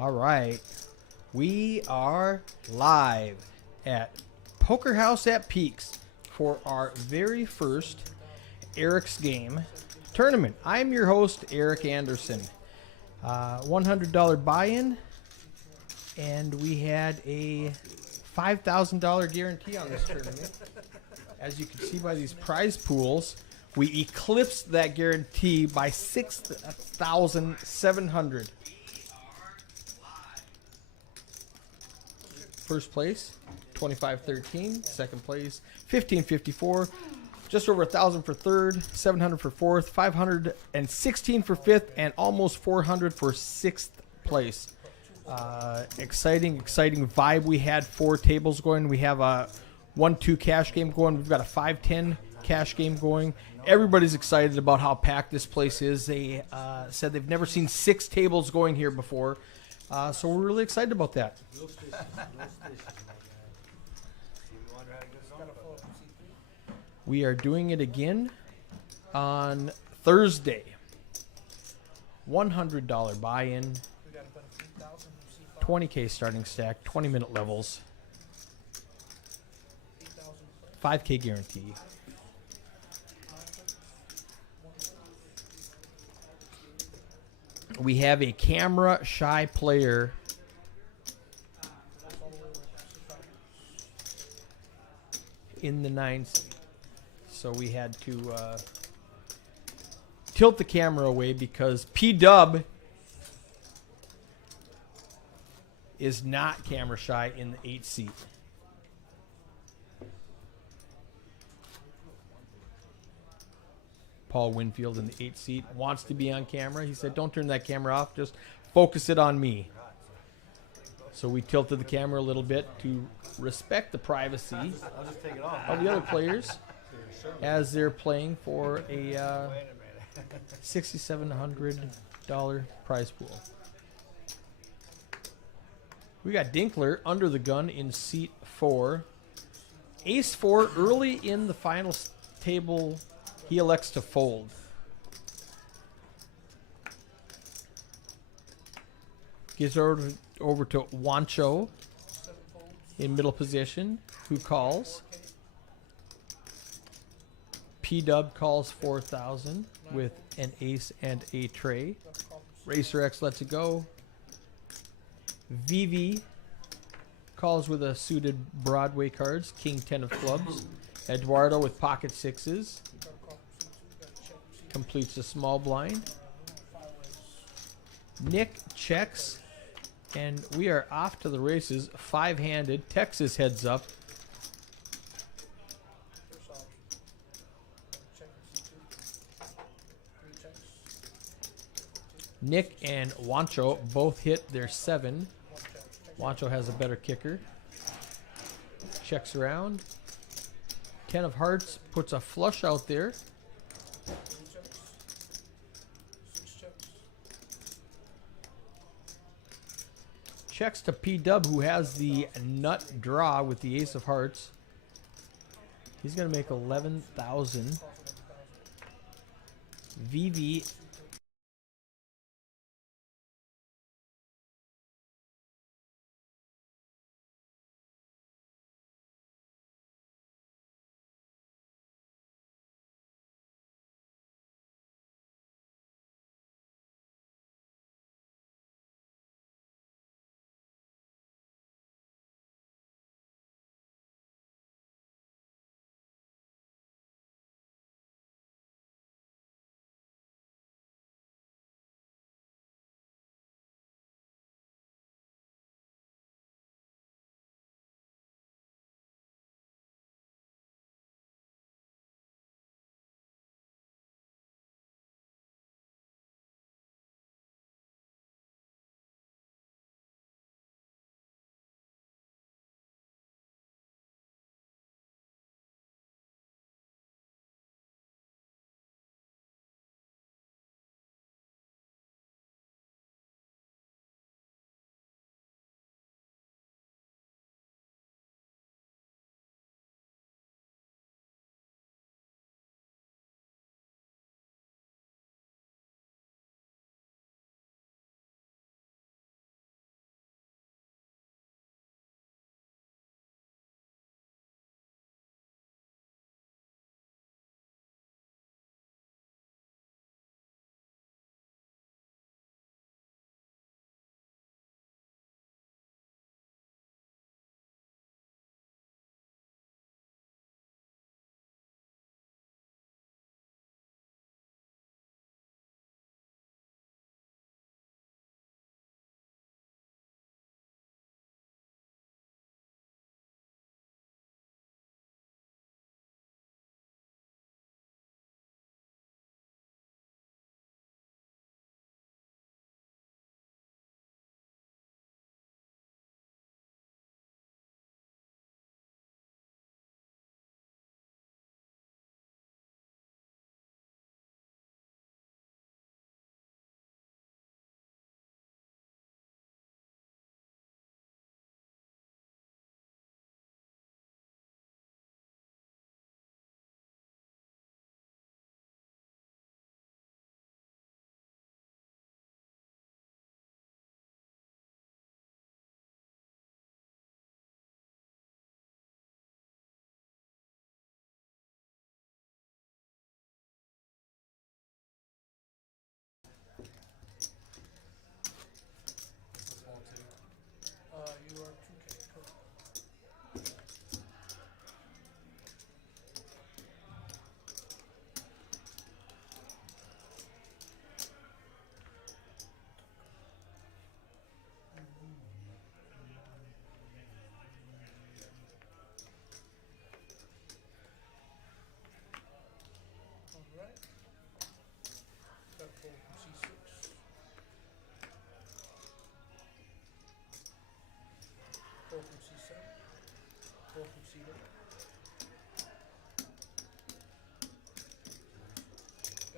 All right. We are live at Poker House at Peaks for our very first Eric's Game tournament. I'm your host, Eric Anderson. $100 buy-in, and we had a $5,000 guarantee on this tournament. As you can see by these prize pools, we eclipsed that guarantee by 6,700. First place, 2513. Second place, 1554. Just over 1,000 for third, 700 for fourth, 516 for fifth, and almost 400 for sixth place. Exciting vibe. We had 4 tables going. We have a 1-2 cash game going. We've got a 5-10 cash game going. Everybody's excited about how packed this place is. They said they've never seen 6 tables going here before. So we're really excited about that. We are doing it again on Thursday. $100 buy-in, 20K starting stack, 20-minute levels, 5K guarantee. We have a camera-shy player in the 9 seat. So we had to tilt the camera away because P-Dub is not camera-shy in the 8 seat. Paul Winfield in the 8 seat wants to be on camera. He said, don't turn that camera off, just focus it on me. So we tilted the camera a little bit to respect the privacy of the other players as they're playing for a $6,700 prize pool. We got Dinkler under the gun in seat 4. Ace 4 early in the final table. He elects to fold. Gives over to Wancho in middle position, who calls. P-Dub calls 4,000 with an ace and a tray. Racer X lets it go. VV calls with a suited Broadway cards, King 10 of clubs. Eduardo with pocket 6s. Completes a small blind. Nick checks, and we are off to the races. 5-handed. Texas heads up. Nick and Wancho both hit their 7. Wancho has a better kicker. Checks around. 10 of hearts puts a flush out there. Checks to P-Dub, who has the nut draw with the ace of hearts. He's going to make 11,000. VV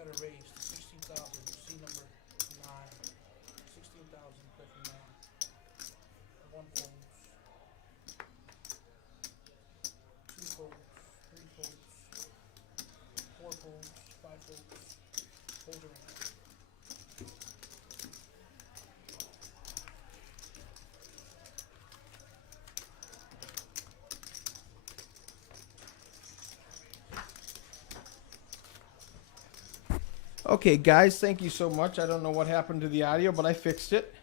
Got a raise to 16,000. C number 9. 16,000. Play from 9. 1 folds. 2 folds. 3 folds. 4 folds. 5 folds. Hold the ring. Okay, guys, thank you so much. I don't know what happened to the audio, but I fixed it.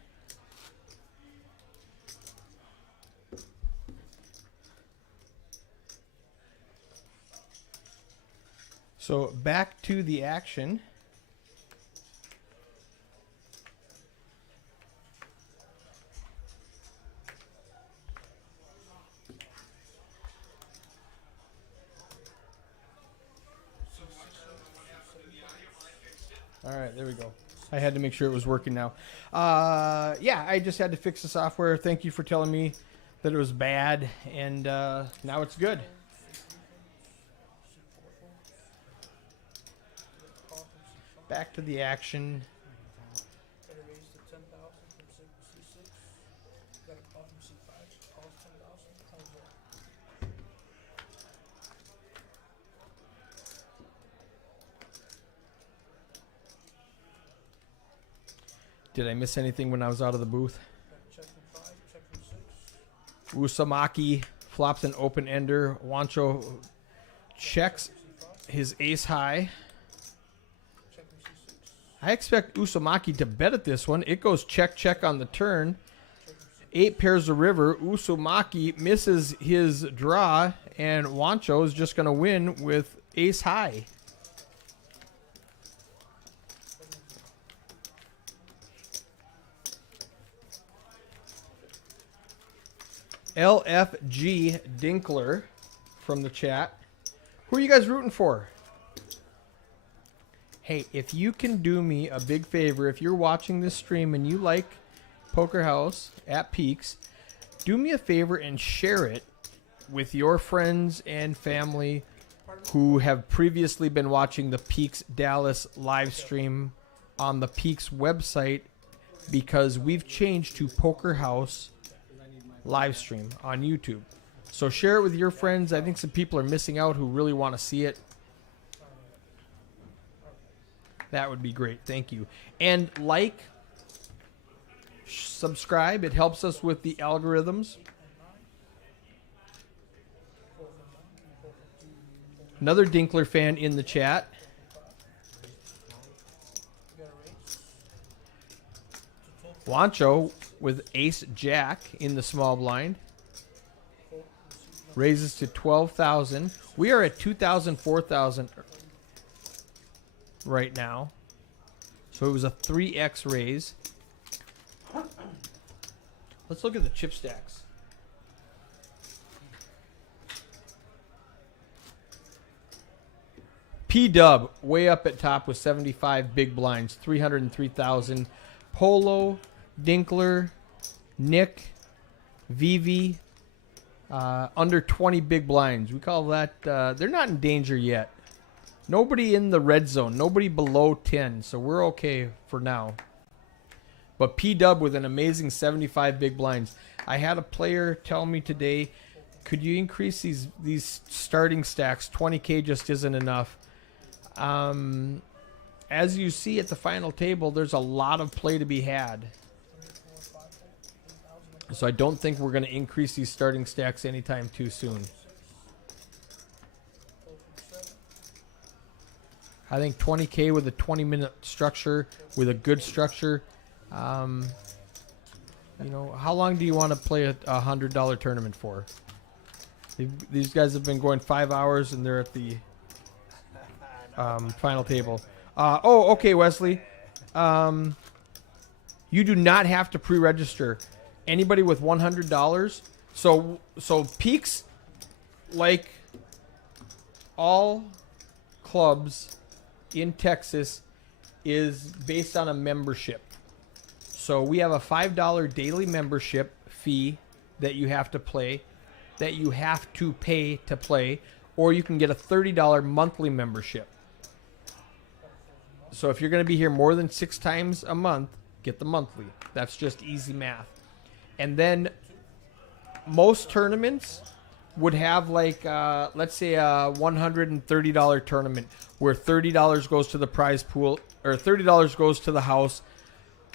So back to the action. All right, there we go. I had to make sure it was working now. Yeah, I just had to fix the software. Thank you for telling me that it was bad, and now it's good. Back to the action. Got a raise to 10,000 from C6. Got a call from C5. Calls 10,000. Holds up. Did I miss anything when I was out of the booth? Check from 5. Check from 6. Usamaki flops an open ender. Wancho checks his ace high. Check from C6. I expect Usamaki to bet at this one. It goes check, check on the turn. 8 pairs of river. Usamaki misses his draw, and Wancho is just going to win with ace high. LFG Dinkler from the chat. Who are you guys rooting for? Hey, if you can do me a big favor, if you're watching this stream and you like Poker House at Peaks, do me a favor and share it with your friends and family who have previously been watching the Peaks Dallas live stream on the Peaks website, because we've changed to Poker House live stream on YouTube. So share it with your friends. I think some people are missing out who really want to see it. That would be great. Thank you. And like, subscribe. It helps us with the algorithms. Another Dinkler fan in the chat. Wancho with ace jack in the small blind. Raises to 12,000. We are at 2,000, 4,000 right now. So it was a 3x raise. Let's look at the chip stacks. P-Dub way up at top with 75 big blinds, 303,000. Polo, Dinkler, Nick, Vivi, under 20 big blinds. We call that, they're not in danger yet. Nobody in the red zone, nobody below 10, so we're okay for now. But P-Dub with an amazing 75 big blinds. I had a player tell me today, could you increase these starting stacks? 20K just isn't enough. As you see at the final table, there's a lot of play to be had. So I don't think we're going to increase these starting stacks anytime too soon. I think 20K with a 20-minute structure, with a good structure. You know, how long do you want to play a $100 tournament for? These guys have been going 5 hours, and they're at the final table. Oh, okay, Wesley. You do not have to pre-register. Anybody with $100. So Peaks, like all clubs in Texas, is based on a membership. So we have a $5 daily membership fee that you have to pay, or you can get a $30 monthly membership. So if you're going to be here more than 6 times a month, get the monthly. That's just easy math. And then most tournaments would have like, let's say a $130 tournament where $30 goes to the prize pool or $30 goes to the house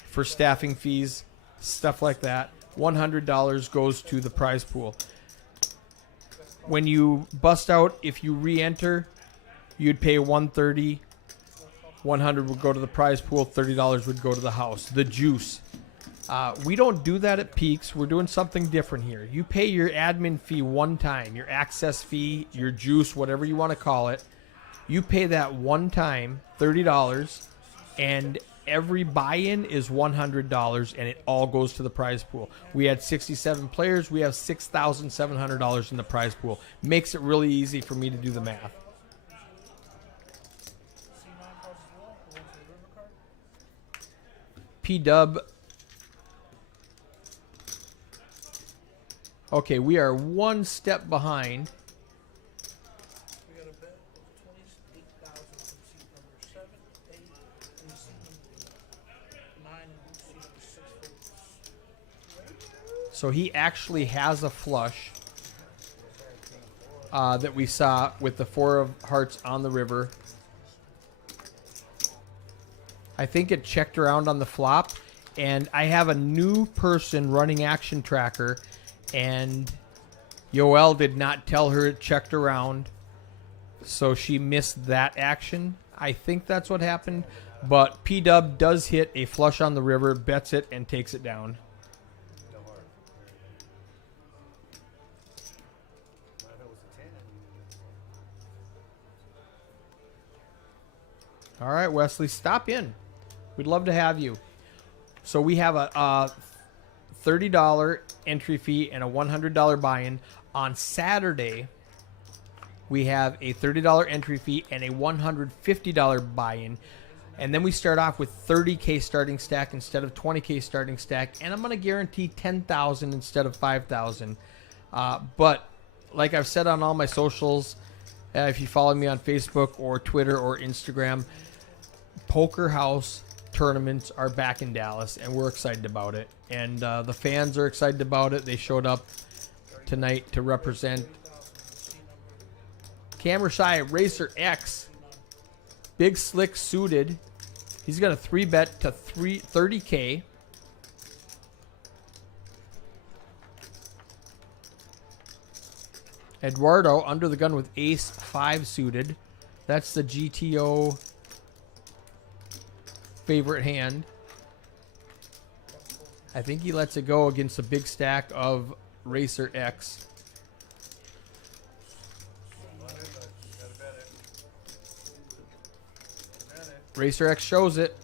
for staffing fees, stuff like that. $100 goes to the prize pool. When you bust out, if you re-enter, you'd pay $130. $100 would go to the prize pool. $30 would go to the house. The juice. We don't do that at Peaks. We're doing something different here. You pay your admin fee one time, your access fee, your juice, whatever you want to call it. You pay that one time, $30, and every buy-in is $100, and it all goes to the prize pool. We had 67 players. We have $6,700 in the prize pool. Makes it really easy for me to do the math. P-Dub. Okay, we are one step behind. We got a bet of 28,000 from seat number 7, 8, and seat number 9, and seat number 6. So he actually has a flush that we saw with the 4 of hearts on the river. I think it checked around on the flop, and I have a new person running Action Tracker, and Yoel did not tell her it checked around, so she missed that action. I think that's what happened, but P-Dub does hit a flush on the river, bets it, and takes it down. All right, Wesley, stop in. We'd love to have you. So we have a $30 entry fee and a $100 buy-in. On Saturday, we have a $30 entry fee and a $150 buy-in. And then we start off with 30K starting stack instead of 20K starting stack. And I'm going to guarantee 10,000 instead of 5,000. But like I've said on all my socials, if you follow me on Facebook or Twitter or Instagram, Poker House tournaments are back in Dallas, and we're excited about it. And the fans are excited about it. They showed up tonight to represent. Camera Shy Racer X, Big Slick suited. He's got a 3-bet to 30K. Eduardo under the gun with Ace 5 suited. That's the GTO favorite hand. I think he lets it go against a big stack of Racer X. Racer X shows it.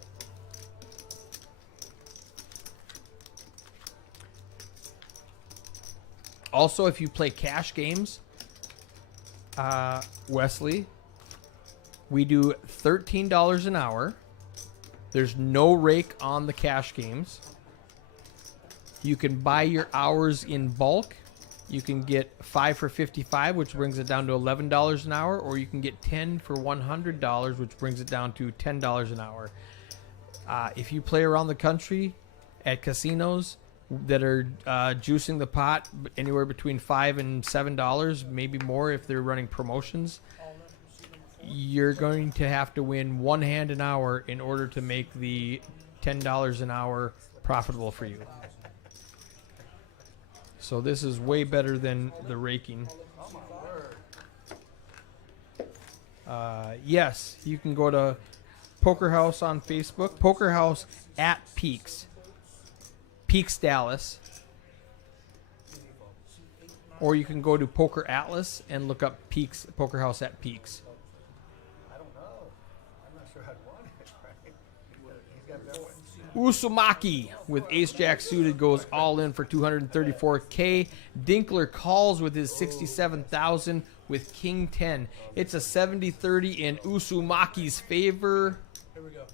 Also, if you play cash games, Wesley, we do $13 an hour. There's no rake on the cash games. You can buy your hours in bulk. You can get 5 for $55, which brings it down to $11 an hour, or you can get 10 for $100, which brings it down to $10 an hour. If you play around the country at casinos that are juicing the pot anywhere between $5 and $7, maybe more if they're running promotions, you're going to have to win one hand an hour in order to make the $10 an hour profitable for you. So this is way better than the raking. Yes, you can go to Poker House on Facebook. Poker House at Peaks. Peaks Dallas. Or you can go to Poker Atlas and look up Peaks, Poker House at Peaks. Usumaki with Ace Jack suited goes all in for 234K. Dinkler calls with his 67,000 with King 10. It's a 70-30 in Usumaki's favor. Here we go.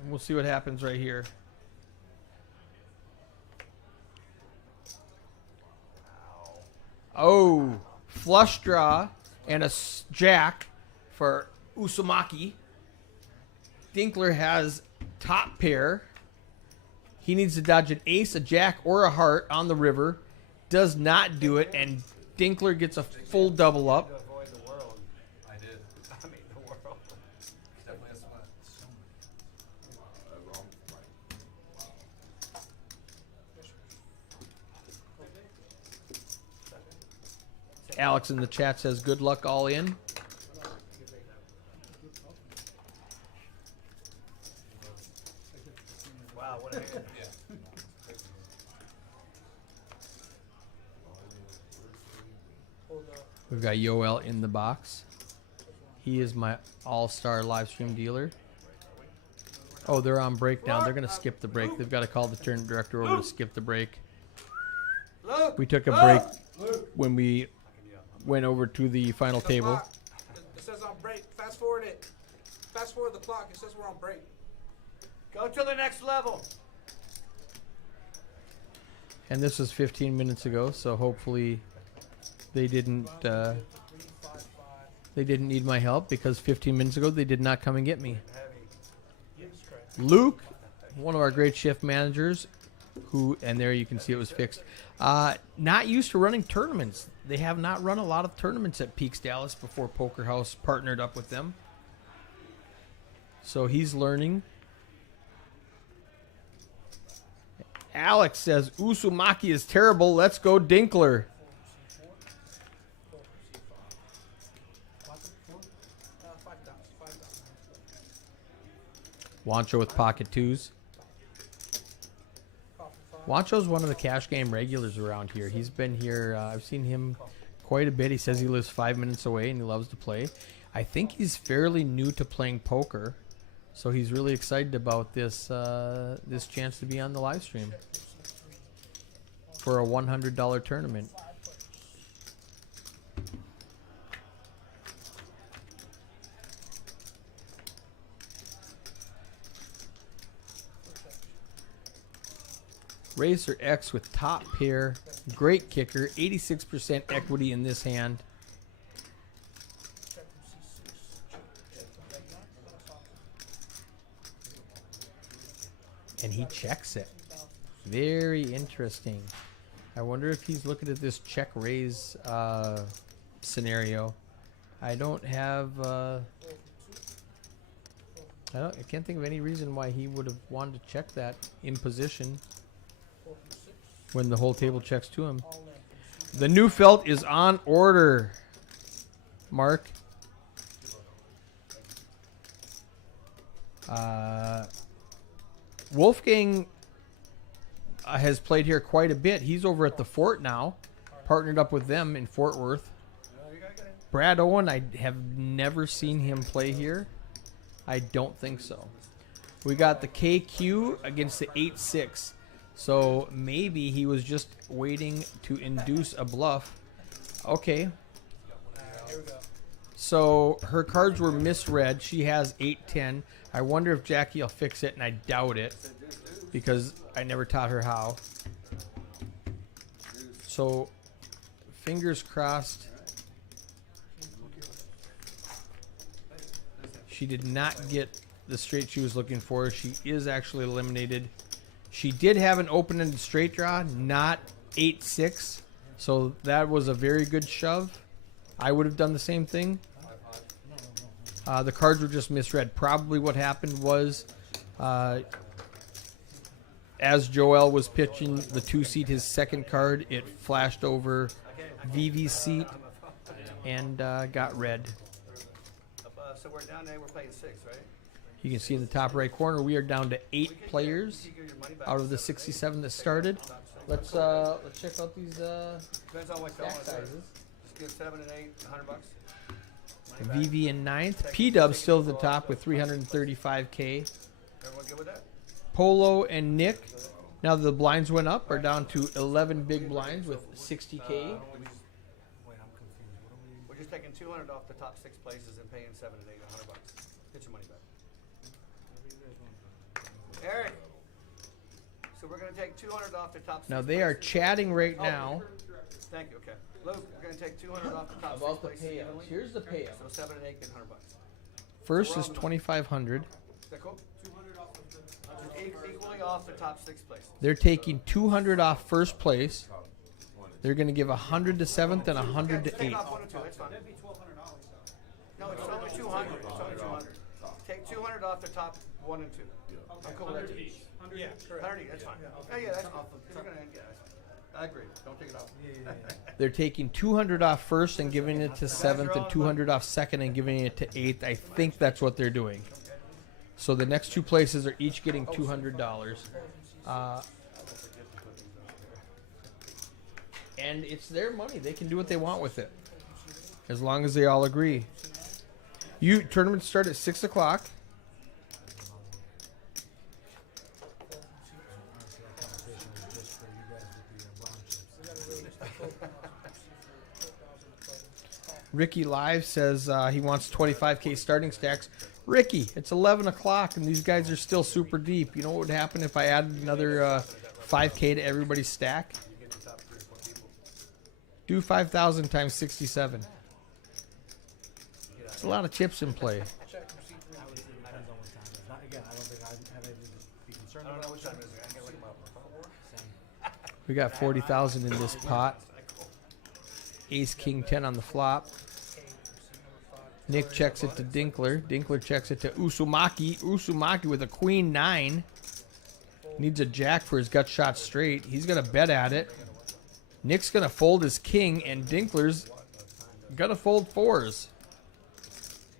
And we'll see what happens right here. Oh, flush draw and a jack for Usumaki. Dinkler has top pair. He needs to dodge an ace, a jack, or a heart on the river. Does not do it, and Dinkler gets a full double up. To avoid the world. I did. I mean the world. Definitely a spot. Alex in the chat says, good luck all in. Wow, what a hand. Hold up. We've got Yoel in the box. He is my all-star live stream dealer. Oh, they're on break now. They're going to skip the break. They've got to call the tournament director over to skip the break. We took a break when we went over to the final The table. clock, it says on break. Fast forward it. Fast forward the clock. It says we're on break. Go to the next level. And this was 15 minutes ago, so hopefully they didn't need my help, because 15 minutes ago they did not come and get me. Luke, one of our great shift managers, who, and there you can see it was fixed, not used to running tournaments. They have not run a lot of tournaments at Peaks Dallas before Poker House partnered up with them. So he's learning. Alex says, Usumaki is terrible. Let's go Dinkler. Wancho with pocket twos. Wancho's one of the cash game regulars around here. He's been here. I've seen him quite a bit. He says he lives 5 minutes away and he loves to play. I think he's fairly new to playing poker, so he's really excited about this this chance to be on the live stream for a $100 tournament. Racer X with top pair, great kicker, 86% equity in this hand. And he checks it. Very interesting. I wonder if he's looking at this check raise scenario. I don't have. I can't think of any reason why he would have wanted to check that in position when the whole table checks to him. The new felt is on order. Mark. Wolfgang has played here quite a bit. He's over at the Fort now, partnered up with them in Fort Worth. Brad Owen, I have never seen him play here. I don't think so. We got the KQ against the 8-6. So maybe he was just waiting to induce a bluff. Okay. So her cards were misread. She has 8-10. I wonder if Jackie will fix it, and I doubt it, because I never taught her how. So fingers crossed. She did not get the straight she was looking for. She is actually eliminated. She did have an open-ended straight draw, not 8-6. So that was a very good shove. I would have done the same thing. The cards were just misread. Probably what happened was, as Joel was pitching the 2-seat, his second card, it flashed over Vivi's seat and got red. So we're down there, we're playing 6, right? You can see in the top right corner, we are down to 8 players out of the 67 that started. Let's check out these Depends on what you stack want. sizes. Just give 7 and 8, $100. VV in 9th. P-Dub still at the top with 335K. Everyone good with that? Polo and Nick, now that the blinds went up, are down to 11 big blinds with 60K. Wait, I'm confused. We're just taking 200 off the top 6 places and paying 7 and 8, $100. Get your money back. Eric. So we're going to take 200 off the top 6 Now they are places. chatting right now Thank you, okay. Luke, we're going to take 200 off the top 6 about the places. payouts. evenly. Here's the payout. So 7 and 8 get $100. First is 2,500. Is that cool? 200 off of equally off the top 6 places. They're taking 200 off first place. They're going to give 100 to 7th and 100 to Take 8th. off 1 and 2. That's fine. No, it's only 200. It's only 200. Take 200 off the top 1 and 2. I'm cool with that. Yeah, correct. 100 each. That's fine. Yeah, that's fine. If you're gonna, yeah, that's fine. I agree. Don't take it off. They're taking 200 off first and giving it to 7th and 200 off second and giving it to 8th. I think that's what they're doing. So the next 2 places are each getting $200. And it's their money. They can do what they want with it. As long as they all agree. Tournaments start at 6 o'clock. Ricky Live says he wants 25K starting stacks. Ricky, it's 11 o'clock and these guys are still super deep. You know what would happen if I added another 5K to everybody's stack? Do 5,000 times 67. It's a lot of chips in play. Again, I don't think I have anything to be concerned about. I don't know which time it is. I can't look them up. We got 40,000 in this pot. Ace, King, 10 on the flop. Nick checks it to Dinkler. Dinkler checks it to Usumaki. Usumaki with a Queen 9. Needs a jack for his gut shot straight. He's going to bet at it. Nick's going to fold his king, and Dinkler's going to fold 4s.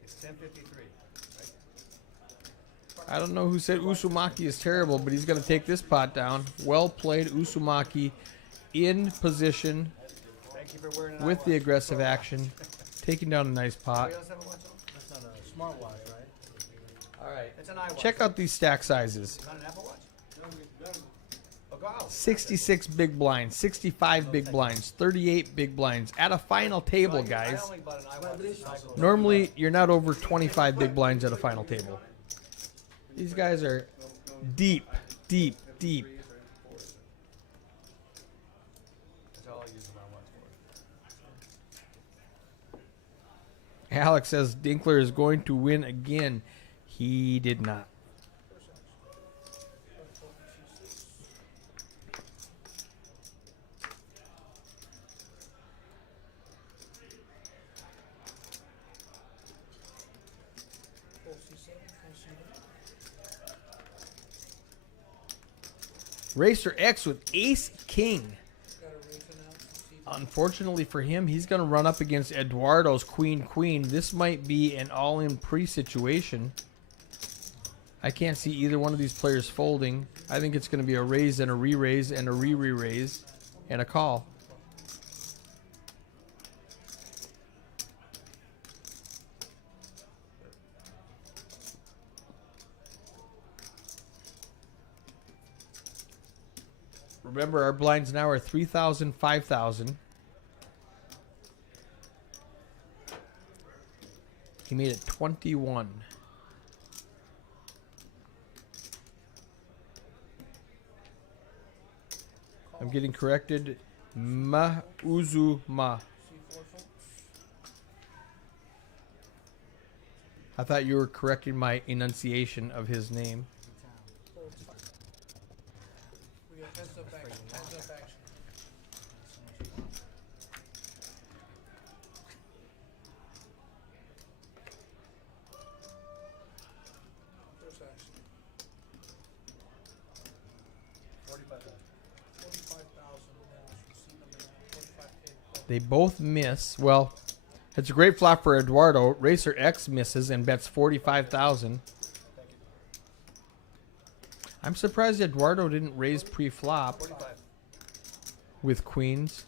It's 10:53. I don't know who said Usumaki is terrible, but he's going to take this pot down. Well played, Usumaki in position Thank you for wearing an with the aggressive action. Taking down a nice pot. Anybody else have a watch on? That's not a smartwatch, right? All right. It's an iWatch. Check out these stack sizes. Not an Apple Watch? Oh, go out. 66 big blinds, 65 big blinds, 38 big blinds. At a final table, I guys. only bought an iWatch. Normally, you're not over 25 big blinds at a final table. These guys are deep, deep, deep. That's all I use my watch for. Alex says Dinkler is going to win again. He did not. Racer X with Ace King. Unfortunately for him, he's going to run up against Eduardo's Queen Queen. This might be an all-in pre-situation. I can't see either one of these players folding. I think it's going to be a raise and a re-raise and a re-re-raise and a call. Remember, our blinds now are 3,000, 5,000. He made it 21. I'm getting corrected. Ma. I thought you were correcting my enunciation of his name. We got heads up action. Heads up action. First action. 45,000 now. See number now. 45K. They both miss. Well, it's a great flop for Eduardo. Racer X misses and bets 45,000. I'm surprised Eduardo didn't raise pre-flop 45. with queens.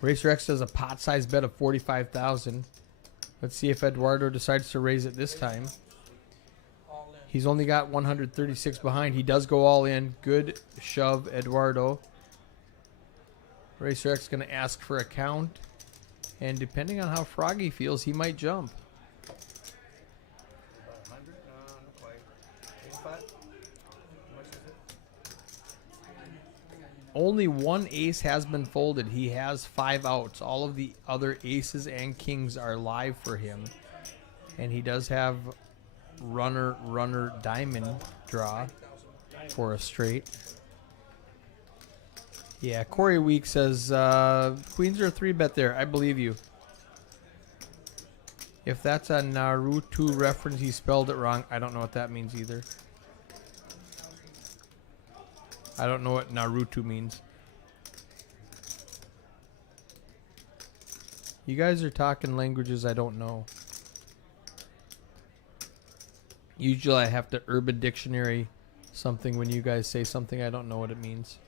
Racer X does a pot size bet of 45,000. Let's see if Eduardo decides to raise it this time. All in. He's only got 136 behind. He does go all in. Good shove, Eduardo. Racer X going to ask for a count. And depending on how Froggy feels, he might jump. About 100? No, not quite. 85? How much is it? only one ace has been folded. He has 5 outs. All of the other aces and kings are live for him. And he does have runner diamond draw for a straight. Yeah, Corey Week says queens are a 3-bet there. I believe you. If that's a Naruto reference, he spelled it wrong. I don't know what that means either. I don't know what Naruto means. You guys are talking languages I don't know. Usually I have to Urban Dictionary something when you guys say something I don't know what it means.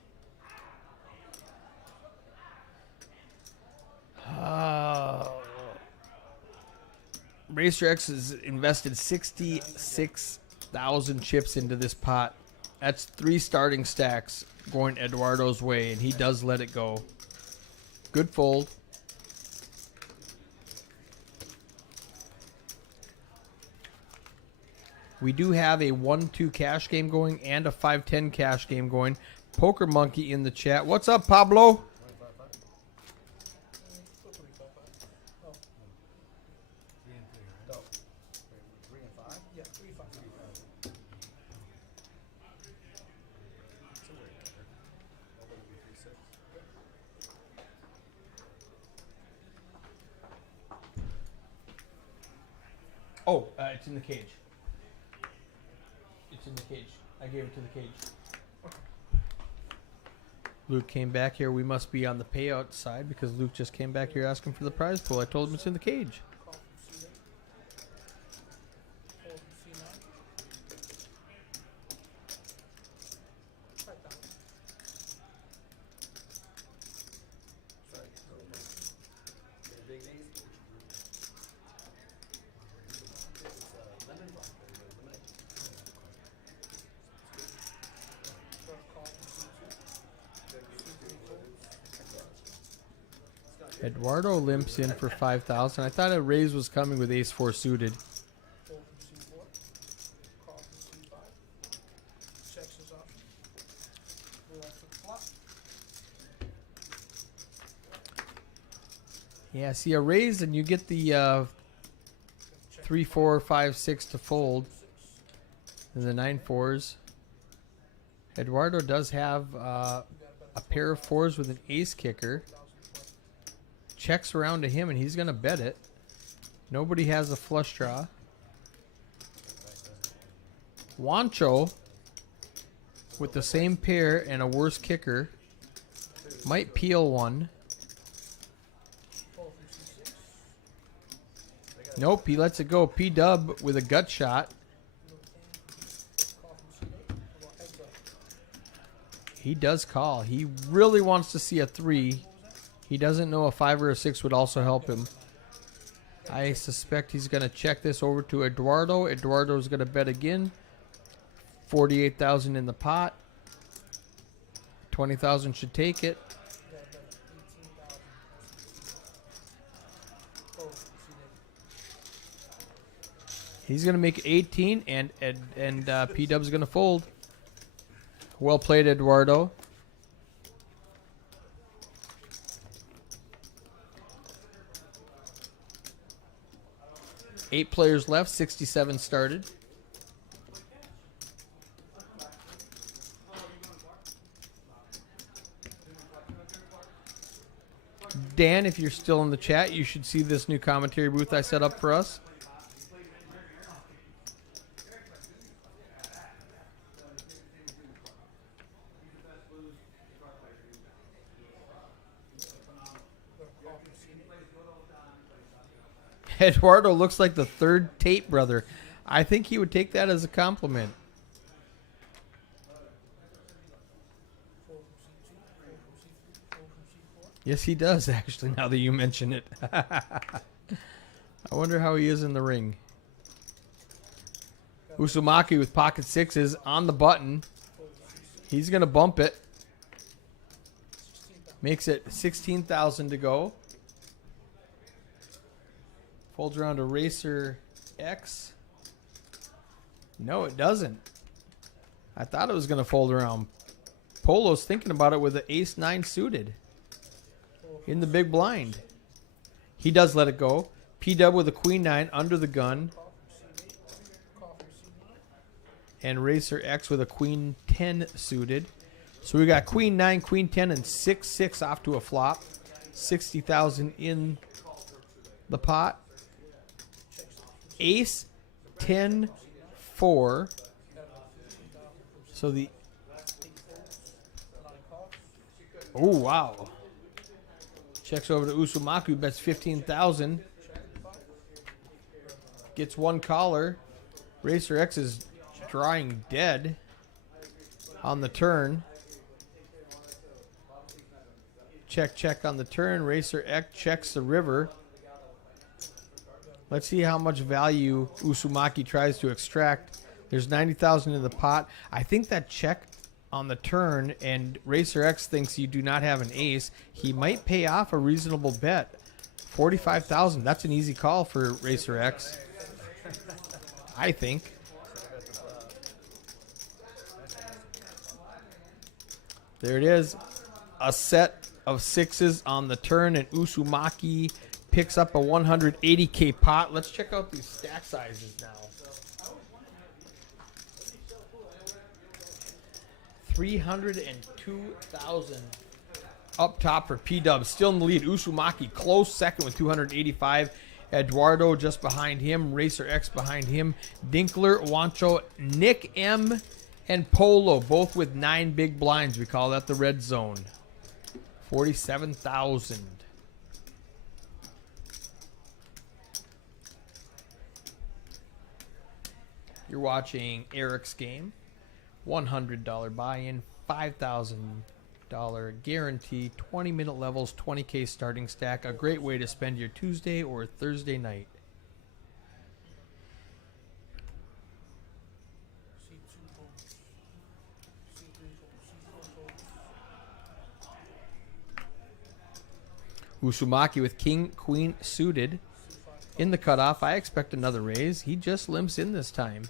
Racer X has invested 66,000 chips into this pot. That's 3 starting stacks going Eduardo's way, and he does let it go. Good fold. We do have a 1-2 cash game going and a 5-10 cash game going. Poker Monkey in the chat. What's up, Pablo? Oh, it's in the cage. It's in the cage. I gave it to the cage. Luke came back here. We must be on the payout side because Luke just came back here asking for the prize pool. I told him it's in the cage. Eduardo limps in for 5,000. I thought a raise was coming with ace-4 suited. Yeah, see a raise and you get the 3, 4, 5, 6 to fold. And the 9 4s. Eduardo does have a pair of 4s with an ace kicker. Checks around to him and he's going to bet it. Nobody has a flush draw. Wancho with the same pair and a worse kicker might peel one. Nope, he lets it go. P-Dub with a gut shot. He does call. He really wants to see a 3. He doesn't know a 5 or a 6 would also help him. I suspect he's going to check this over to Eduardo. Eduardo's going to bet again. 48,000 in the pot. 20,000 should take it. He's going to make 18, and P-Dub's going to fold. Well played, Eduardo. Eight players left, 67 started. Dan, if you're still in the chat, you should see this new commentary booth I set up for us. Eduardo looks like the 3rd Tate brother. I think he would take that as a compliment. Yes, he does, actually, now that you mention it. I wonder how he is in the ring. Usumaki with pocket 6s on the button. He's going to bump it. Makes it 16,000 to go. Folds around to Racer X. No, it doesn't. I thought it was going to fold around Polo's thinking about it with the ace-9 suited in the big blind. He does let it go. P-dub with a queen-9 under the gun. Call from C8. Call from C9. And Racer X with a queen-10 suited. So we got queen-9, queen-10, and 6-6 off to a flop. 60,000 in the pot. Ace, 10, 4. So the... Oh, wow. Checks over to Usumaku, bets 15,000. Gets one caller. Racer X is drawing dead on the turn. Check, check on the turn. Racer X checks the river. Let's see how much value Usumaki tries to extract. There's 90,000 in the pot. I think that check on the turn, and Racer X thinks you do not have an ace. He might pay off a reasonable bet. 45,000. That's an easy call for Racer X, I think. There it is. A set of sixes on the turn, and Usumaki picks up a 180K pot. Let's check out these stack sizes now. 302,000 up top for P-Dub. Still in the lead. Usumaki close second with 285. Eduardo just behind him. Racer X behind him. Dinkler, Wancho, Nick M, and Polo, both with 9 big blinds. We call that the red zone. 47,000. You're watching Eric's game. $100 buy-in, $5,000 guarantee, 20-minute levels, 20K starting stack. A great way to spend your Tuesday or Thursday night. C2 folds. C3 folds. C4 folds. Usumaki with king, queen suited. In the cutoff, I expect another raise. He just limps in this time.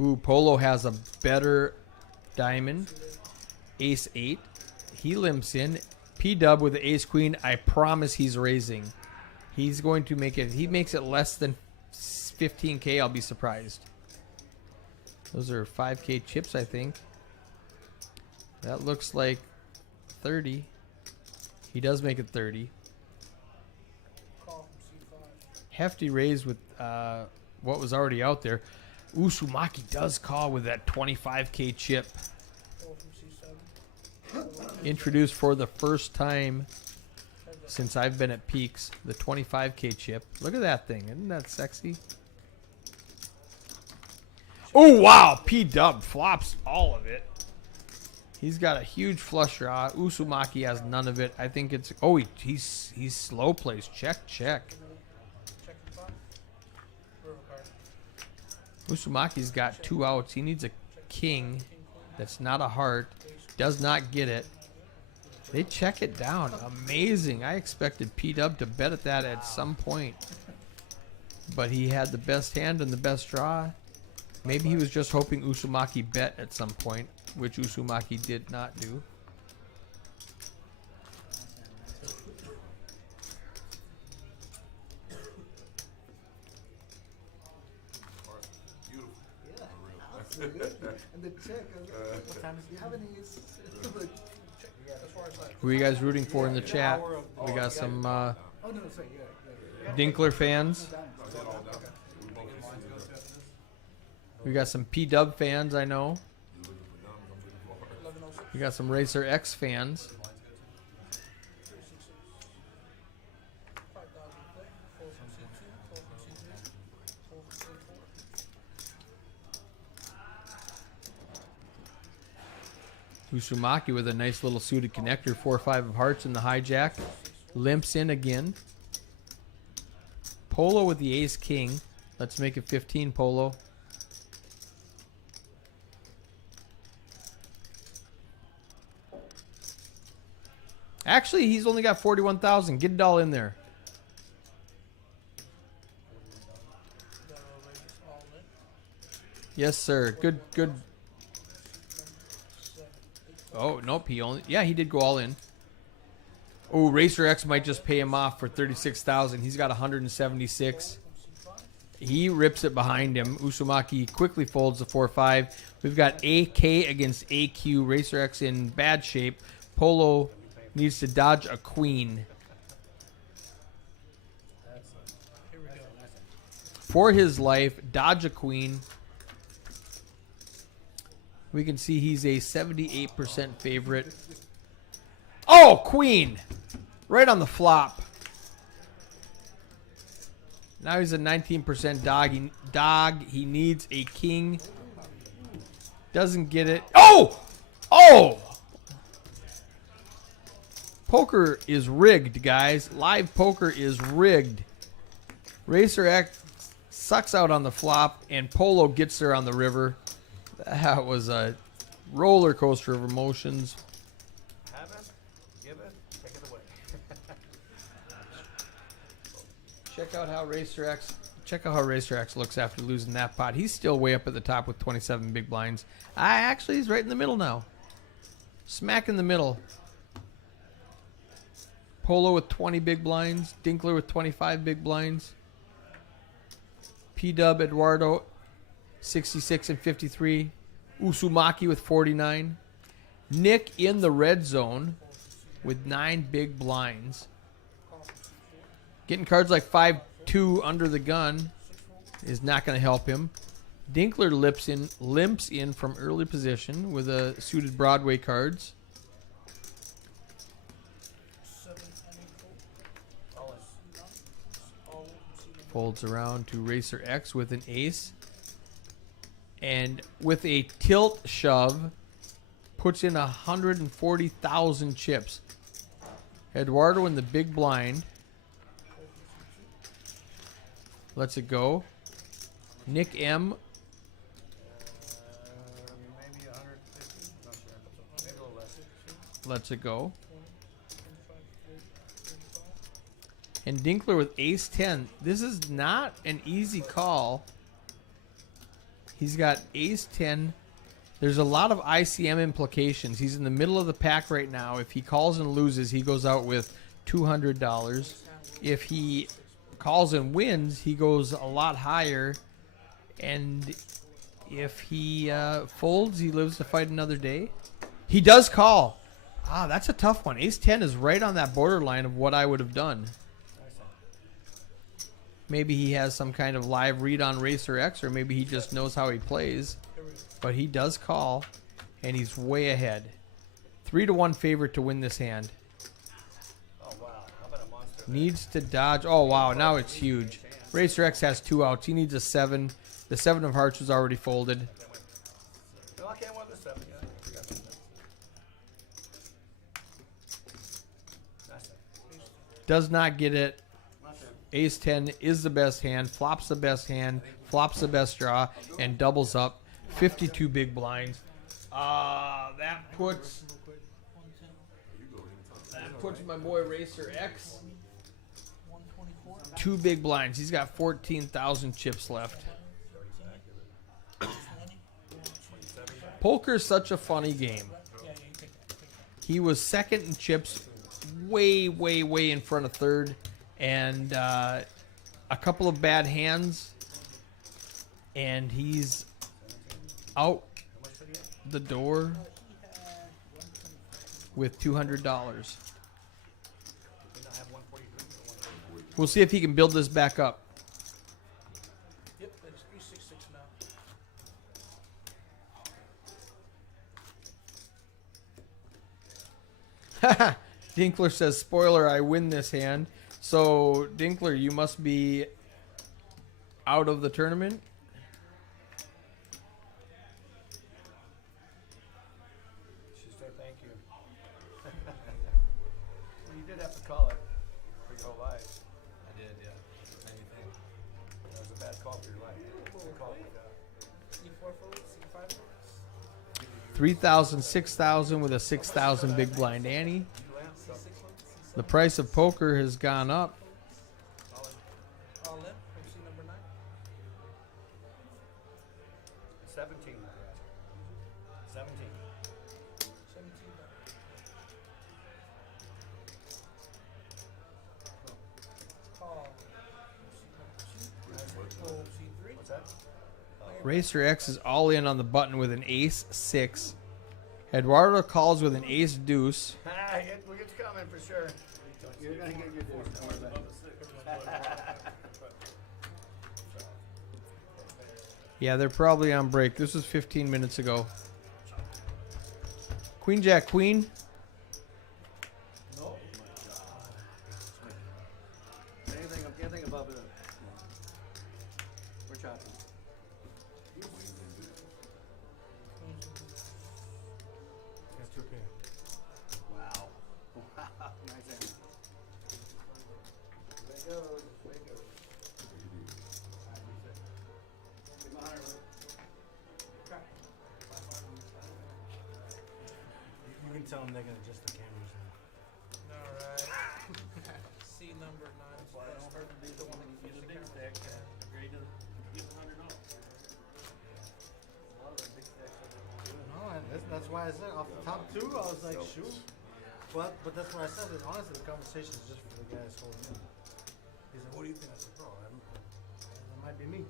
Ooh, Polo has a better diamond. Ace 8. He limps in. P-Dub with the ace queen. I promise he's raising. He's going to make it. If he makes it less than 15K, I'll be surprised. Those are 5K chips, I think. That looks like 30. He does make it 30. Call from C5. Hefty raise with what was already out there. Usumaki does call with that 25K chip. Call from C7. Introduced for the first time since I've been at Peaks, the 25K chip. Look at that thing. Isn't that sexy? Oh, wow. P-Dub flops all of it. He's got a huge flush draw. Usumaki has none of it. I think it's... Oh, he's slow plays. Check, check. Check and five. River card. Usumaki's got 2 outs. He needs a king that's not a heart. Does not get it. They check it down. Amazing. I expected P-Dub to bet at that at some point. But he had the best hand and the best draw. Maybe he was just hoping Usumaki bet at some point, which Usumaki did not do. And the check, what time is it? You have any? As far as like, Who are you guys rooting for in the chat? We got some Oh, no, sorry, yeah. Dinkler fans. We got some P-Dub fans, I know. 1106. We got some Racer X fans. 5,000 play. Call from C2. Call from C3. Call from C4. Usumaki with a nice little suited connector. 4-5 of hearts in the hijack. Limps in again. Polo with the ace king. Let's make it 15, Polo. Actually, he's only got 41,000. Get it all in there. Got our ladies all in. Yes, sir. Good. Seven. Oh, nope. He did go all in. Oh, Racer X might just pay him off for 36,000. He's got 176. He rips it behind him. Usumaki quickly folds the 4-5. We've got AK against AQ. Racer X in bad shape. Polo needs to dodge a queen. Here we go. For his life, dodge a queen. We can see he's a 78% favorite. Oh, queen! Right on the flop. Now he's a 19% dog. He needs a king. Doesn't get it. Oh! Oh! Poker is rigged, guys. Live poker is rigged. Racer X sucks out on the flop, and Polo gets there on the river. That was a roller coaster of emotions. Have it, give it, take it away. Check out how Racer X looks after losing that pot. He's still way up at the top with 27 big blinds. Actually, he's right in the middle now. Smack in the middle. Polo with 20 big blinds. Dinkler with 25 big blinds. P-Dub Eduardo, 66 and 53. Usumaki with 49. Nick in the red zone with 9 big blinds. Getting cards like 5-2 under the gun is not going to help him. Dinkler limps in from early position with a suited Broadway cards. 7 and 8 fold. All in. Folds around to Racer X with an ace. And with a tilt shove, puts in 140,000 chips. Eduardo in the big blind. Lets it go. Nick M. Maybe 150, not sure. Maybe a little less. Lets it go. 25, 35. And Dinkler with ace 10. This is not an easy call. He's got ace 10. There's a lot of ICM implications. He's in the middle of the pack right now. If he calls and loses, he goes out with $200. If he calls and wins, he goes a lot higher. And if he folds, he lives to fight another day. He does call. That's a tough one. Ace 10 is right on that borderline of what I would have done. Maybe he has some kind of live read on Racer X, or maybe he just knows how he plays. But he does call, and he's way ahead. 3-1 favorite to win this hand. Oh, wow. How about a monster? Needs to dodge. Oh, wow. Now it's huge. Racer X has 2 outs. He needs a 7. The 7 of hearts was already folded. No, I can't win the 7. Yeah, I forgot that. That's it. Does not get it. That's it. Ace 10 is the best hand. Flops the best hand. Flops the best draw. And doubles up. 52 big blinds. That puts my boy Racer X 124. 2 big blinds. He's got 14,000 chips left. Poker's such a funny game. He was second in chips, way in front of third, and a couple of bad hands, and he's out the door with $200. We'll see if he can build this back up. Yep, that's 366 now. Dinkler says, spoiler, I win this hand. So, Dinkler, you must be out of the tournament. She said thank you. Well, you did have to call it for your whole life. I did, yeah. Made me think. That was a bad call for your life. You called it C4 folds, C5 folds. 3,000, 6,000 with a 6,000 big blind ante. The price of poker has gone up. All in, MC number 9. 17. 17. 17 Racer X is all in on the button with an ace 6. Eduardo calls with an ace deuce. We'll get you coming for sure. You're going to get your deuce. Don't worry about it. Yeah, they're probably on break. This was 15 minutes ago. Queen, Jack, Queen. No. Anything above it. We're chopping. That's two pair. Wow. Wow. Nice hand. Way goes. Way goes. Give him a 100. You can tell them they're gonna adjust the cameras now. Alright. C number 9. That's why I don't hurt to be the one that gives you the big stack and agree to give $100. No, that's why I said off the top two, I was like, shoot. But that's why I said that honestly, the conversation is just for the guys holding in. He's like, what do you think? I said, bro, that might be me.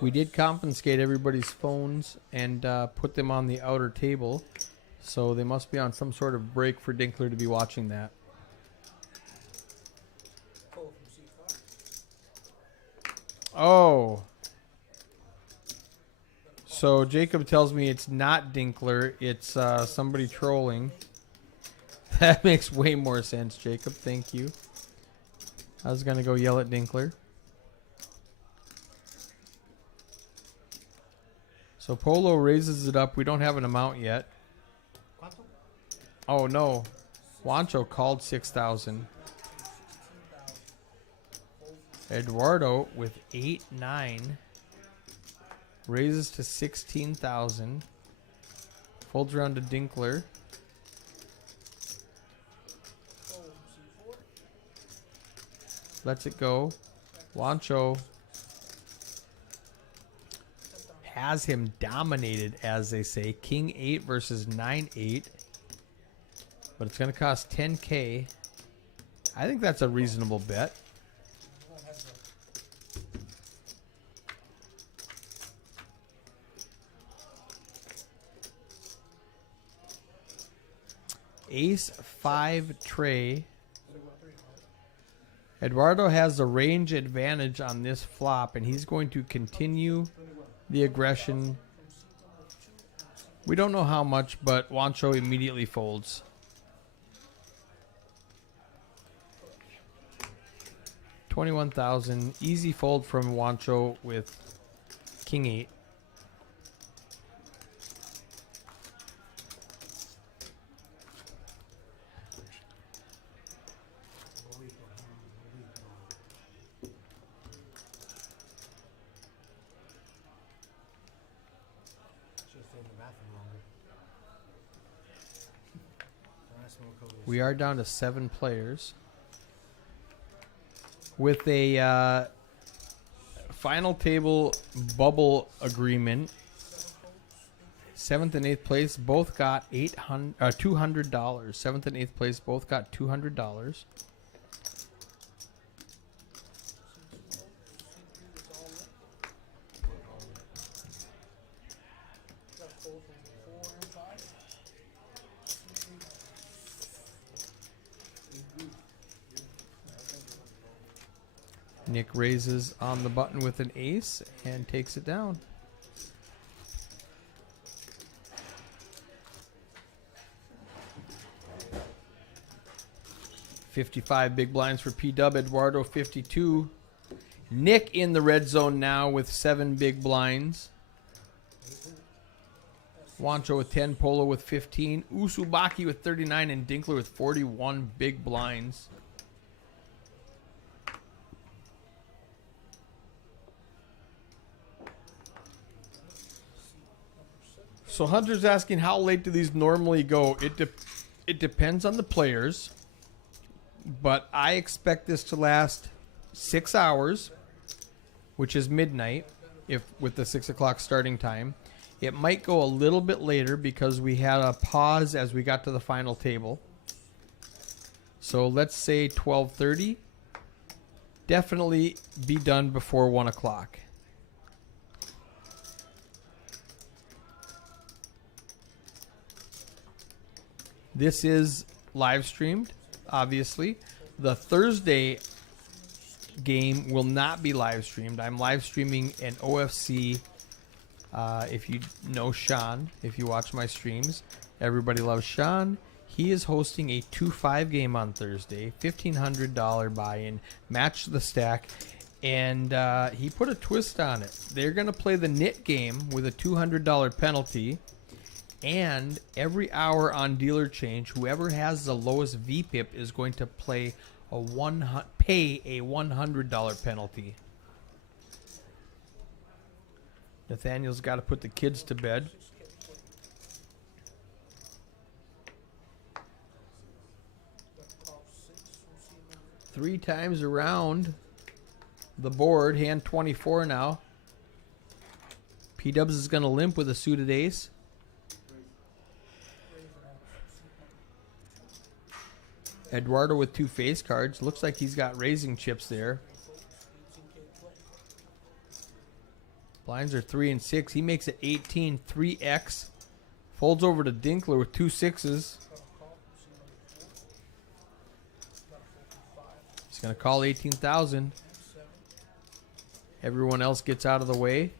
We did confiscate everybody's phones and put them on the outer table. So they must be on some sort of break for Dinkler to be watching that. Pull from C5. Oh. So Jacob tells me it's not Dinkler. It's somebody trolling. That makes way more sense, Jacob. Thank you. I was going to go yell at Dinkler. So Polo raises it up. We don't have an amount yet. Quanto? Oh, no. Juancho called 6,000. Eduardo with 8-9 raises to 16,000. Folds around to Dinkler. Pull from C4. Lets it go. Juancho has him dominated, as they say. King 8 versus 9-8. But it's going to cost 10K. I think that's a reasonable bet. Won't have the Ace 5 tray. Eduardo has the range advantage on this flop, and he's going to continue the aggression. We don't know how much, but Juancho immediately folds. $21,000. Easy fold from Juancho with King 8. Should've stayed in the bathroom longer. Nice smoke over We are down to 7 players. With a final table bubble agreement, 7th and 8th place both got $200. 7th and 8th place both got $200. Nick raises on the button with an ace and takes it down. $55 big blinds for P-Dub. Eduardo 52. Nick in the red zone now with 7 big blinds. Juancho with 10, Polo with 15, Usubaki with 39, and Dinkler with 41 big blinds. So Hunter's asking, how late do these normally go? It depends on the players, but I expect this to last 6 hours, which is midnight, if with the 6 o'clock starting time. It might go a little bit later because we had a pause as we got to the final table. So let's say 12:30. Definitely be done before 1 o'clock. This is live streamed, obviously. The Thursday game will not be live streamed. I'm live streaming an OFC. If you know Sean, if you watch my streams, everybody loves Sean. He is hosting a 2-5 game on Thursday, $1,500 buy-in, match the stack, and he put a twist on it. They're going to play the knit game with a $200 penalty, and every hour on dealer change, whoever has the lowest VPIP is going to pay a $100 penalty. Nathaniel's got to put the kids to bed. Three times around the board, hand 24 now. P-Dubs is going to limp with a suited ace. Eduardo with 2 face cards. Looks like he's got raising chips there. Blinds are 3 and 6. He makes it 18, 3x. Folds over to Dinkler with 2 6s. He's going to call 18,000. Everyone else gets out of the way.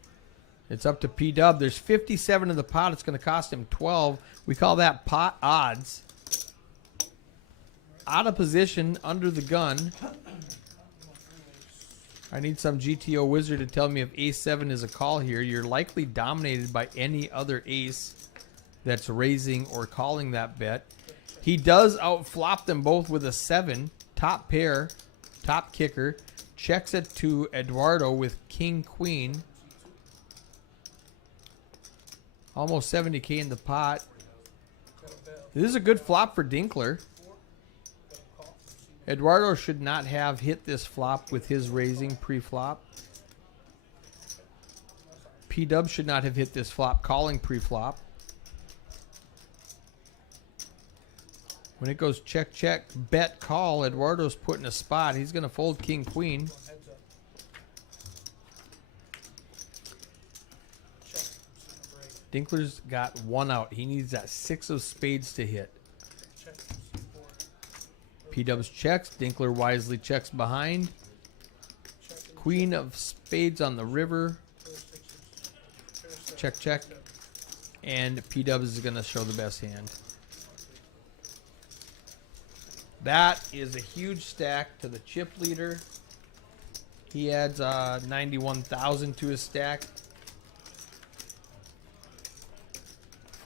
It's up to P-Dub. There's 57 in the pot. It's going to cost him 12. We call that pot odds. Out of position, under the gun. I need some GTO wizard to tell me if ace-7 is a call here. You're likely dominated by any other ace that's raising or calling that bet. He does outflop them both with a 7. Top pair, top kicker. Checks it to Eduardo with king-queen. Almost 70K in the pot. This is a good flop for Dinkler. Eduardo should not have hit this flop with his raising pre-flop. P-Dub should not have hit this flop calling pre-flop. When it goes check, check, bet, call, Eduardo's put in a spot. He's going to fold king, queen. Dinkler's got 1 out. He needs that 6 of spades to hit. P-Dubs checks. Dinkler wisely checks behind. Queen of spades on the river. Check, check. And P-Dubs is going to show the best hand. That is a huge stack to the chip leader. He adds 91,000 to his stack.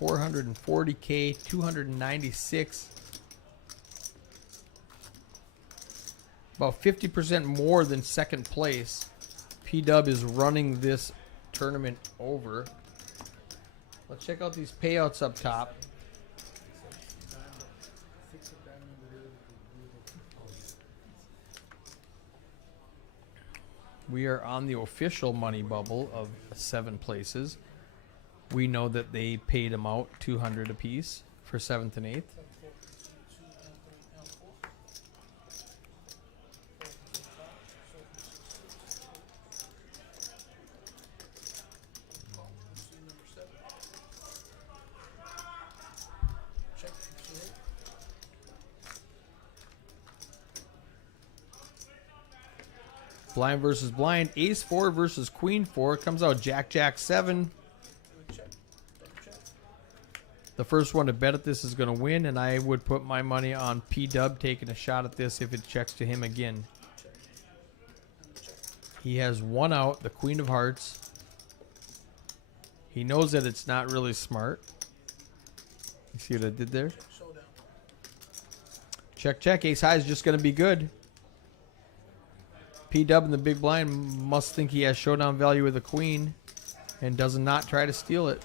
440K, 296. About 50% more than second place. P-Dub is running this tournament over. Let's check out these payouts up top. We are on the official money bubble of 7 places. We know that they paid them out 200 apiece for 7th and 8th. Blind versus blind. Ace 4 versus queen 4. Comes out jack, jack 7. The first one to bet at this is going to win, and I would put my money on P-Dub taking a shot at this if it checks to him again. He has 1 out, the queen of hearts. He knows that it's not really smart. You see what I did there? Check, check. Ace high is just going to be good. P-Dub in the big blind must think he has showdown value with the queen and does not try to steal it.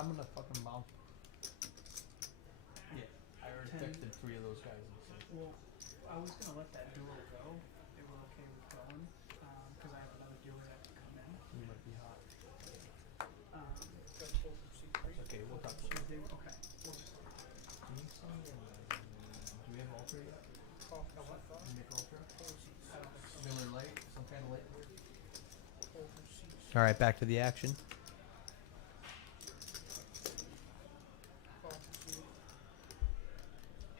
I'm gonna fucking bounce. Yeah, I already 10. texted 3 of those guys. Well, I was gonna let that duel go. They were okay with going, because I have another dealer that can come in. You might be hot. Got full from C3. It's okay, we'll talk to Okay. you. Okay. We'll just talk. Do we have Ultra yet? Call from C5. Can you make Ultra? Full C's. I don't think so. Miller Lite? Some kind of light beer? Full from C's. Alright, back to the action. Call from C8.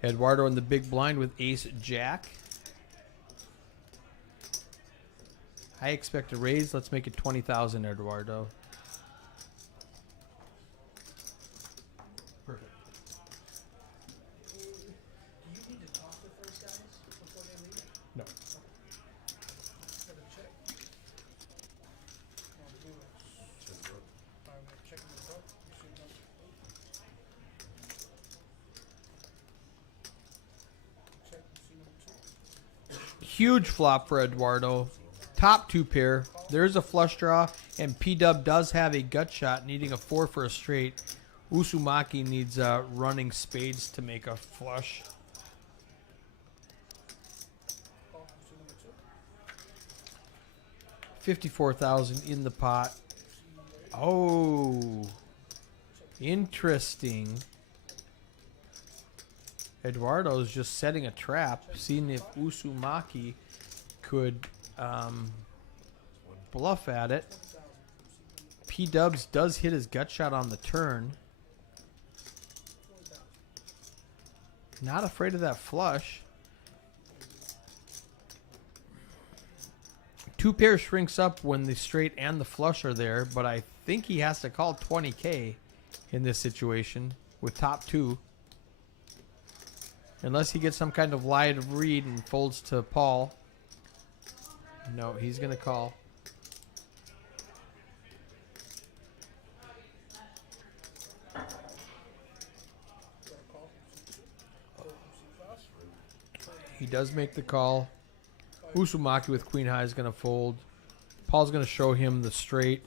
Eduardo in the big blind with Ace Jack. I expect a raise. Let's make it 20,000, Eduardo. Perfect. Do you need to talk with those guys before they leave? No. Gotta check. Wanna do this? I'm checking the book. You see nothing. Check and see number 2. Huge flop for Eduardo. Top 2 pair. There's a flush draw, and P-Dub does have a gut shot, needing a 4 for a straight. Uzumaki needs running spades to make a flush. Call from C number 2. 54,000 in the pot. Oh, interesting. Eduardo's just setting a trap, seeing if Uzumaki could bluff at it. P-Dubs does hit his gut shot on the turn. Not afraid of that flush. 2 pair shrinks up when the straight and the flush are there, but I think he has to call 20K in this situation with top 2. Unless he gets some kind of live read and folds to Paul. No, he's going to call. He does make the call. Uzumaki with queen high is going to fold. Paul's going to show him the straight.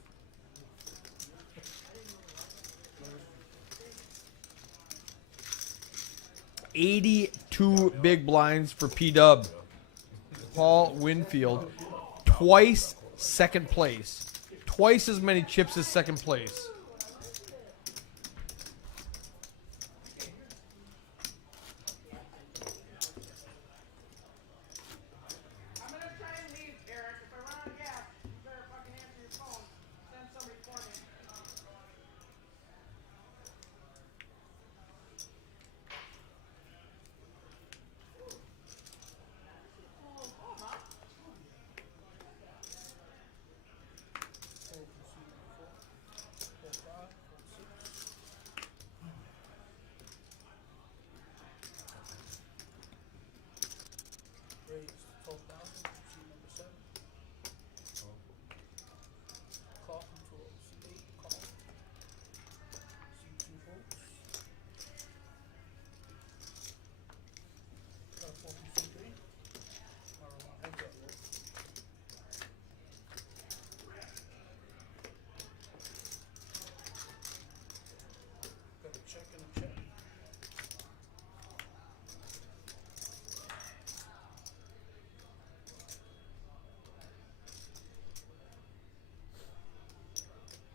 $82 big blinds for P-Dub. Paul Winfield. Twice second place. Twice as many chips as second place. I'm gonna try and leave, Eric. If I run out of gas, you better fucking answer your phone. Send somebody for me. Raised 12,000. C number 7. Call from C8. Call. C2 folds. Got a 4 from C3. Heads up. Got a check and a check.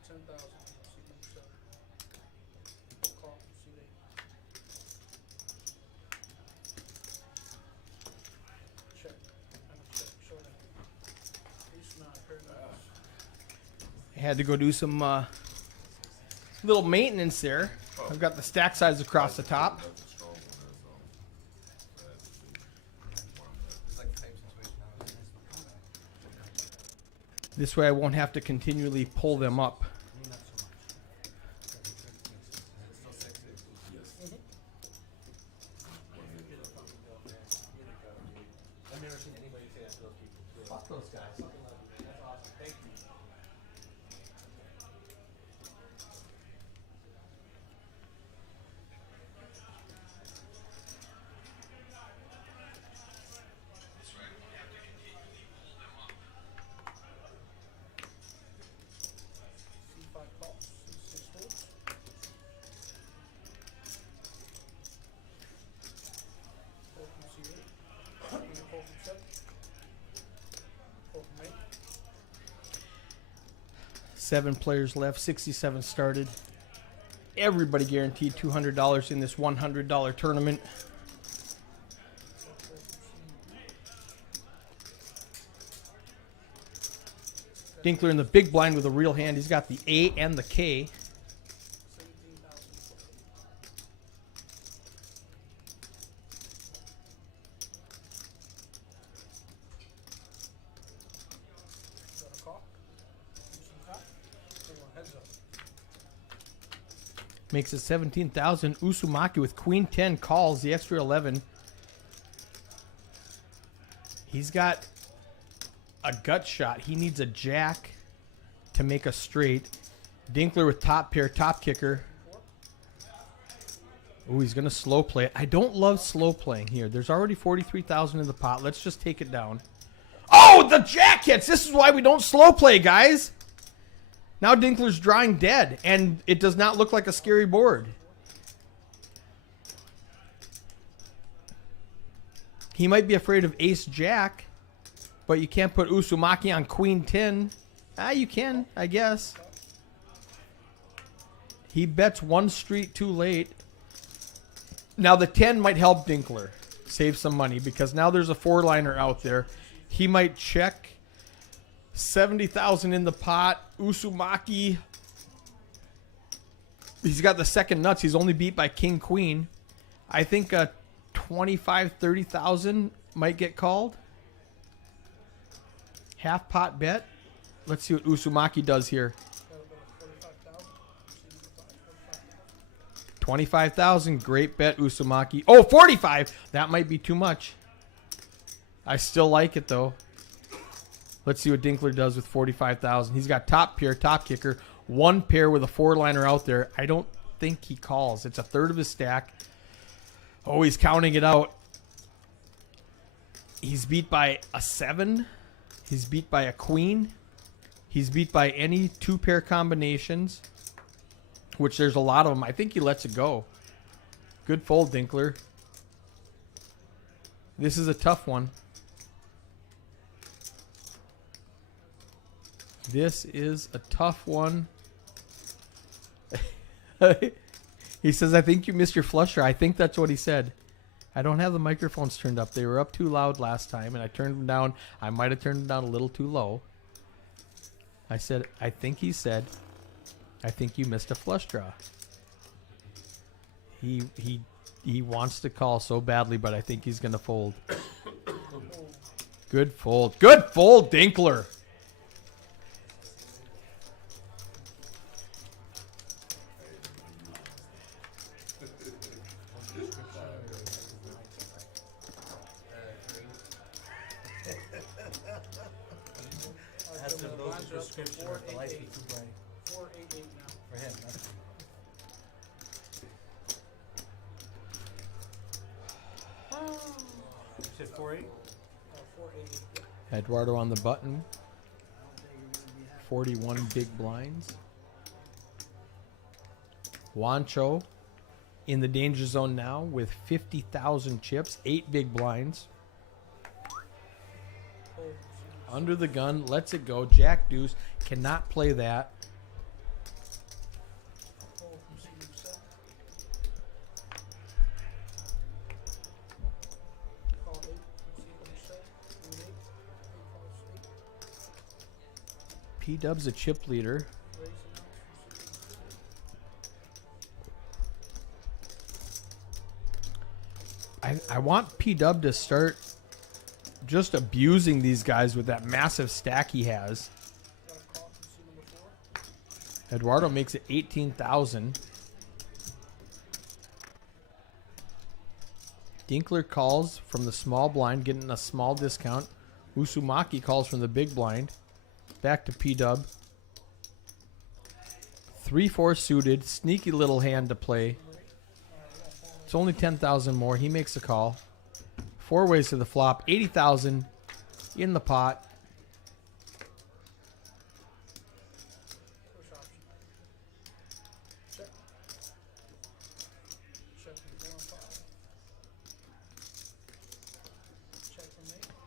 $10,000 from C number 7. Call from C8. Check and a check. Showdown. Ace 9. Paradise. Had to go do some little maintenance there. I've got the stack size across the top. This way I won't have to continually pull them up. I've never seen anybody say that to those people. Fuck those guys. That's awesome. Thank you. C5 calls. C6 folds. Four from me. 7 players left, 67 started. Everybody guaranteed $200 in this $100 tournament. Dinkler in the big blind with a real hand. He's got the A and the K. 17,000. Is that a call? Heads up. Makes it 17,000. Uzumaki with Queen 10 calls the extra 11. He's got a gut shot. He needs a jack to make a straight. Dinkler with top pair, top kicker. Oh, he's going to slow play it. I don't love slow playing here. There's already 43,000 in the pot. Let's just take it down. Oh, the jack hits. This is why we don't slow play, guys. Now Dinkler's drawing dead, and it does not look like a scary board. He might be afraid of ace-jack, but you can't put Uzumaki on queen 10. Ah, you can, I guess. He bets one street too late. Now the 10 might help Dinkler save some money because now there's a 4-liner out there. He might check. 70,000 in the pot. Uzumaki. He's got the second nuts. He's only beat by king queen. I think 25, 30,000 might get called. Half pot bet. Let's see what Uzumaki does here. 25,000. Great bet, Uzumaki. Oh, 45. That might be too much. I still like it, though. Let's see what Dinkler does with 45,000. He's got top pair, top kicker. One pair with a 4-liner out there. I don't think he calls. It's a third of his stack. Oh, he's counting it out. He's beat by a 7. He's beat by a queen. He's beat by any 2-pair combinations, which there's a lot of them. I think he lets it go. Good fold, Dinkler. This is a tough one. This is a tough one. He says, I think you missed your flush draw. I think that's what he said. I don't have the microphones turned up. They were up too loud last time, and I turned them down. I might have turned them down a little too low. I said, I think he said, I think you missed a flush draw. He wants to call so badly, but I think he's going to fold. Good fold. Good fold, Dinkler. That's the description of the life is too bright 488 now. for him. That's you said 4-8? 488. Eduardo on the button. 41 big blinds. Juancho in the danger zone now with 50,000 chips, 8 big blinds. Under the gun, lets it go. Jack deuce, cannot play that. P-Dub's a chip leader. I want P-Dub to start just abusing these guys with that massive stack he has. Eduardo makes it 18,000. Dinkler calls from the small blind, getting a small discount. Uzumaki calls from the big blind. Back to P-Dub. 3-4 suited. Sneaky little hand to play. It's only 10,000 more. He makes a call. 4 ways to the flop. 80,000 in the pot.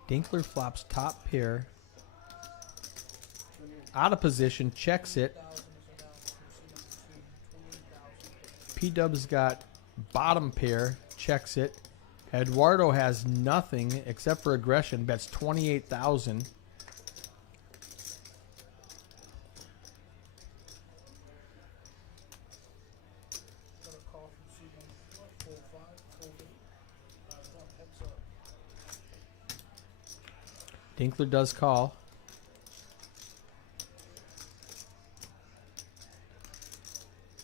Dinkler flops top pair. out of position, checks it. 1,000 is down from seat number 2, 28,000. P-Dub's got bottom pair, checks it. Eduardo has nothing except for aggression, bets 28,000. Got a call from seat number 4, full 5, full 8. One heads up. Dinkler does call.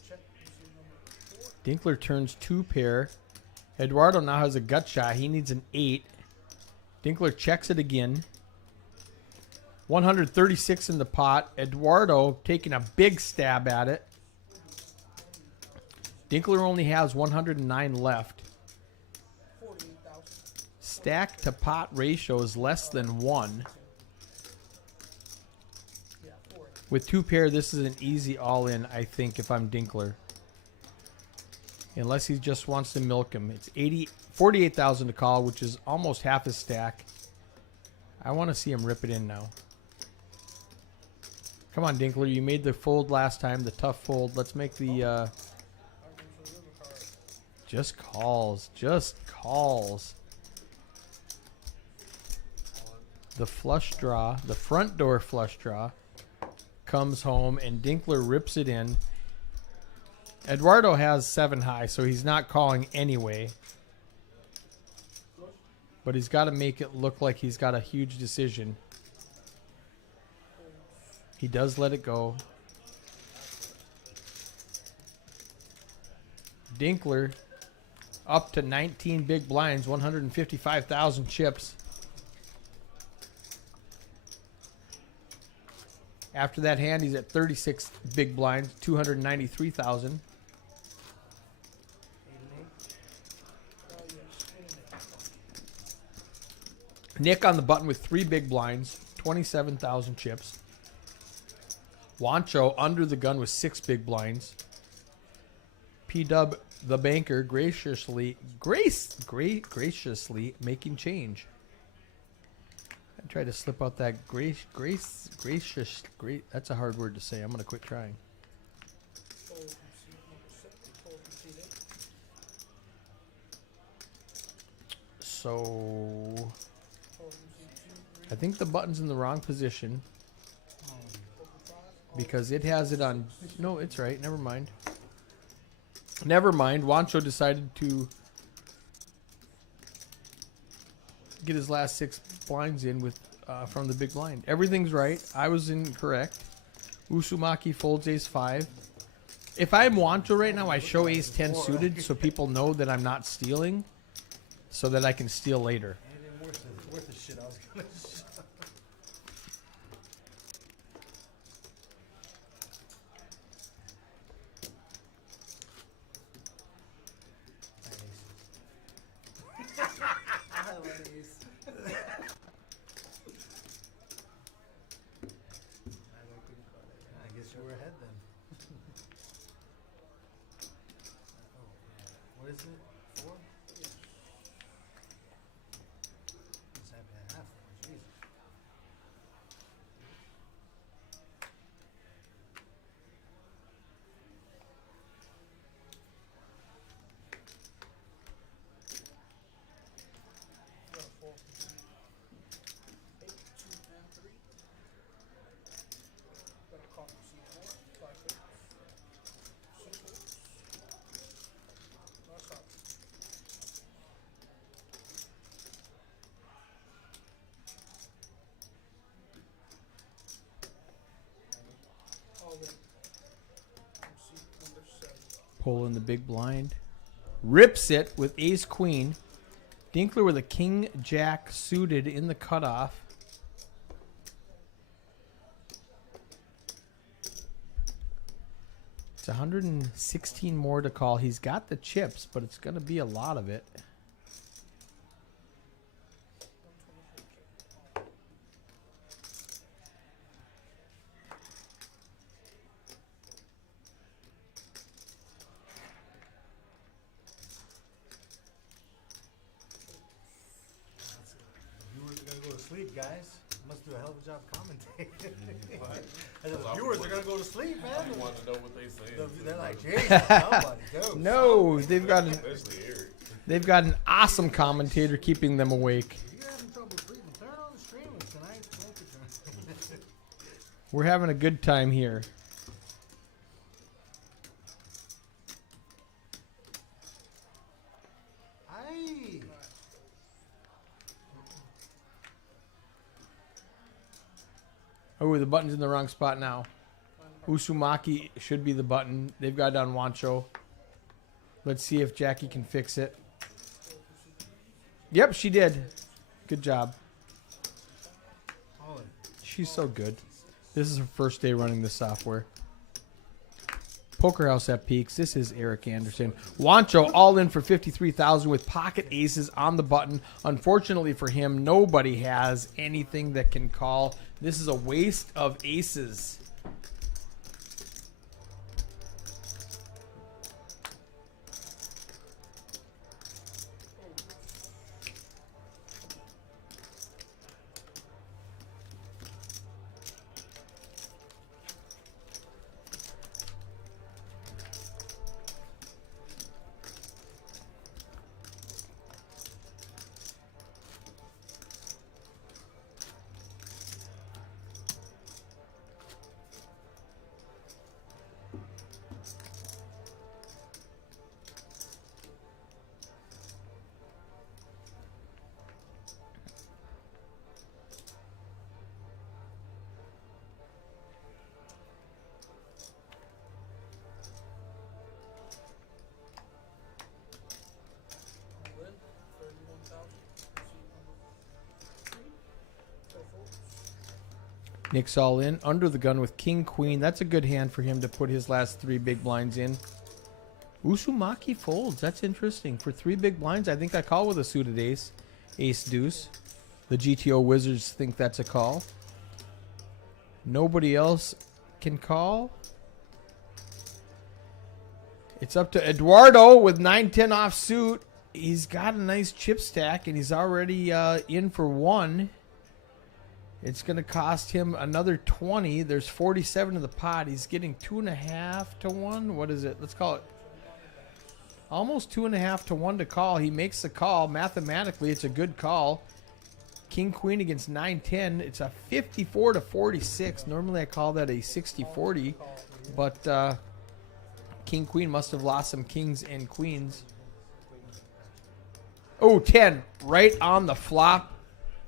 Check from seat number 4. Dinkler turns 2 pair. Eduardo now has a gut shot. He needs an 8. Dinkler checks it again. 136 in the pot. Eduardo taking a big stab at it. Dinkler only has 109 left. 48,000. Stack to pot ratio is less than 1. Yeah, 40. With 2 pair, this is an easy all-in, I think, if I'm Dinkler. Unless he just wants to milk him. It's 48,000 to call, which is almost half his stack. I want to see him rip it in now. Come on, Dinkler. You made the fold last time, the tough fold. Let's make the... just calls. Just calls. The flush draw, the front door flush draw, comes home, and Dinkler rips it in. Eduardo has 7 high, so he's not calling anyway. But he's got to make it look like he's got a huge decision. He does let it go. Dinkler up to 19 big blinds, 155,000 chips. After that hand, he's at 36 big blinds, 293,000. Nick on the button with 3 big blinds, 27,000 chips. Wancho under the gun with 6 big blinds. P-Dub, the banker, graciously making change. I tried to slip out that gracious. That's a hard word to say. I'm going to quit trying. Fold from seat number 7, fold from seat 8. So Fold from seat 2, 3, I think the button's in the wrong position fold from 5. because it has it on. No, it's right. Never mind. Never mind. Wancho decided to get his last 6 blinds in with from the big blind. Everything's right. I was incorrect. Usumaki folds ace 5. If I'm Wancho right now, I show ace 10 suited so people know that I'm not stealing, so that I can steal later. Anything worth the shit I was gonna say. I guess you were ahead then. What is it? 4? It's happy to have 4. Jesus. Got a fold from seat 8, 2, and 3. Got a call from seat 4, 5 folds. 6 folds. That's up. All in. From seat number 7. Pulling the big blind. Rips it with ace queen. Dinkler with a king jack suited in the cutoff. It's 116 more to call. He's got the chips, but it's going to be a lot of it. 124K. The viewers are gonna go to sleep, guys. Must do a hell of a job commentating. I said, the viewers are gonna go to sleep, man. I want to know what they say. They're like, Jesus, somebody, go. No, they've got Especially Eric. they've got an awesome commentator keeping them awake. You're having trouble sleeping. Turn on the streaming tonight. We're having a good time here. Aye. Oh, the button's in the wrong spot now. Usumaki should be the button. They've got it on Wancho. Let's see if Jackie can fix it. Yep, she did. Good job. Holy. She's so good. This is her first day running the software. Poker House at Peaks. This is Eric Anderson. Wancho all in for 53,000 with pocket aces on the button. Unfortunately for him, nobody has anything that can call. This is a waste of aces. Win, 31,000. Go folks. Nick's all in. Under the gun with King Queen. That's a good hand for him to put his last three big blinds in. Usumaki folds. That's interesting. For three big blinds, I think I call with a suited ace. Ace deuce. The GTO Wizards think that's a call. Nobody else can call. It's up to Eduardo with 9-10 off suit. He's got a nice chip stack, and he's already in for one. It's going to cost him another 20. There's 47 in the pot. He's getting 2.5 to 1. What is it? Let's call it almost 2.5 to 1 to call. He makes the call. Mathematically, it's a good call. King Queen against 9-10. It's a 54 to 46. Normally, I call that a 60-40, but King Queen must have lost some kings and queens. Oh, 10 right on the flop.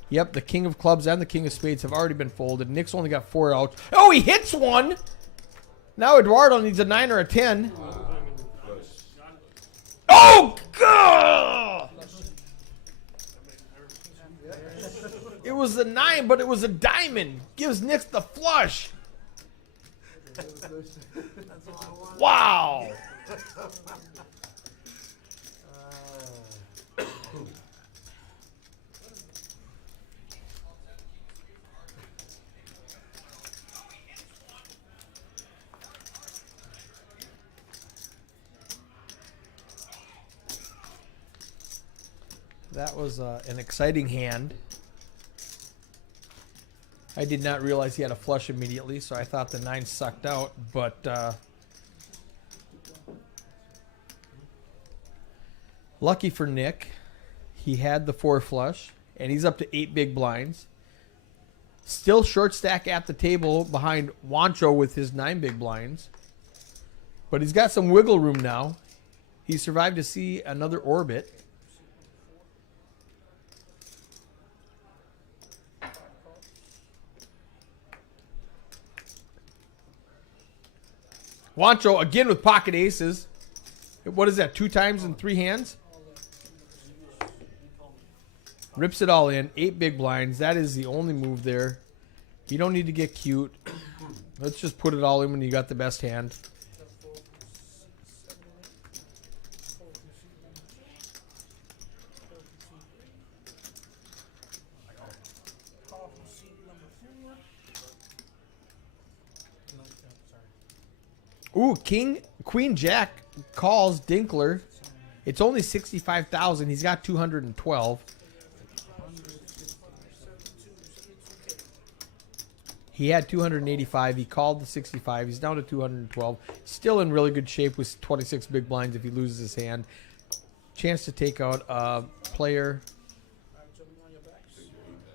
Yep, the king of clubs and the king of spades have already been folded. Nick's only got 4 outs. Oh, he hits one. Now Eduardo needs a 9 or a 10. Oh, God! It was a 9, but it was a diamond. Gives Nick the flush. Wow. That was an exciting hand. I did not realize he had a flush immediately, so I thought the 9 sucked out, but lucky for Nick, he had the 4 flush, and he's up to 8 big blinds. Still short stack at the table behind Wancho with his 9 big blinds. But he's got some wiggle room now. He survived to see another orbit. Wancho again with pocket aces. What is that, 2 times in 3 hands? Rips it all in. 8 big blinds. That is the only move there. You don't need to get cute. Let's just put it all in when you got the best hand. Coffee seat number 4. No, sorry. Ooh, King, Queen, Jack calls Dinkler. It's only 65,000. He's got 212. He had 285. He called the 65. He's down to 212. Still in really good shape with 26 big blinds if he loses his hand. Chance to take out a player. Alright, gentlemen, on your backs.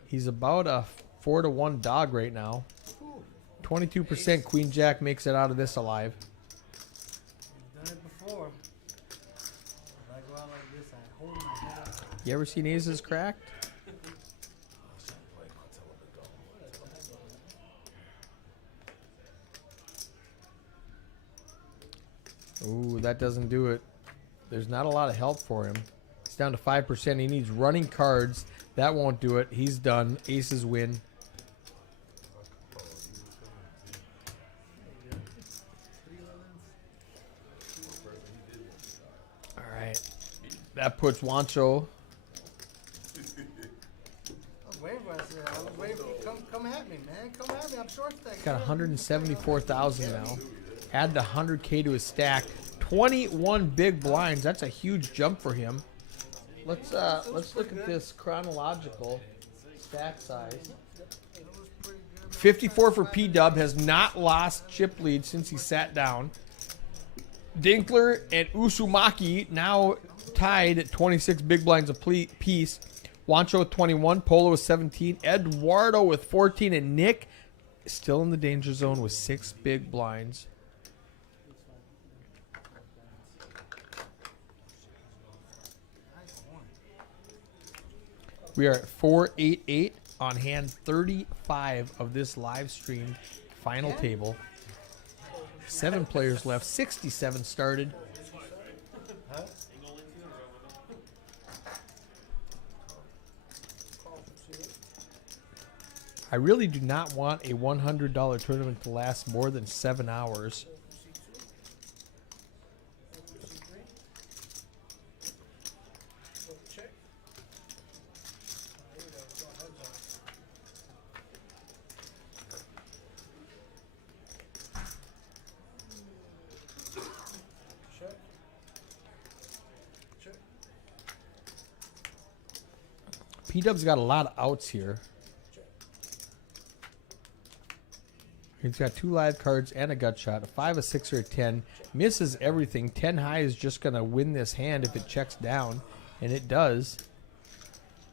He's about a 4-1 dog right now. 22% Queen Jack makes it out of this alive. We've done it before. If I go out like this, I hold my head up. You ever seen aces cracked? Ooh, that doesn't do it. There's not a lot of help for him. He's down to 5%. He needs running cards. That won't do it. He's done. Aces win. All right. That puts Wancho. I was waiting for it. I was waiting for you. Come at me, man. Come at me. I'm short stack. Got 174,000 now. Add the 100K to his stack. 21 big blinds. That's a huge jump for him. Let's look at this chronological stack size. 54 for P-Dub. Has not lost chip lead since he sat down. Dinkler and Usumaki now tied at 26 big blinds apiece. Wancho with 21. Polo with 17. Eduardo with 14. And Nick still in the danger zone with 6 big blinds. We are at 488 on hand 35 of this live stream final table. 7 players left. 67 started. I really do not want a $100 tournament to last more than 7 hours. Check. Here we go. Go ahead, Check. Check. P-Dub's got a lot of outs here. He's got 2 live cards and a gut shot. A 5, a 6, or a 10. Misses everything. 10 high is just going to win this hand if it checks down. And it does.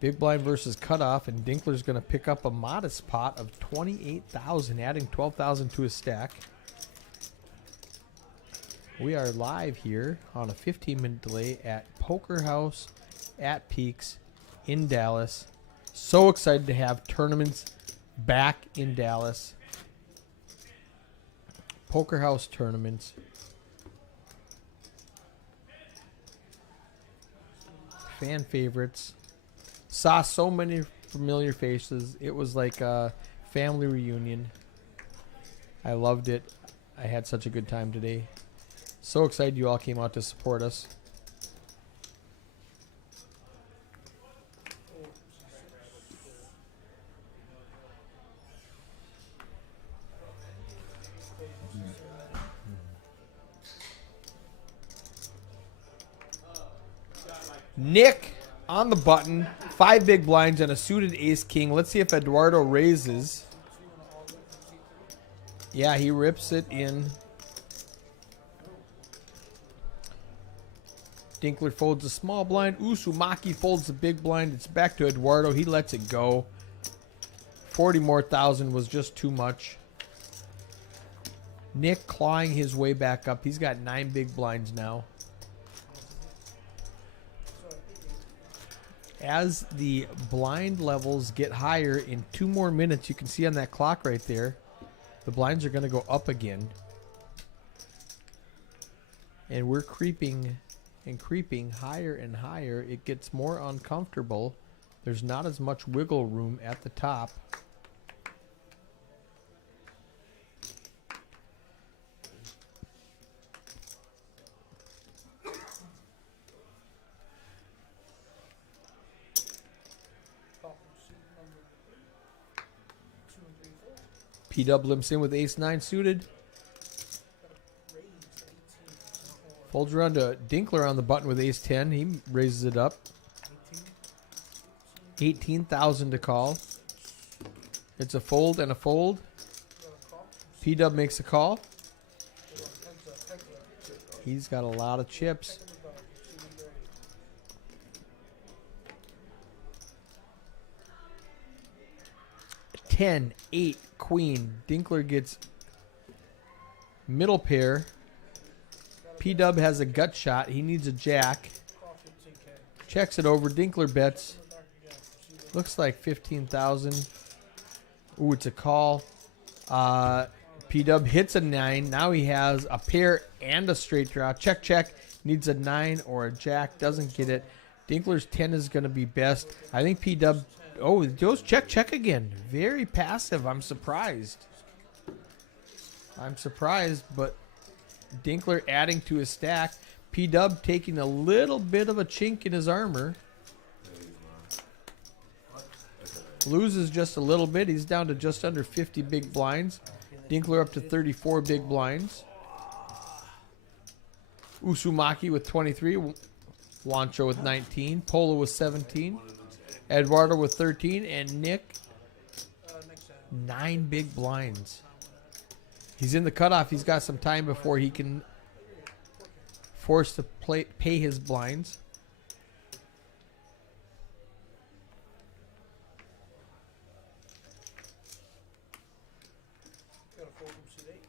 Big blind versus cutoff. And Dinkler's going to pick up a modest pot of 28,000. Adding 12,000 to his stack. We are live here on a 15-minute delay at Poker House at Peaks in Dallas. So excited to have tournaments back in Dallas. Poker House tournaments. Fan favorites. Saw so many familiar faces. It was like a family reunion. I loved it. I had such a good time today. So excited you all came out to support us. Nick on the button, 5 big blinds and a suited ace king. Let's see if Eduardo raises. Yeah, he rips it in. Dinkler folds a small blind. Usumaki folds the big blind. It's back to Eduardo. He lets it go. 40 more thousand was just too much. Nick clawing his way back up. He's got 9 big blinds now. As the blind levels get higher in 2 more minutes, you can see on that clock right there, the blinds are going to go up again. And we're creeping and creeping higher and higher. It gets more uncomfortable. There's not as much wiggle room at the top. P-Dub limps in with ace-9 suited. Folds around to Dinkler on the button with ace-10. He raises it up. 18,000 to call. It's a fold and a fold. P-Dub makes a call. Heads up. He's got a lot of chips. Check the dog. See when they're ready. 10, 8, queen. Dinkler gets middle pair. P-Dub has a gut shot. He needs a jack. Call 15K. Checks it over. Dinkler bets. Check the dog again. See when Looks like 15,000. Ooh, it's a call. P-Dub hits a 9. Now he has a pair and a straight draw. Check, check. Needs a 9 or a jack. Doesn't get it. Dinkler's 10 is going to be best. I think P-Dub... Oh, it goes check, check again. Very passive. I'm surprised. But Dinkler adding to his stack. P-Dub taking a little bit of a chink in his armor. Loses just a little bit. He's down to just under 50 big blinds. Dinkler up to 34 big blinds. Usumaki with 23. Wancho with 19. Polo with 17. Eduardo with 13. And Nick, next time. 9 big blinds. He's in the cutoff. He's got some time before he can force to pay his blinds. Got a fold from seat 8.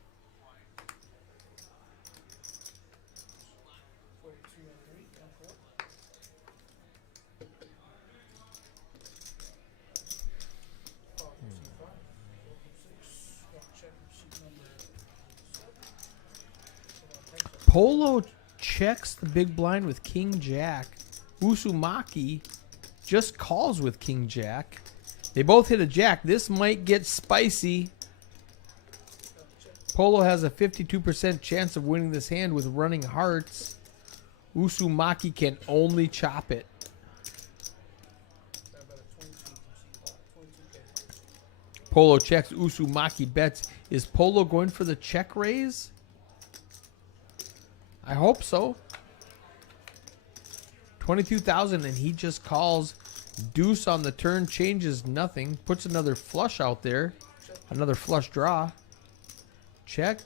42 and 3 and 4. Call from seat 5. Fold from 6. Got a check from seat number 7. Hold on, heads up. Polo checks the big blind with King Jack. Usumaki just calls with King Jack. They both hit a jack. This might get spicy. Polo has a 52% chance of winning this hand with running hearts. Usumaki can only chop it. Got about a 22 from seat 5. 22K. Polo checks. Usumaki bets. Is Polo going for the check raise? I hope so. 22,000 and he just calls. Deuce on the turn, changes nothing. Puts another flush out there. Another flush draw. Check.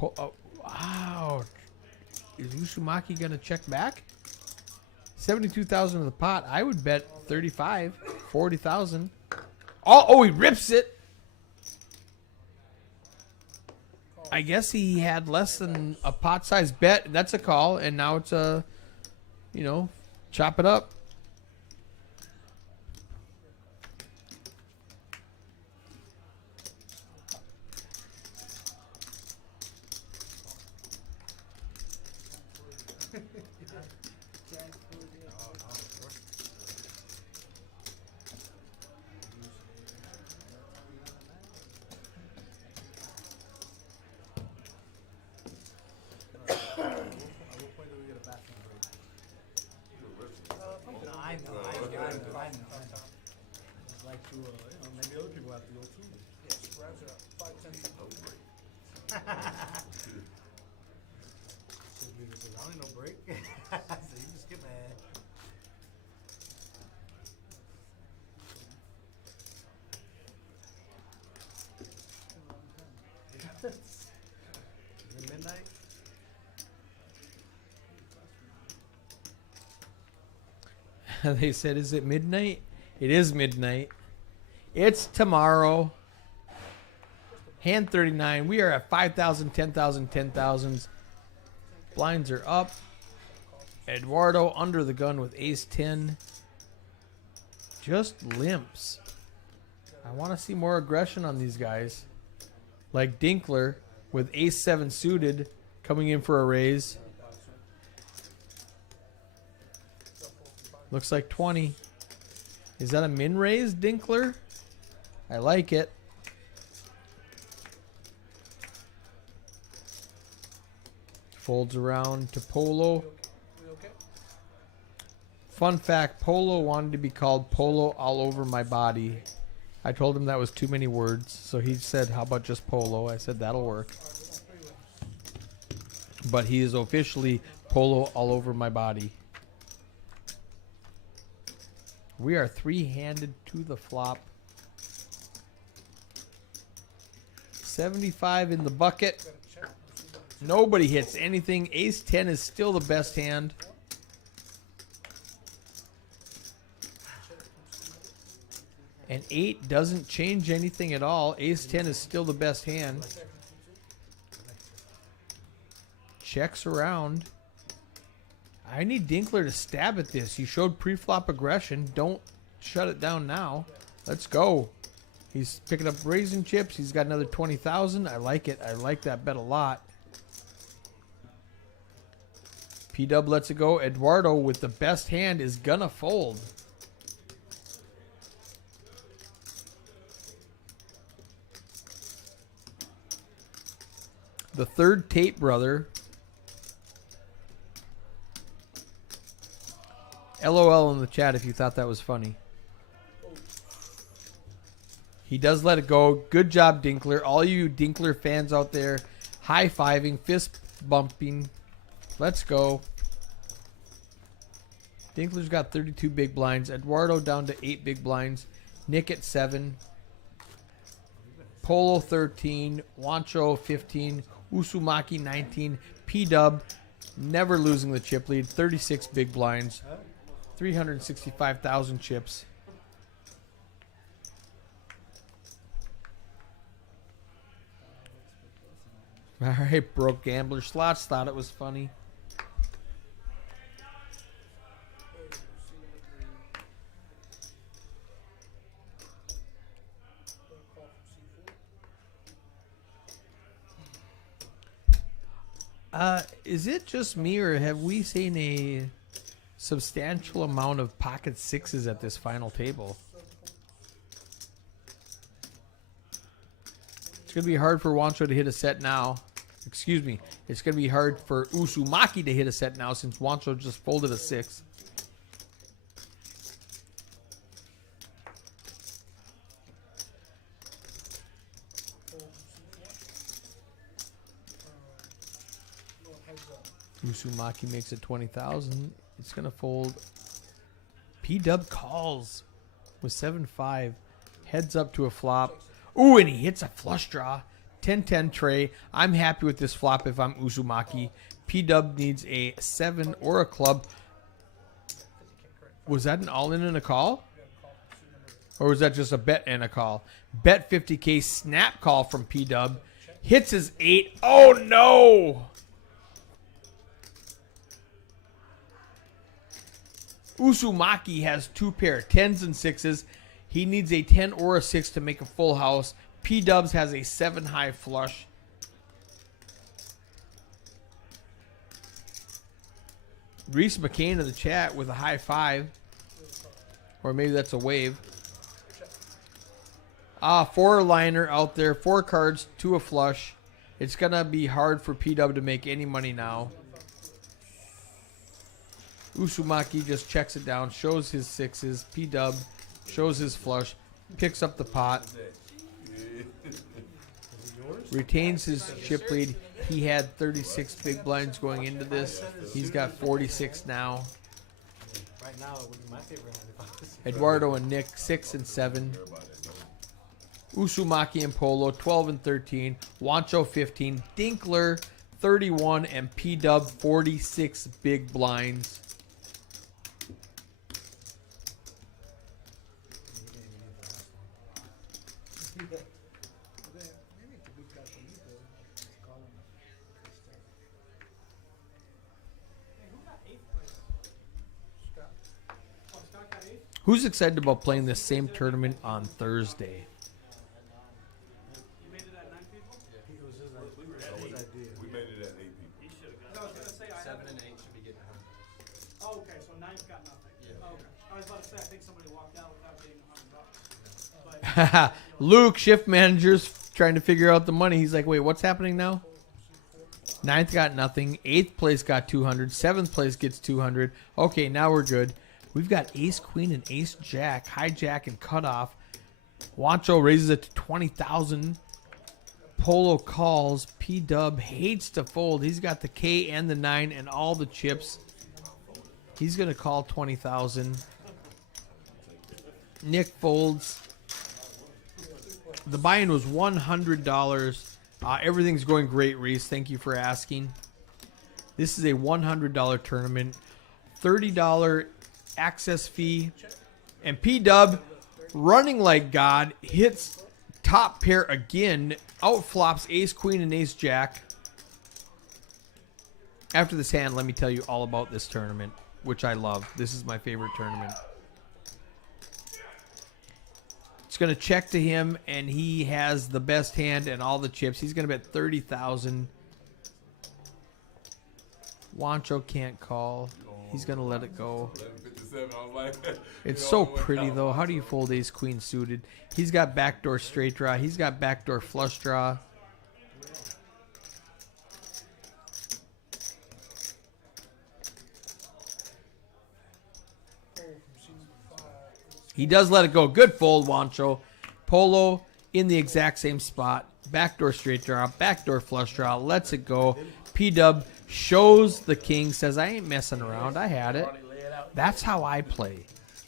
Oh, wow. Is Usumaki going to check back? 72,000 in the pot. I would bet 35, 40,000. Oh, he rips it. I guess he had less than a pot-sized bet. That's a call, and now it's a, chop it up. I know. It's like to, maybe other people have to go too. Yes, grabs it up. 5, 10 feet. Says me, this is, I don't need no break. So you just skip ahead. Is it midnight? They said, is it midnight? It is midnight. It's tomorrow. Hand 39. We are at 5,000, 10,000, 10,000s. Blinds are up. Eduardo under the gun with ace 10. Just limps. I want to see more aggression on these guys. Like Dinkler with ace 7 suited coming in for a raise. Looks like 20. Is that a min raise, Dinkler? I like it. Folds around to Polo. We okay? Fun fact, Polo wanted to be called Polo all over my body. I told him that was too many words, so he said, how about just Polo? I said, that'll work. All right, we're on 3 wins. But he is officially Polo all over my body. We are 3-handed to the flop. 75 in the bucket. Nobody hits anything. Ace 10 is still the best hand. And 8 doesn't change anything at all. Ace 10 is still the best hand. Checks around. I need Dinkler to stab at this. He showed pre-flop aggression. Don't shut it down now. Let's go. He's picking up raisin chips. He's got another 20,000. I like it. I like that bet a lot. P-Dub lets it go. Eduardo with the best hand is gonna fold. The third tape brother. LOL in the chat if you thought that was funny. He does let it go. Good job, Dinkler. All you Dinkler fans out there, high-fiving, fist bumping. Let's go. Dinkler's got 32 big blinds. Eduardo down to 8 big blinds. Nick at 7. Polo 13. Wancho 15. Usumaki 19. P-Dub never losing the chip lead. 36 big blinds. 365,000 chips. All right, broke gambler. Slots thought it was funny. Is it just me, or have we seen a substantial amount of pocket sixes at this final table? It's going to be hard for Wancho to hit a set now. Excuse me. It's going to be hard for Usumaki to hit a set now since Wancho just folded a 6. Usumaki makes it 20,000. It's going to fold. P-Dub calls with 7-5. Heads up to a flop. Ooh, and he hits a flush draw. 10-10 tray. I'm happy with this flop if I'm Uzumaki. P-Dub needs a 7 or a club. Was that an all-in and a call? Or was that just a bet and a call? Bet 50K snap call from P-Dub. Hits his 8. Oh, no! Uzumaki has 2 pair, 10s and 6s. He needs a 10 or a 6 to make a full house. P-Dubs has a 7 high flush. Reese McCain in the chat with a high 5. Or maybe that's a wave. 4 liner out there. 4 cards to a flush. It's going to be hard for P-Dub to make any money now. Uzumaki just checks it down, shows his 6s. P-Dub shows his flush, picks up the pot, retains his chip lead. He had 36 big blinds going into this. He's got 46 now. Right now, it would be my favorite hand if I was. Eduardo and Nick, 6 and 7. Uzumaki and Polo, 12 and 13. Wancho, 15. Dinkler, 31. And P-Dub, 46 big blinds. Who's excited about playing this same tournament on Thursday? You made it at 9 people? It was just like, his idea. We made it at 8 people. I was gonna say I have. 7 and 8 should be getting 100. Oh, okay, so 9's got nothing. Yeah. Oh, okay. I was about to say I think somebody walked out without getting $100. But Luke, shift manager's trying to figure out the money. He's like, wait, what's happening now? 9th got nothing. 8th place got 200. 7th place gets 200. Okay, now we're good. We've got ace, queen, and ace, jack. Hijack and cutoff. Wancho raises it to 20,000. Polo calls. P-Dub hates to fold. He's got the K and the 9 and all the chips. He's going to call 20,000. Nick folds. The buy-in was $100. Everything's going great, Reese. Thank you for asking. This is a $100 tournament, $30 access fee, and P-Dub, running like God, hits top pair again, outflops ace queen and ace jack. After this hand, let me tell you all about this tournament, which I love. This is my favorite tournament. It's going to check to him, and he has the best hand and all the chips. He's going to bet 30,000. Wancho can't call. He's going to let it go. 11:57. I was like, It's so pretty, though. How do you fold ace queen suited? He's got backdoor straight draw. He's got backdoor flush draw. He does let it go. Good fold, Wancho. Polo in the exact same spot. Backdoor straight draw. Backdoor flush draw. Lets it go. P-Dub shows the king. Says, I ain't messing around. I had it. That's how I play.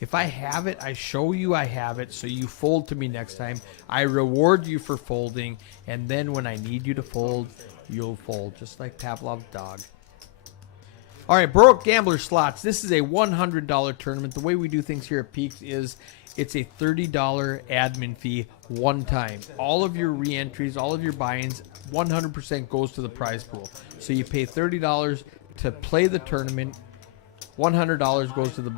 If I have it, I show you I have it, so you fold to me next time. I reward you for folding, and then when I need you to fold, you'll fold, just like Pavlov's dog. All right, Baroque Gambler Slots. This is a $100 tournament. The way we do things here at Peaks is it's a $30 admin fee one time. All of your re-entries, all of your buy-ins, 100% goes to the prize pool. So you pay $30 to play the tournament. $100 goes to the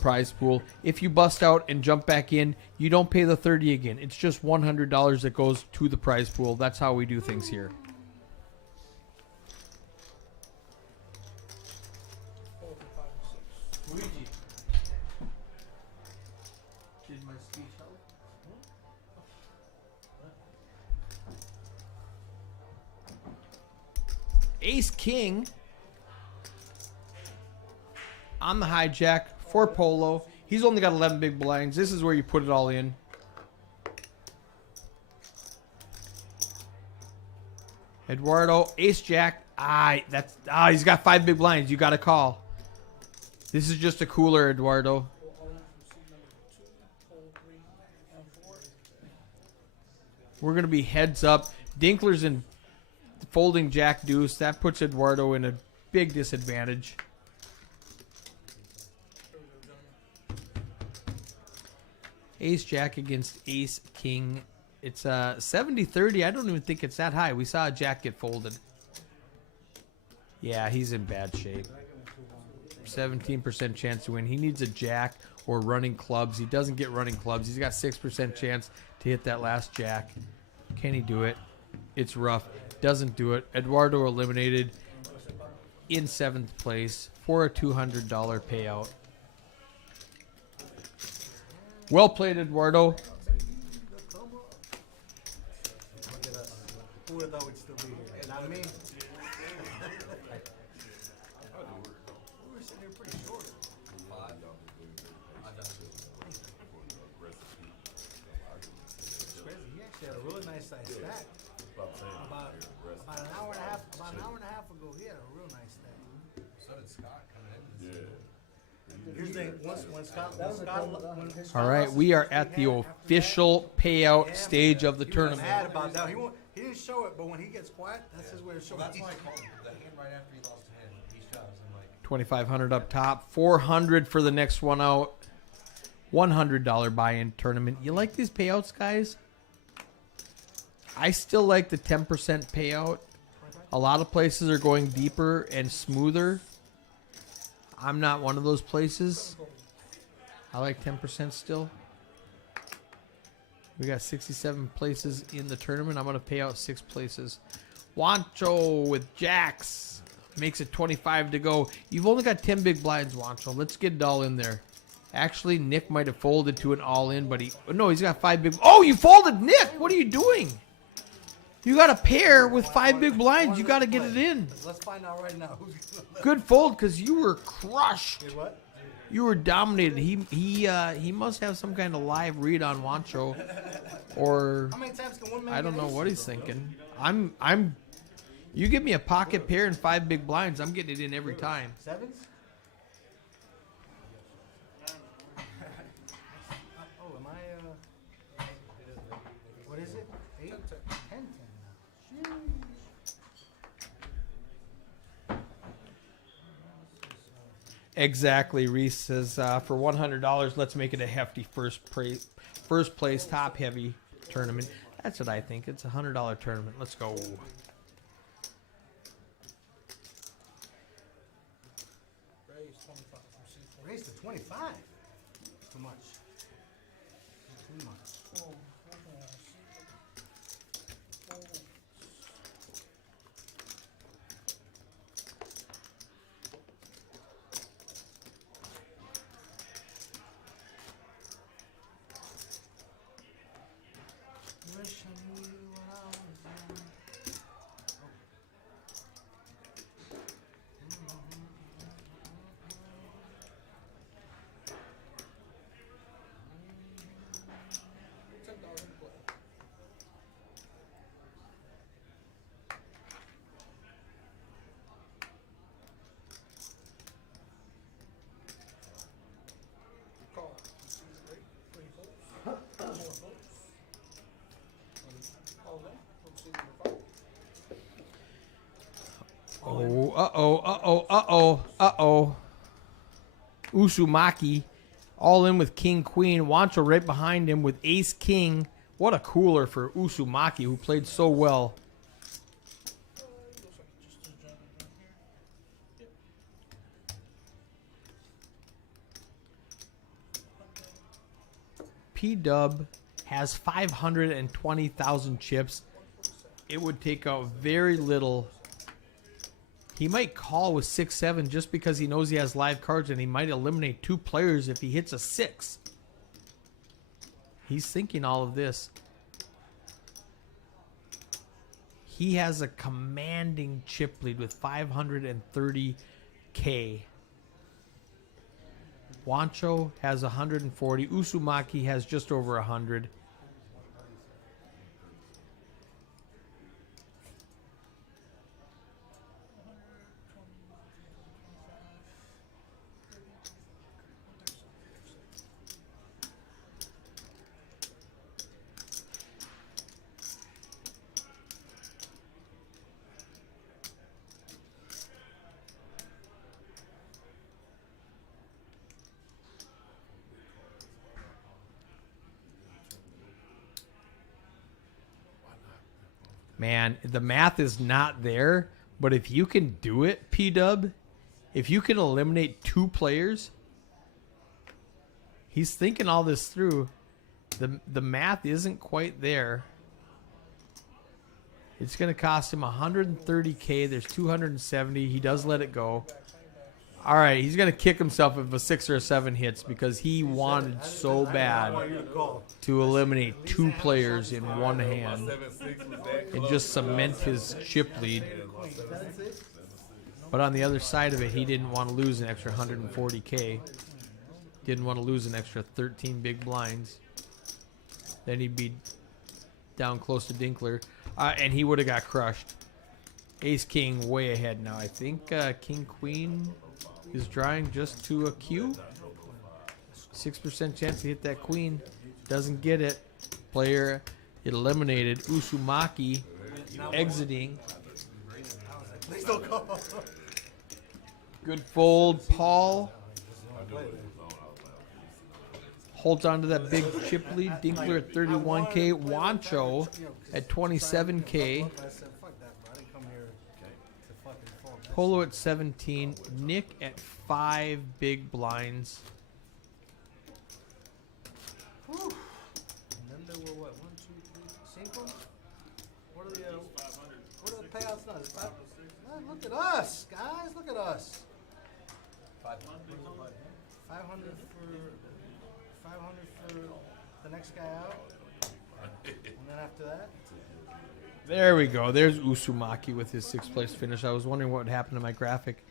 prize pool. If you bust out and jump back in, you don't pay the $30 again. It's just $100 that goes to the prize pool. That's how we do things here. Luigi. Did my speech help? Ace King on the hijack for Polo. He's only got 11 big blinds. This is where you put it all in. Eduardo, Ace Jack. He's got 5 big blinds. You got to call. This is just a cooler, Eduardo. We're going to be heads up. Dinkler's in folding Jack Deuce. That puts Eduardo in a big disadvantage. Ace Jack against Ace King. It's 70-30. I don't even think it's that high. We saw a Jack get folded. Yeah, he's in bad shape. 17% chance to win. He needs a Jack or running clubs. He doesn't get running clubs. He's got 6% chance to hit that last Jack. Can he do it? It's rough. Doesn't do it. Eduardo eliminated in 7th place for a $200 payout. Well played, Eduardo. Who would have thought we'd still be here? Not me. We were sitting here pretty short. It's crazy. He actually had a really nice size stack. About an hour and a half ago, he had a real nice stack. So did Scott coming in. yeah. Here's the thing, when Scott All right, we are at the official payout stage of the he was tournament. mad about that. He didn't show it, but when he gets quiet, that's his way of showing Well, that's it. why I called him. The hand right after he lost a hand, he shoves. I'm like, 2,500 up top, 400 for the next one out. $100 buy-in tournament. You like these payouts, guys? I still like the 10% payout. A lot of places are going deeper and smoother. I'm not one of those places. I like 10% still. We got 67 places in the tournament. I'm going to pay out 6 places. Wancho with Jacks. Makes it 25 to go. You've only got 10 big blinds, Wancho. Let's get it all in there. Actually, Nick might have folded to an all-in, but he's got 5 big... Oh, you folded, Nick! What are you doing? You got a pair with 5 big blinds. You got to get it in. Let's find out right now who's gonna Good fold, because you were crushed. Did what? You were dominated. He must have some kind of live read on Wancho, or How many times can one man I don't get know ace? what he's thinking. You give me a pocket pair and 5 big blinds, I'm getting it in every time. Sevens? Oh, am I, what is it? Exactly. Reese says for $100, let's make it a hefty first place top heavy tournament. That's what I think. It's a $100 tournament. Let's go. Raise 25 from C4. Raised to 25. Too much. Too much. Oh, Wish I knew you when I was young. $10 play. Call. Three votes. 4 votes. All of them. Let's see number 5. Oh, uh-oh. Usumaki all in with King Queen. Wancho right behind him with Ace King. What a cooler for Usumaki, who played so well. Looks like just a jump right here. P-Dub has 520,000 chips. It would take out very little. He might call with 6-7 just because he knows he has live cards, and he might eliminate 2 players if he hits a 6. He's thinking all of this. He has a commanding chip lead with 530K. Wancho has 140. Usumaki has just over 100. Man, the math is not there, but if you can do it, P-Dub, if you can eliminate 2 players, he's thinking all this through. The math isn't quite there. It's going to cost him 130K. There's 270. He does let it go. All right, he's going to kick himself if a 6 or a 7 hits because he wanted so bad to eliminate 2 players in one hand 7-6 was that and close. just cement his chip lead. But on the other side of it, he didn't want to lose an extra 140K. Didn't want to lose an extra 13 big blinds. Then he'd be down close to Dinkler. And he would have got crushed. Ace King way ahead now. I think King Queen is drawing just to a Q. 6% chance to hit that Queen. Doesn't get it. Player eliminated. Usumaki exiting. Please don't go. Good fold. Paul holds on to that big chip lead. Dinkler at 31K. Wancho at 27K. I said, fuck that, bro. I didn't come here to fucking fall back. Polo at 17. Nick at 5 big blinds. Whew. And then there were what? 1, 2, 3, 5? What are the payouts now? Is it 5? Man, look at us, guys. Look at us. 500 for the next guy out. And then after that, There we go. There's Usumaki with his 6th place finish. I was wondering what happened to my graphic.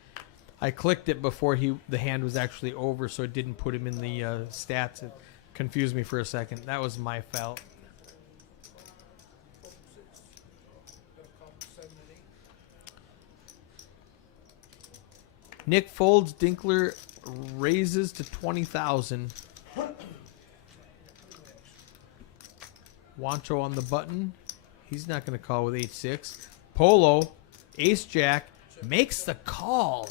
I clicked it before the hand was actually over, so it didn't put him in the stats. It confused me for a second. That was my fault. Nick folds. Dinkler raises to 20,000. Wancho on the button. He's not going to call with 8-6. Polo, Ace-Jack, makes the call.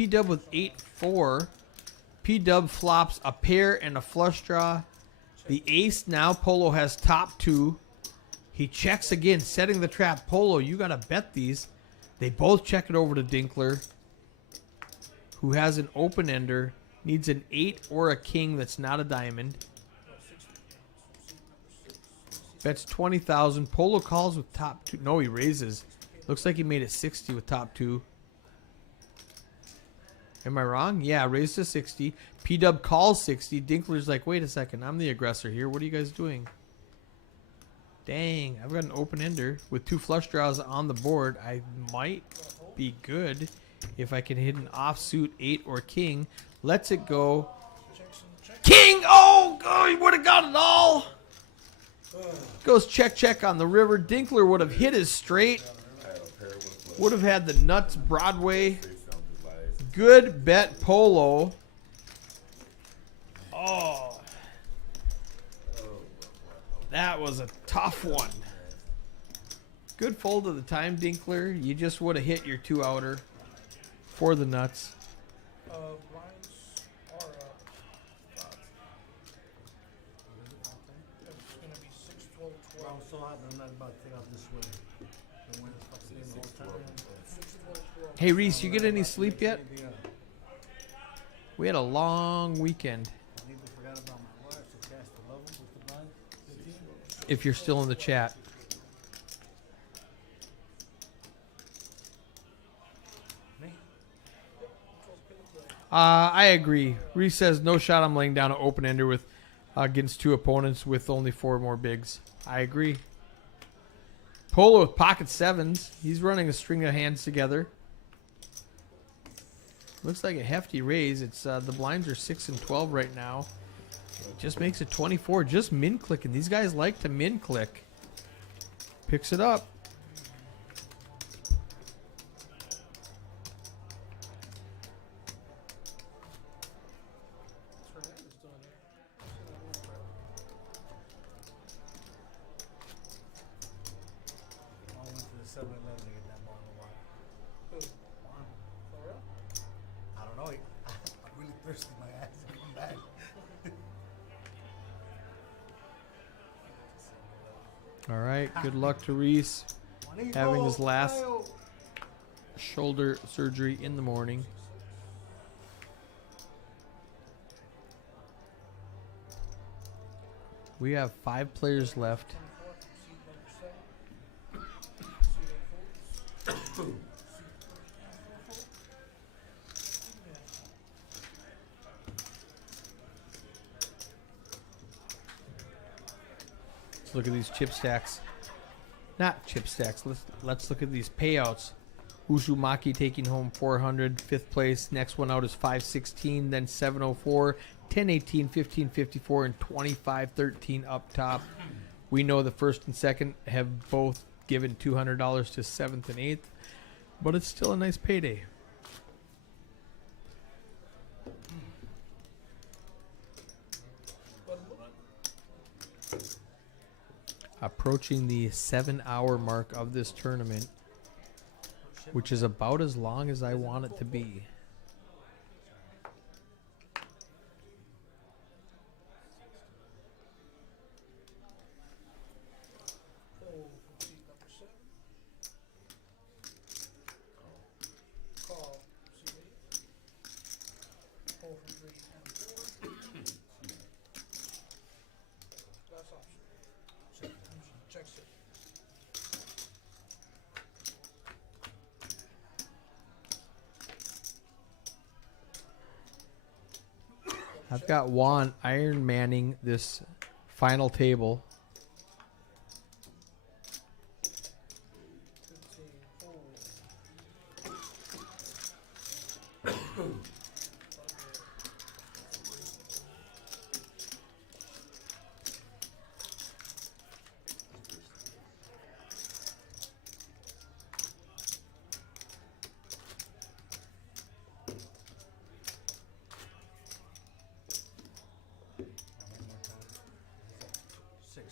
P-Dub with 8-4. P-Dub flops a pair and a flush draw. The ace now. Polo has top 2. He checks again, setting the trap. Polo, you got to bet these. They both check it over to Dinkler, who has an open-ender. Needs an 8 or a king that's not a diamond. Bets 20,000. Polo calls with top 2. No, he raises. Looks like he made it 60 with top 2. Am I wrong? Yeah, raised to 60. P-Dub calls 60. Dinkler's like, wait a second, I'm the aggressor here. What are you guys doing? Dang, I've got an open ender with 2 flush draws on the board. I might be good if I can hit an offsuit 8 or king. Lets it go. King! Oh, he would have got it all. Goes check, check on the river. Dinkler would have hit his straight. Would have had the nuts Broadway. Good bet, Polo. Oh. That was a tough one. Good fold of the time, Dinkler. You just would have hit your 2-outer for the nuts. Blinds are up. It's going to be 6, 12, 12. Bro, I'm so hot that I'm not about to take off this sweater. The wind is fucking in the whole time. 6, 12, 12. Hey, Reese, you get any sleep yet? Anything else? We had a long weekend. I neither forgot about my wife, so cast the level with the blind. 15. If you're still in the chat. Me? I agree. Reese says no shot. I'm laying down an open ender with against 2 opponents with only 4 more bigs. I agree. Polo with pocket 7s. He's running a string of hands together. Looks like a hefty raise. It's the blinds are 6 and 12 right now. It just makes it 24. Just min clicking. These guys like to min click. Picks it up. I went to the 7-Eleven to get that bottle of water. Who? Juan. For real? I don't know. I'm really thirsty. My ass to come back. All right. Good luck to Reese. Juanito, Having his last Ohio. shoulder surgery in the morning. We have 5 players left. 24, seat number 7. Let's look at these chip stacks. Not chip stacks. Let's look at these payouts. Uzumaki taking home 400, 5th place. Next one out is 516, then 704, 1018, 1554, and 2513 up top. We know the first and second have both given $200 to 7th and 8th, but it's still a nice payday. Approaching the 7-hour mark of this tournament, which is about as long as I want it to be. Pull from seat number 7. Call seat 8. Pull from 3 and 4. Last option. Checks it. I've got Juan Iron Manning this final table. 15, pull. Six.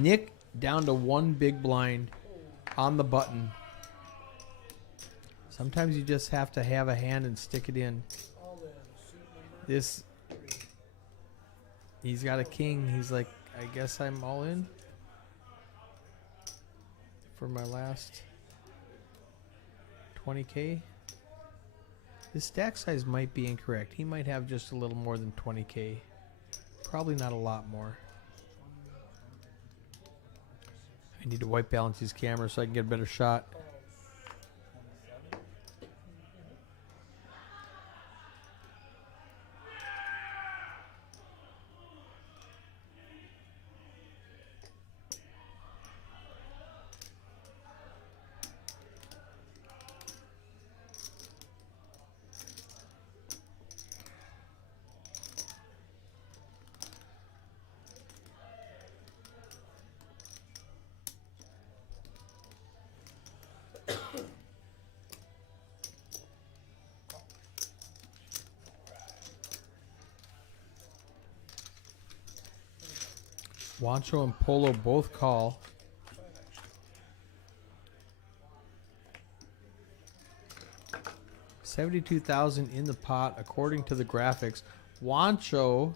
Nick down to one big blind on the button. Sometimes you just have to have a hand and stick it in. All in. Suit number This, 3. he's got a king. He's like, I guess I'm all in for my last 20K. This stack size might be incorrect. He might have just a little more than 20K. Probably not a lot more. I need to white balance these cameras so I can get a better shot. Wancho and Polo both call. $72,000 in the pot according to the graphics. Wancho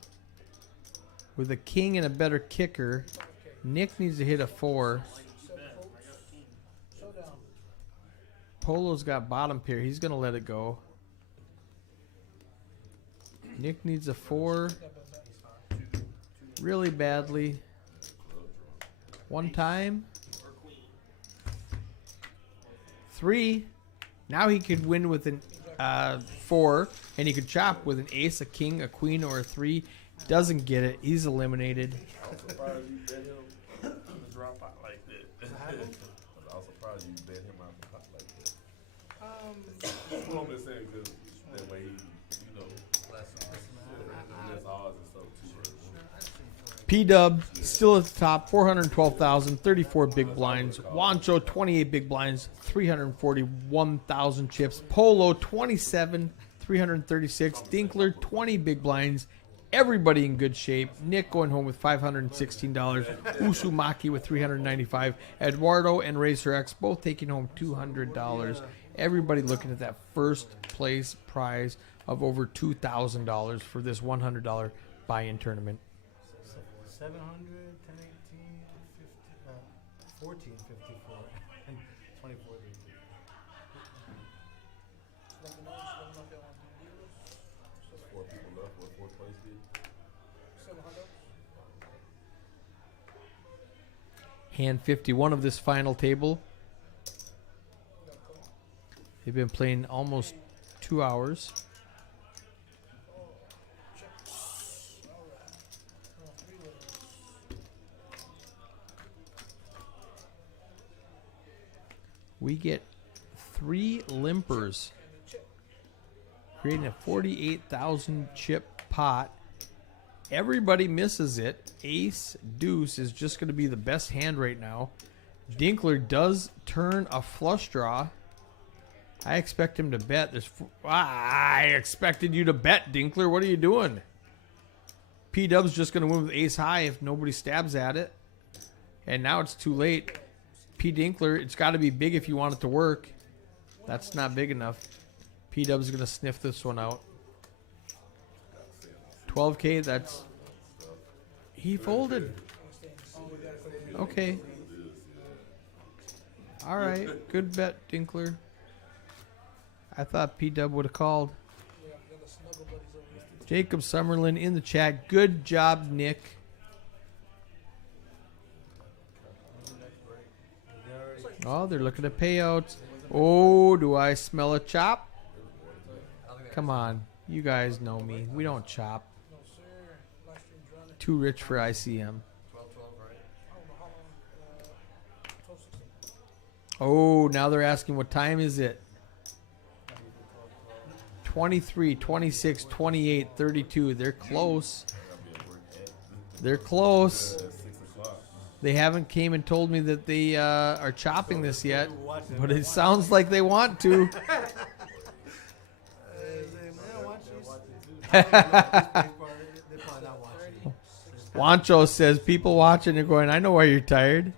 with a king and a better kicker. Nick needs to hit a 4. 7 votes. Showdown. Polo's got bottom pair. He's going to let it go. Nick needs a 4 really badly. One time. 3. Now he could win with an 4, and he could chop with an ace, a king, a queen, or a 3. Doesn't get it. He's eliminated. I'm surprised you bet him to drop out like that. I was surprised you bet him out the pot like that. Well, I'm just saying because that way, you know, less odds and stuff too. P-Dub still at the top, 412,000, 34 big blinds. Wancho, 28 big blinds, 341,000 chips. Polo, 27, 336. Dinkler, 20 big blinds. Everybody in good shape. Nick going home with $516. Usumaki with $395. Eduardo and Racer X both taking home $200. Everybody looking at that first place prize of over $2,000 for this $100 buy-in tournament. 700, 10, 18, 50, 14, 54, and 24. Let me know if y'all want to do deals. 4 people left. What 4th place did? 700. Hand 51 of this final table. They've been playing almost 2 hours. We get 3 limpers, creating a 48,000 chip pot. Everybody misses it. Ace deuce is just going to be the best hand right now. Dinkler does turn a flush draw. I expect him to bet. I expected you to bet, Dinkler. What are you doing? P-Dub's just going to win with ace high if nobody stabs at it. And now it's too late. P. Dinkler, it's got to be big if you want it to work. That's not big enough. P-Dub's going to sniff this one out. 12K, that's... He folded. Okay. All right. Good bet, Dinkler. I thought P-Dub would have called. Jacob Summerlin in the chat. Good job, Nick. Oh, they're looking at payouts. Oh, do I smell a chop? Come on. You guys know me. We don't chop. Too rich for ICM. Oh, now they're asking what time is it? 23, 26, 28, 32. They're close. They're close. They haven't came and told me that they are chopping this yet, but it sounds like they want to. Juancho says, people watching are going, I know why you're tired.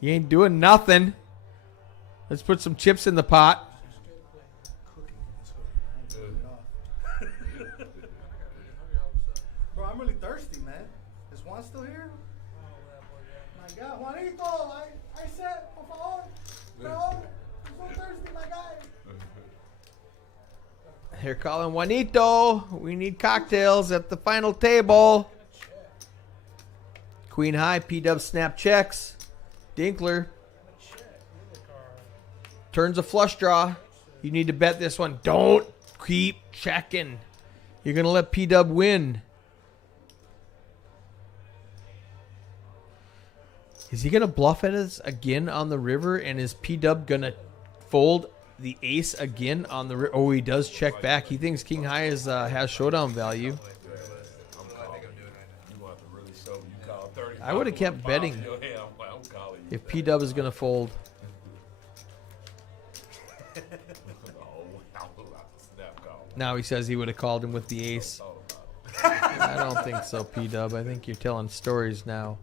You ain't doing nothing. Let's put some chips in the pot. Bro, I'm really thirsty, man. Is Juan still here? My God, Juanito, I said, por favor, bro, I'm so thirsty, my guy. They're calling Juanito. We need cocktails at the final table. Queen High, P-Dub snap checks. Dinkler turns a flush draw. You need to bet this one. Don't keep checking. You're going to let P-Dub win. Is he going to bluff at us again on the river? And is P-Dub going to fold the ace again on the river? Oh, he does check back. He thinks King High has showdown value. I would have kept betting if P-Dub is going to fold. Now he says he would have called him with the ace. I don't think so, P-Dub. I think you're telling stories now.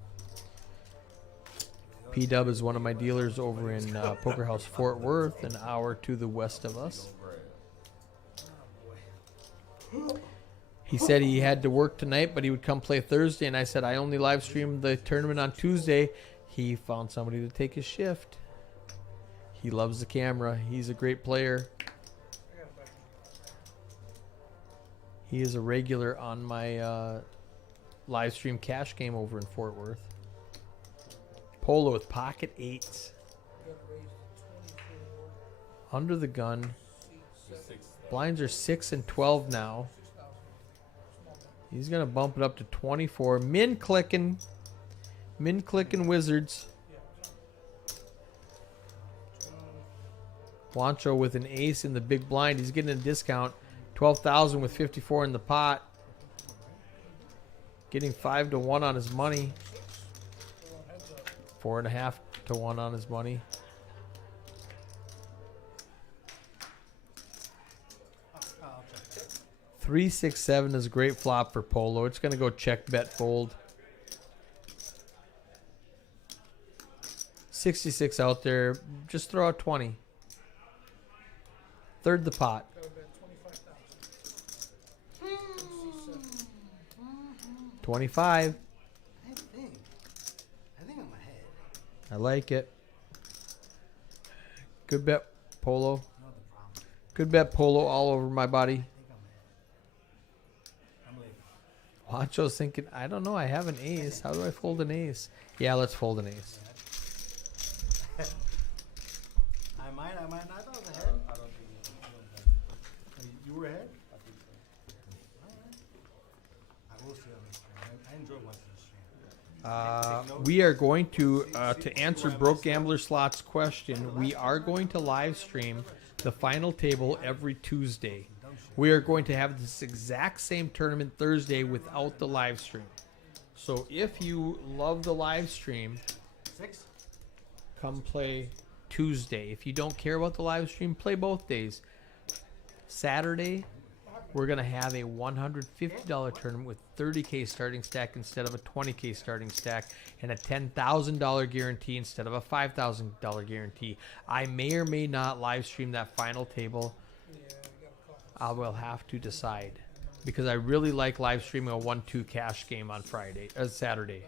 P-Dub is one of my dealers over in Poker House Fort Worth, an hour to the west of us. He said he had to work tonight, but he would come play Thursday, and I said I only live stream the tournament on Tuesday. He found somebody to take his shift. He loves the camera. He's a great player. He is a regular on my live stream cash game over in Fort Worth. Polo with pocket eights. Under the gun. Blinds are 6 and 12 now. He's going to bump it up to 24. Min clicking Wizards. Juancho with an ace in the big blind. He's getting a discount. 12,000 with 54 in the pot. Getting 5 to 1 on his money. 4.5 to 1 on his money. Three, 6, 7 is a great flop for Polo. It's going to go check, bet, fold. 66 out there. Just throw out 20. Third the pot. 25. I think I'm ahead. I like it. Good bet, Polo. Good bet, Polo, all over my body. Juancho's thinking, I don't know, I have an ace. How do I fold an ace? Yeah, let's fold an ace. I might not. I thought I was ahead. I don't think you were ahead? I will see on the stream. I enjoy watching the stream. We are going to answer Broke Gambler Slots question, we are going to live stream the final table every Tuesday. We are going to have this exact same tournament Thursday without the live stream. So if you love the live stream, 6? come play Tuesday. If you don't care about the live stream, play both days. Saturday, we're going to have a $150 tournament with 30K starting stack instead of a 20K starting stack and a $10,000 guarantee instead of a $5,000 guarantee. I may or may not live stream that final table. I will have to decide because I really like live streaming a 1-2 cash game on Saturday.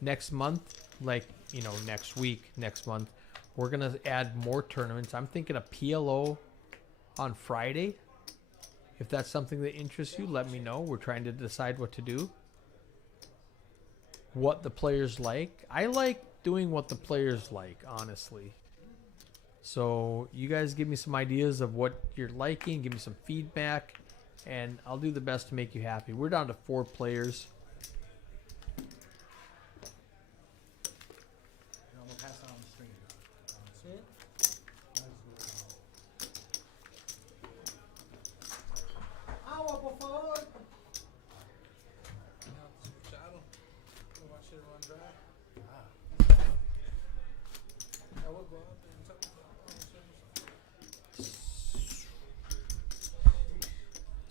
Next month, next week, next month, we're going to add more tournaments. I'm thinking a PLO on Friday. If that's something that interests you, let me know. We're trying to decide what to do. What the players like. I like doing what the players like, honestly. So you guys give me some ideas of what you're liking, give me some feedback, and I'll do the best to make you happy. We're down to 4 players. I'm gonna pass it on the stream. Agua, por favor.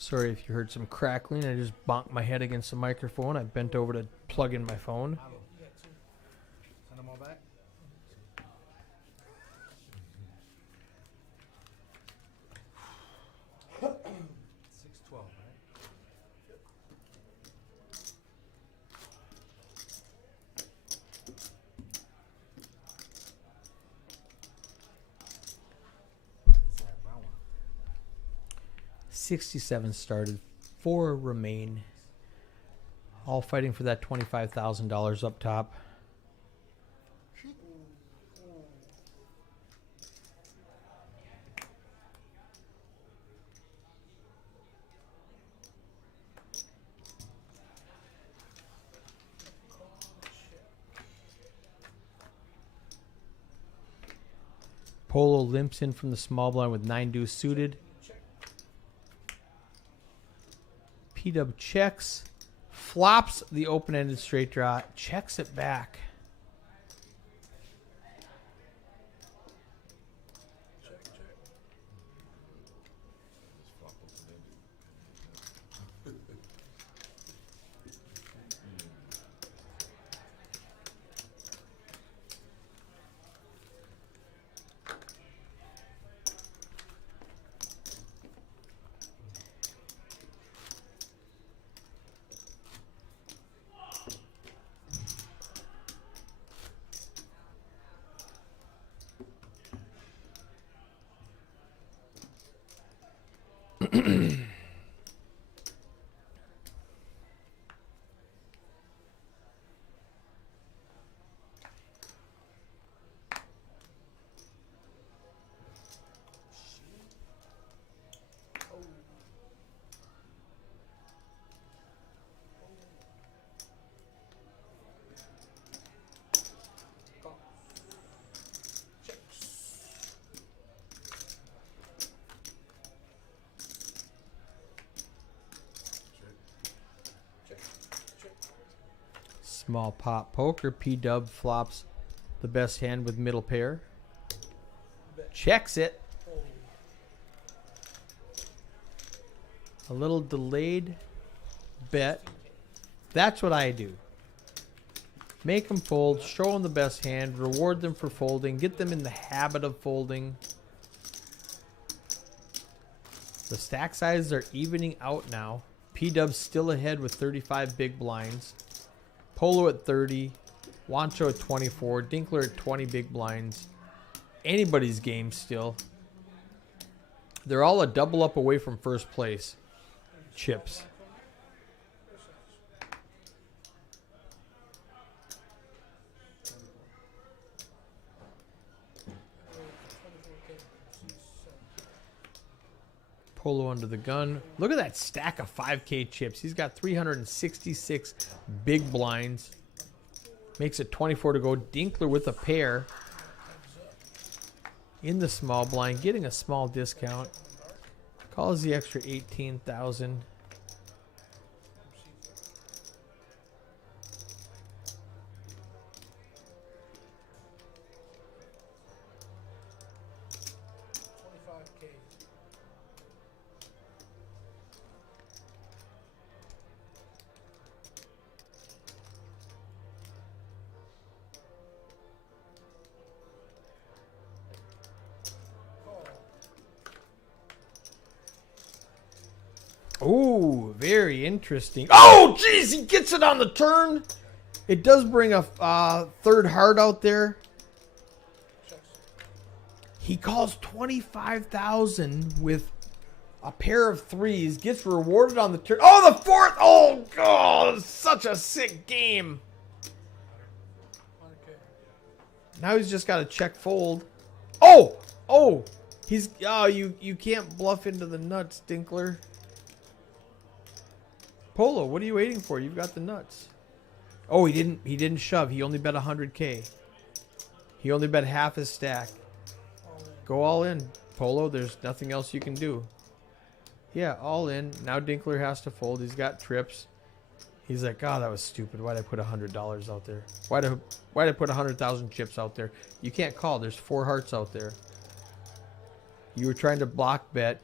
Sorry if you heard some crackling. I just bonked my head against the microphone. I bent over to plug in my phone. Send them all back. 612, right? 67 started. 4 remain. All fighting for that $25,000 up top. Polo limps in from the small blind with 9 deuce suited. P-Dub checks, flops the open-ended straight draw, checks it back. Small pot poker. P-Dub flops the best hand with middle pair. Checks it. A little delayed bet. That's what I do. Make them fold. Show them the best hand. Reward them for folding. Get them in the habit of folding. The stack sizes are evening out now. P-Dub's still ahead with 35 big blinds. Polo at 30, Wancho at 24, Dinkler at 20 big blinds. Anybody's game still. They're all a double up away from first place. Chips. Polo under the gun. Look at that stack of 5K chips. He's got 366 big blinds. Makes it 24 to go. Dinkler with a pair. In the small blind. Getting a small discount. Calls the extra 18,000. Oh, very interesting. Oh, jeez, he gets it on the turn. It does bring a third heart out there. He calls 25,000 with a pair of threes. Gets rewarded on the turn. Oh, the fourth. Oh, God, such a sick game. Now he's just got to check fold. Oh, he's you can't bluff into the nuts, Dinkler. Polo, what are you waiting for? You've got the nuts. Oh, he didn't shove. He only bet 100K. He only bet half his stack. Go all in, Polo. There's nothing else you can do. Yeah, all in. Now Dinkler has to fold. He's got trips. He's like, oh, that was stupid. Why'd I put $100 out there? Why'd I put 100,000 chips out there? You can't call. There's 4 hearts out there. You were trying to block bet.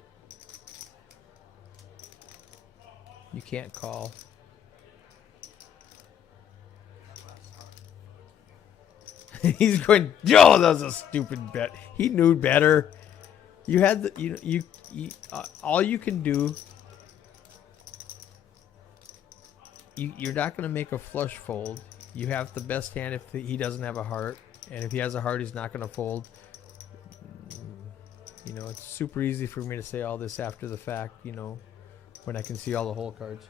You can't call. He's going, Joe, that was a stupid bet. He knew better. You had the, you all you can do. You're not going to make a flush fold. You have the best hand if he doesn't have a heart. And if he has a heart, he's not going to fold. You know, it's super easy for me to say all this after the fact, you know, when I can see all the hole cards.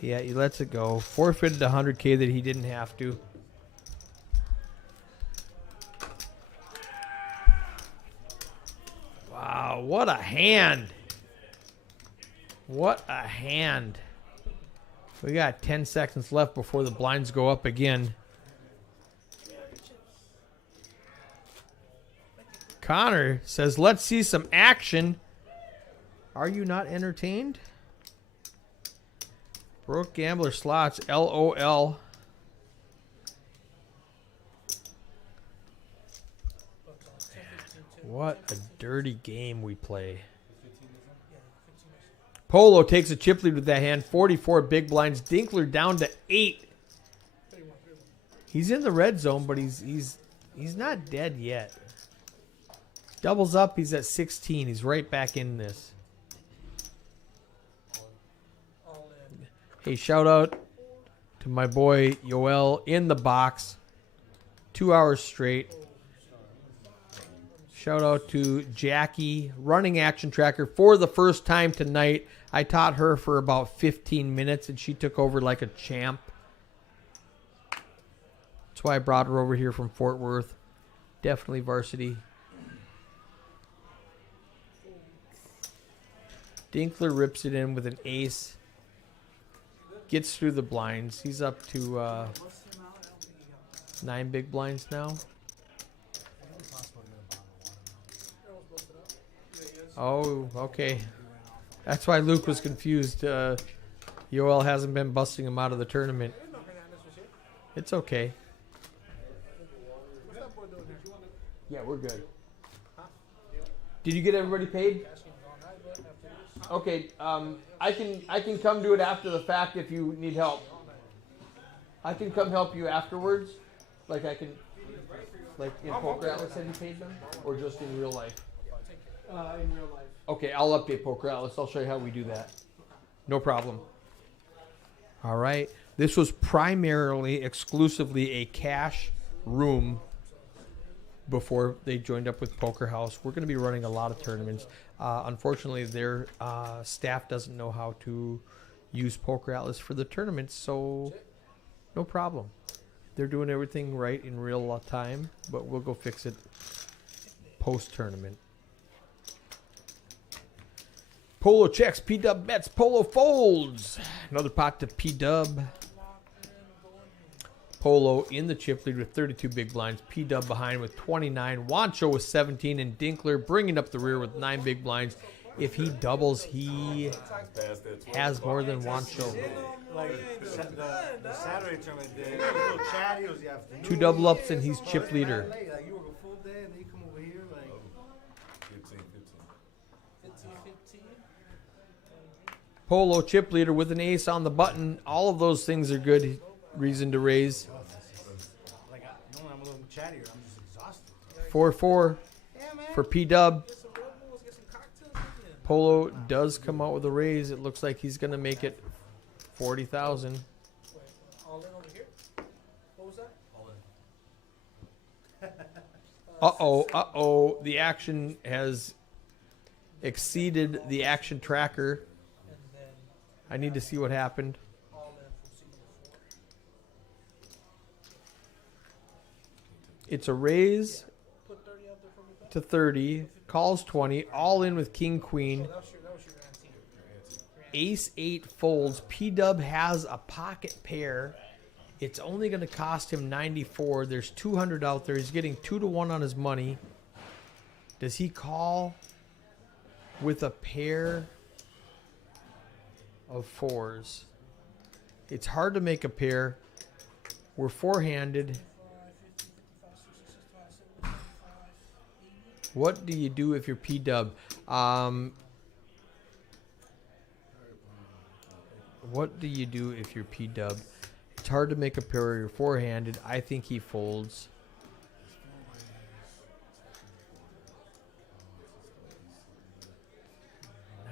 Yeah, he lets it go. Forfeited 100K that he didn't have to. Wow, what a hand. What a hand. We got 10 seconds left before the blinds go up again. Connor says, let's see some action. Are you not entertained? Broke Gambler Slots, LOL. What a dirty game we play. Polo takes a chip lead with that hand. 44 big blinds. Dinkler down to 8. He's in the red zone, but he's not dead yet. Doubles up. He's at 16. He's right back in this. Hey, shout out to my boy Yoel in the box. 2 hours straight. Shout out to Jackie, running action tracker for the first time tonight. I taught her for about 15 minutes and she took over like a champ. That's why I brought her over here from Fort Worth. Definitely varsity. Dinkler rips it in with an ace. Gets through the blinds. He's up to 9 big blinds now. Oh, okay. That's why Luke was confused. Yoel hasn't been busting him out of the tournament. It's okay. Yeah, we're good. Did you get everybody paid? Okay, I can come do it after the fact if you need help. I can come help you afterwards. Like I can, like in Poker Atlas, have you paid them, or just in real life? In real life. Okay, I'll update Poker Atlas. I'll show you how we do that. No problem. All right. This was primarily, exclusively a cash room before they joined up with Poker House. We're going to be running a lot of tournaments. Unfortunately, their staff doesn't know how to use Poker Atlas for the tournaments, so no problem. They're doing everything right in real time, but we'll go fix it post-tournament. Polo checks, P-Dub bets, Polo folds. Another pot to P-Dub. Polo in the chip lead with 32 big blinds. P-Dub behind with 29. Wancho with 17. And Dinkler bringing up the rear with 9 big blinds. If he doubles, he has more than Wancho. Like the Saturday tournament day, a little chatty. It was the afternoon. 2 double ups and he's chip leader. Like you work a full day and then you come over here like 15. Polo chip leader with an ace on the button. All of those things are good reason to raise. like normally I'm a little chattier. I'm just exhausted. 4-4 for P-Dub. Polo does come out with a raise. It looks like he's going to make it 40,000. All in over here? What was that? Uh-oh, uh-oh. The action has exceeded the action tracker. And then I need to see what happened. all in from season 4. It's a raise Put 30 out there for me back. to 30. Calls 20. All in with King Queen. That was your guarantee. Ace 8 folds. P-Dub has a pocket pair. It's only going to cost him 94. There's 200 out there. He's getting 2-1 on his money. Does he call with a pair of 4s? It's hard to make a pair. We're four-handed. What do you do if you're P-Dub? What do you do if you're P-Dub? It's hard to make a pair or you're four-handed. I think he folds.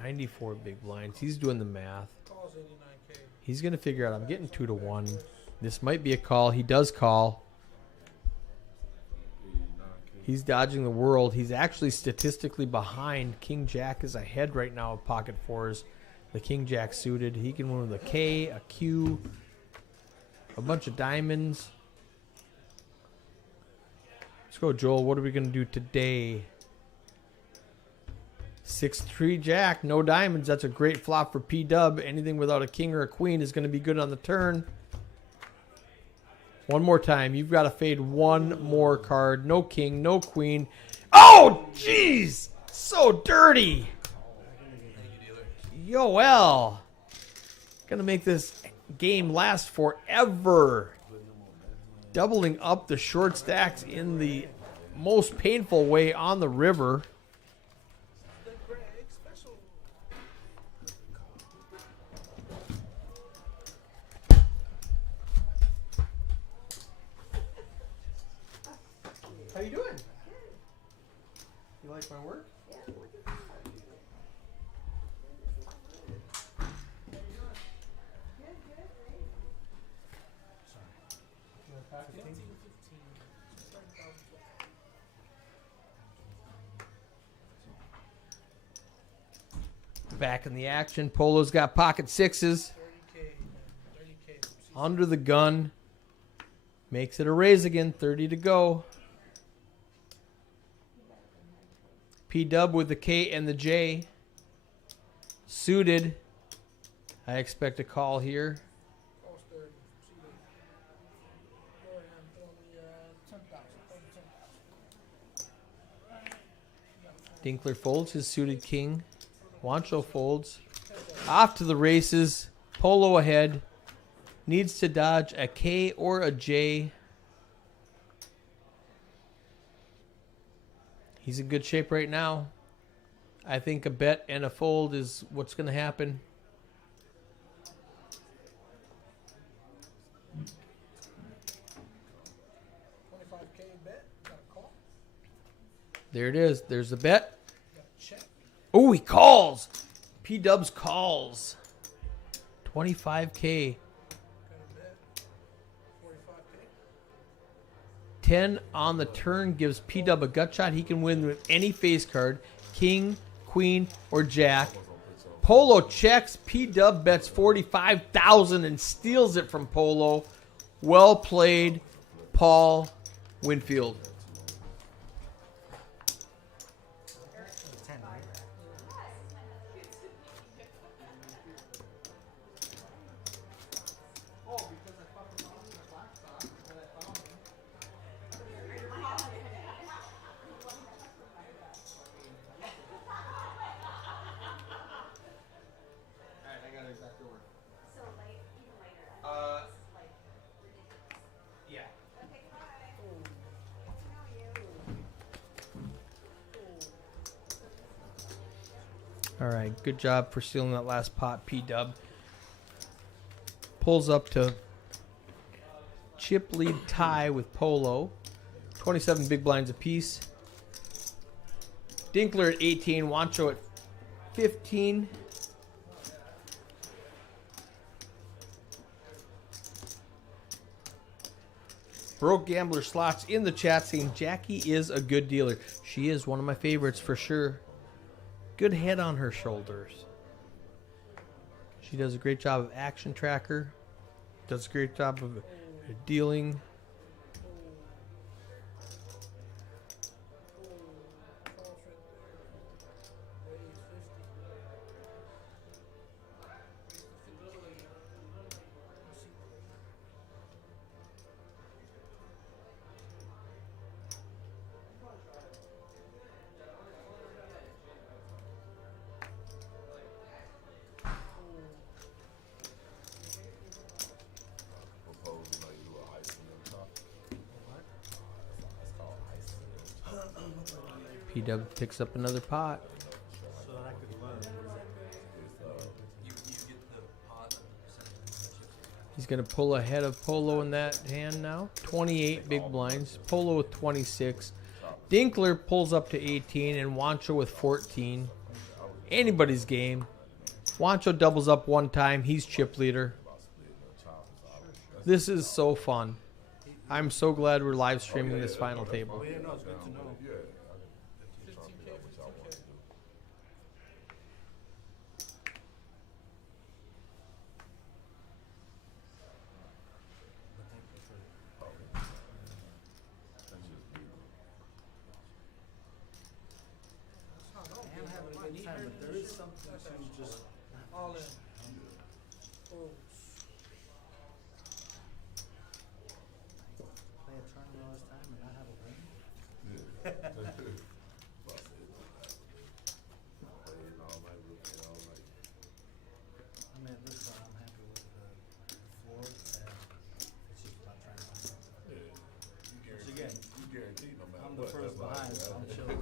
$94 big blinds. He's doing the math. Calls 89K. He's going to figure out I'm getting 2-1. This might be a call. He does call. He's dodging the world. He's actually statistically behind. King Jack is ahead right now of pocket fours. The King Jack suited. He can win with a K, a Q, a bunch of diamonds. Let's go, Joel. What are we going to do today? 6-3 Jack. No diamonds. That's a great flop for P-Dub. Anything without a king or a queen is going to be good on the turn. One more time. You've got to fade one more card. No king, no queen. Oh, jeez. So dirty. Yoel. Gonna make this game last forever. Doubling up the short stacks in the most painful way on the river. The Greg special. How you doing? You like my work? Back in the action. Polo's got pocket sixes. 30K. Under the gun. Makes it a raise again. 30 to go. P-Dub with the K and the J. Suited. I expect a call here. Calls 30. Go ahead and throw me 10,000. Dinkler folds his suited king. Wancho folds. Off to the races. Polo ahead. Needs to dodge a K or a J. He's in good shape right now. I think a bet and a fold is what's going to happen. $25K bet. Got a call. There it is. There's the bet. Got a check. Oh, he calls. P-Dubs calls. 25K. Got a bet. 45K. 10 on the turn gives P-Dub a gut shot. He can win with any face card. King, queen, or jack. Polo checks. P-Dub bets 45,000 and steals it from Polo. Well played, Paul Winfield. 10, right? So late, even later. Like, Yeah. okay, bye. Get to know you. All right, good job for stealing that last pot, P-Dub. Pulls up to chip lead tie with Polo. 27 big blinds apiece. Dinkler at 18, Wancho at 15. Broke Gambler Slots in the chat saying Jackie is a good dealer. She is one of my favorites for sure. Good head on her shoulders. She does a great job of action tracker. Does a great job of dealing. Calls right there. Raise 50. Proposing like do a high school P-Dub picks up another pot. So that I could learn. You get the pot and the percentage. He's going to pull ahead of Polo in that hand now. 28 big blinds. Polo with 26. Dinkler pulls up to 18 and Wancho with 14. Anybody's game. Wancho doubles up one time. He's chip leader. This is so fun. I'm so glad we're live streaming this final table. Oh, yeah, no, it's good to know. 15K, 15K. I am having a good time, but there is something to just All in. Oh, play a tournament all this time and not have a win. I mean, this one I'm happy with the floor, and it's just about trying to find something. Once again, You guarantee no matter I'm the what. first that's all behind, right. so I'm chilling.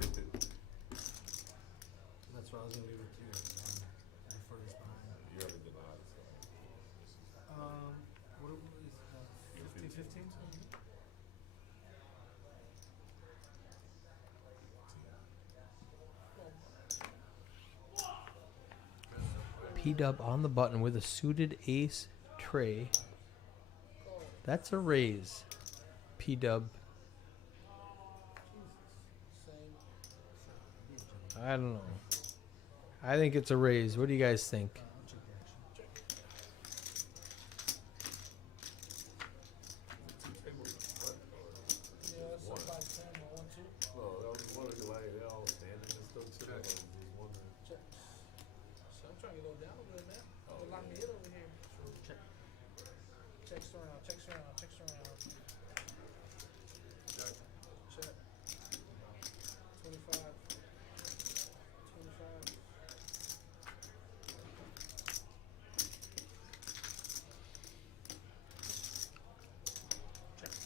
That's why I was gonna leave it to you. I'm the furthest behind. You already denied it, so. What is 15? P-Dub on the button with a suited ace tray. That's a raise. P-Dub. I don't know. I think it's a raise. What do you guys think? I'll check the action. yeah, that's up by 10 or 1, 2. No, I was wondering why they all standing and stuff too. I was just wondering. Check. So I'm trying to go down a little, man. Oh, lock me in over here. Check. Checks around, checks around, checks around. Check. 25. 25.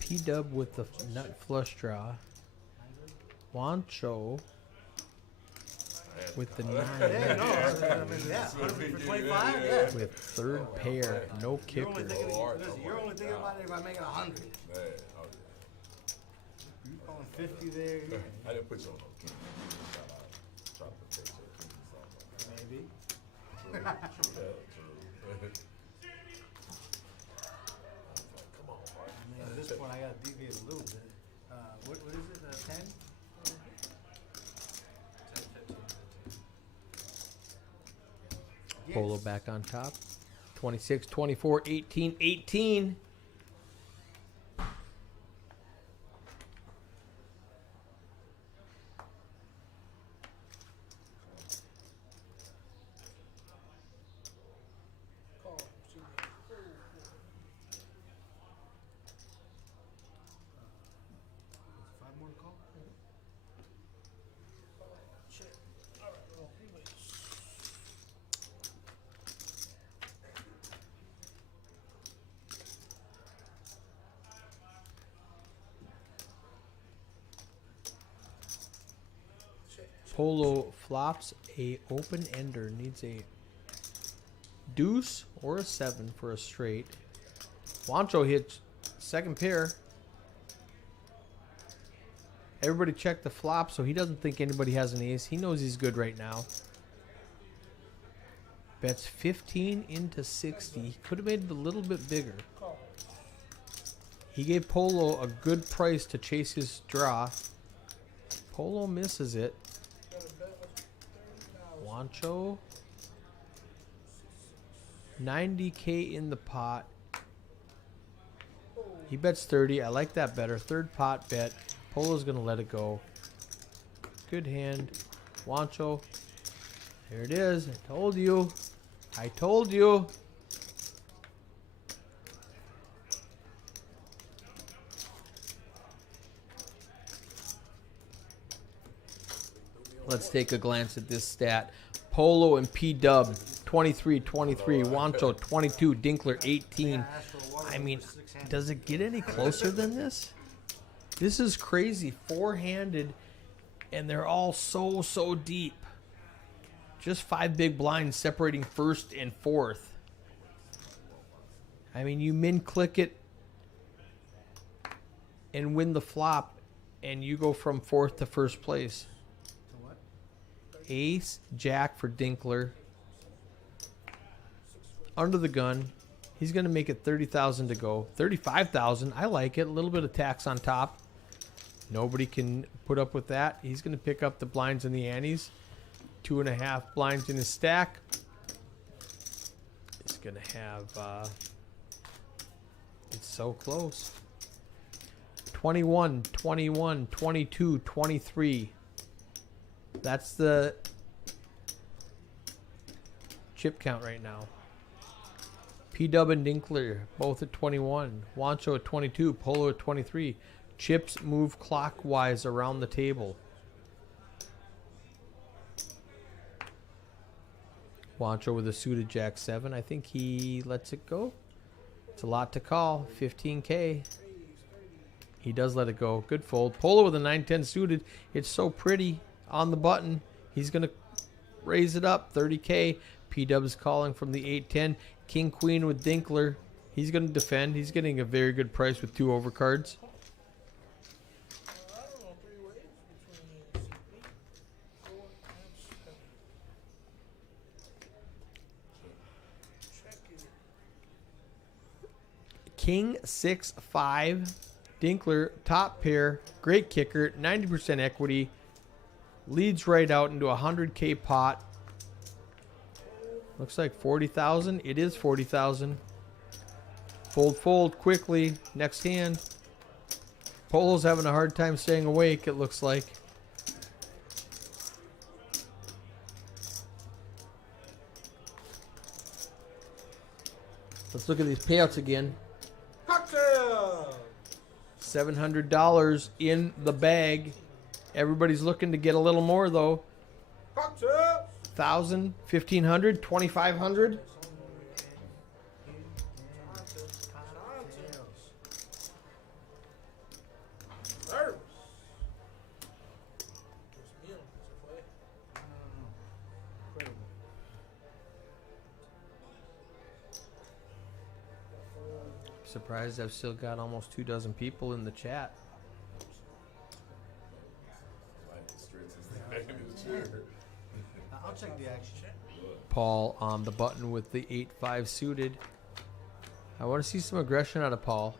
P-Dub with the nut flush draw. Wancho with the 9 Yeah, no, I mean, yeah, 100 for 25, yeah. with third pair, no You're only kicker. thinking, listen, you're only thinking about it if I make it 100. Man, oh yeah. You calling 50 there, yeah. I didn't put you on no key. Try to protect your keys off. Maybe. True, true. Come on, Mark. I mean, at this point, I gotta deviate a little bit. What is it, 10? 10, 15, 15. Polo back on top. 26, 24, 18, 18. Call. See that. Five more to call? Check. All right, well, anyways. Check. Polo flops a open ender. Needs a deuce or a 7 for a straight. Wancho hits second pair. Everybody check the flop, so he doesn't think anybody has an ace. He knows he's good right now. Bets 15 into 60. He could have made it a little bit bigger. Call. He gave Polo a good price to chase his draw. Polo misses it. Got a bet of 30,000. Wancho. 90K in the pot. He bets 30. I like that better. Third pot bet. Polo's going to let it go. Good hand. Wancho. There it is. I told you. I told you. Let's take a glance at this stat. Polo and P-Dub, 23, 23. Wancho, 22. Dinkler, 18. I mean, does it get any closer than this? This is crazy. Four-handed. And they're all so deep. Just 5 big blinds separating first and fourth. I mean, you min click it and win the flop, and you go from fourth to first place. So what? Ace, jack for Dinkler. Under the gun. He's going to make it 30,000 to go. 35,000. I like it. A little bit of tax on top. Nobody can put up with that. He's going to pick up the blinds and the antes. 2.5 blinds in his stack. He's going to have... it's so close. 21, 21, 22, 23. That's the chip count right now. P-Dub and Dinkler both at 21. Wancho at 22. Polo at 23. Chips move clockwise around the table. Wancho with a suited jack 7. I think he lets it go. It's a lot to call. 15K. He does let it go. Good fold. Polo with a 9-10 suited. It's so pretty on the button. He's going to raise it up. 30K. P-Dub is calling from the 8-10. King Queen with Dinkler. He's going to defend. He's getting a very good price with 2 overcards. I don't know, 3 ways between CP, 4, and 7. Check it. King 6-5. Dinkler, top pair. Great kicker. 90% equity. Leads right out into a 100K pot. Looks like 40,000. It is 40,000. Fold quickly. Next hand. Polo's having a hard time staying awake, it looks like. Let's look at these payouts again. Cocktail! $700 in the bag. Everybody's looking to get a little more, though. Cocktail! 1,000, 1,500, 2,500. Nervous. Surprised I've still got almost 2 dozen people in the chat. I'll check the action. Paul on the button with the 8-5 suited. I want to see some aggression out of Paul.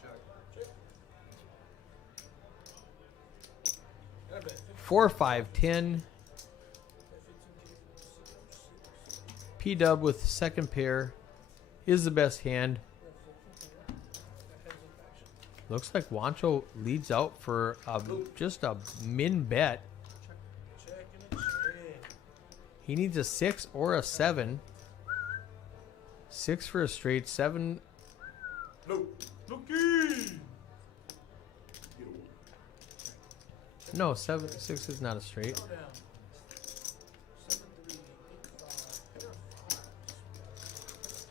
Check. 4-5-10. P-Dub with second pair is the best hand. Looks like Wancho leads out for just a min bet. He needs a 6 or a 7. 6 for a straight, 7. No, 7, 6 is not a straight.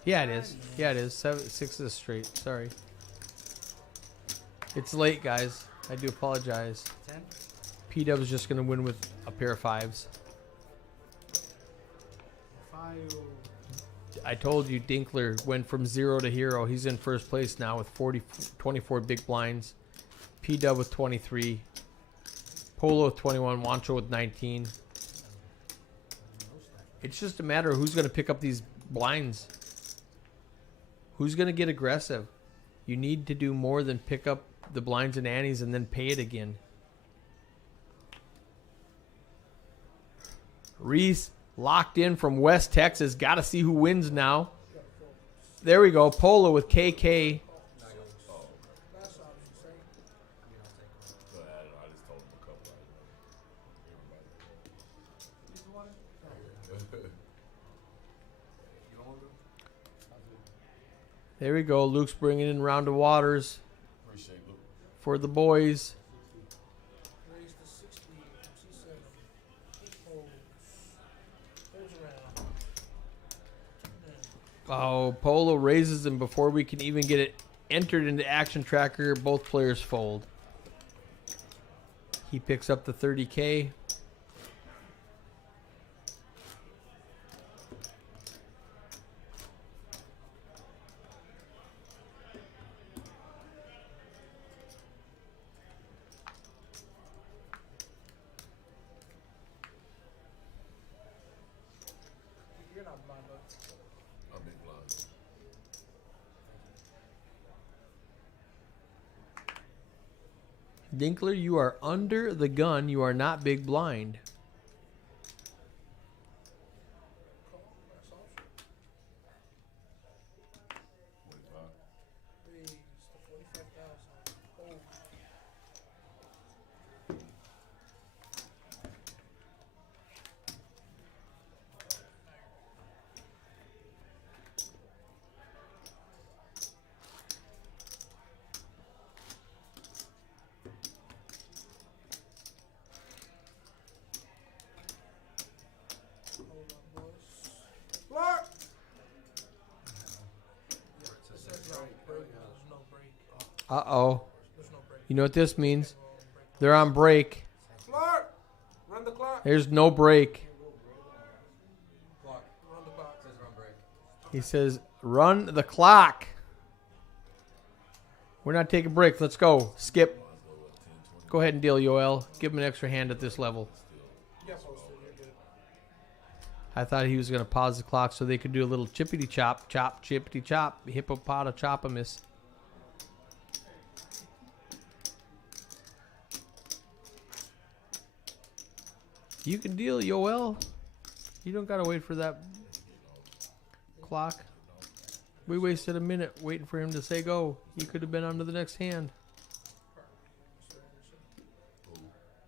Yeah, it is. Yeah, it is. 7, 6 is a straight. Sorry. It's late, guys. I do apologize. 10. P-Dub is just going to win with a pair of 5s. 5. I told you Dinkler went from 0 to hero. He's in first place now with 24 big blinds. P-Dub with 23. Polo with 21. Wancho with 19. It's just a matter of who's going to pick up these blinds. Who's going to get aggressive? You need to do more than pick up the blinds and antes and then pay it again. Reese locked in from West Texas. Got to see who wins now. There we go. Polo with KK. There we go. Luke's bringing in round of waters for the boys. Raise to 60, C7. He folds. Folds around. Oh, Polo raises him before we can even get it entered into Action Tracker. Both players fold. He picks up the 30K. You're not blind, bud. I'm big blind. Dinkler, you are under the gun. You are not big blind. That's all. 45. Please, the 45,000. Oh. Hold on, boys. Clark! It says no break. There's no break. Uh-oh. There's no break. You know what this means? They're on break. Clark! Run the clock. There's no break. Clock. Run the clock. Says run break. He says, run the clock. We're not taking breaks. Let's go. Skip. Go ahead and deal, Yoel. Give him an extra hand at this level. Yeah, posted. You're good. I thought he was going to pause the clock so they could do a little chippity chop, chop, chippity chop, hippopotachopamus. You can deal, Yoel. You don't got to wait for that clock. We wasted a minute waiting for him to say go. He could have been on to the next hand. Mr. Anderson.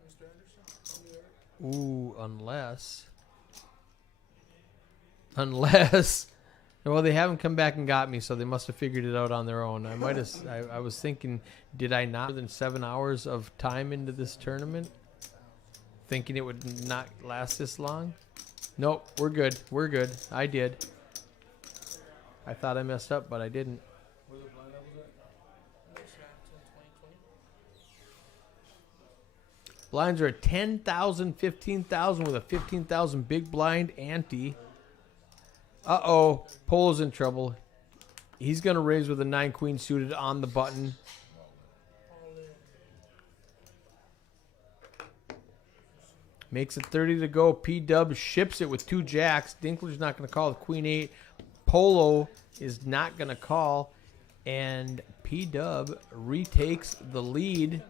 Mr. Anderson? Are you there? Ooh, unless, well, they haven't come back and got me, so they must have figured it out on their own. I might have. I was thinking, did I not more than 7 hours of time into this tournament, thinking it would not last this long? Nope, we're good. We're good. I did. I thought I messed up, but I didn't. Next guy, 10, 20, 20. Blinds are at 10,000, 15,000 with a 15,000 big blind ante. Uh-oh. Polo's in trouble. He's going to raise with a 9-queen suited on the button. All in. Makes it 30 to go. P-Dub ships it with 2 jacks. Dinkler's not going to call the queen 8. Polo is not going to call. And P-Dub retakes the lead.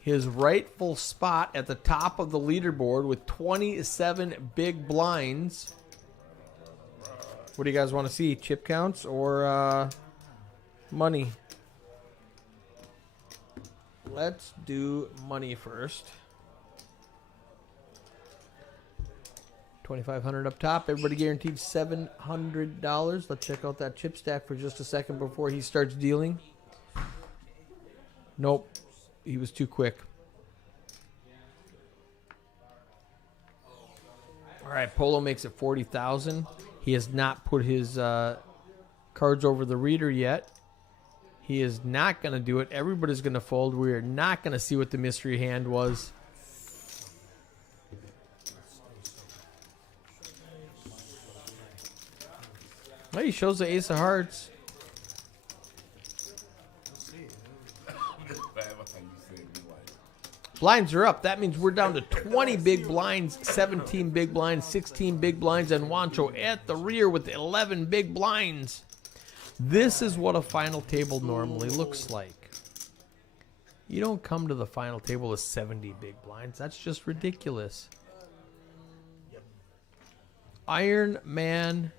His rightful spot at the top of the leaderboard with 27 big blinds. What do you guys want to see? Chip counts or money? Let's do money first. 2,500 up top. Everybody guaranteed $700. Let's check out that chip stack for just a second before he starts dealing. Nope. He was too quick. All right, Polo makes it 40,000. He has not put his cards over the reader yet. He is not going to do it. Everybody's going to fold. We are not going to see what the mystery hand was. Well, he shows the ace of hearts. Blinds are up. That means we're down to 20 big blinds, 17 big blinds, 16 big blinds, and Wancho at the rear with 11 big blinds. This is what a final table normally looks like. You don't come to the final table with 70 big blinds. That's just ridiculous. Iron Man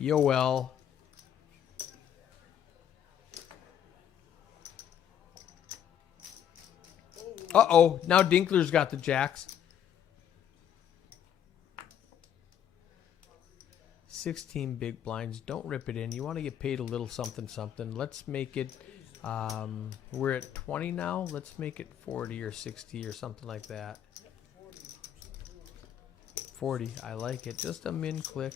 Yoel. Uh-oh. Now Dinkler's got the jacks. 16 big blinds. Don't rip it in. You want to get paid a little something something. Let's make it, we're at 20 now. Let's make it 40 or 60 or something like that. 40. I like it. Just a min click.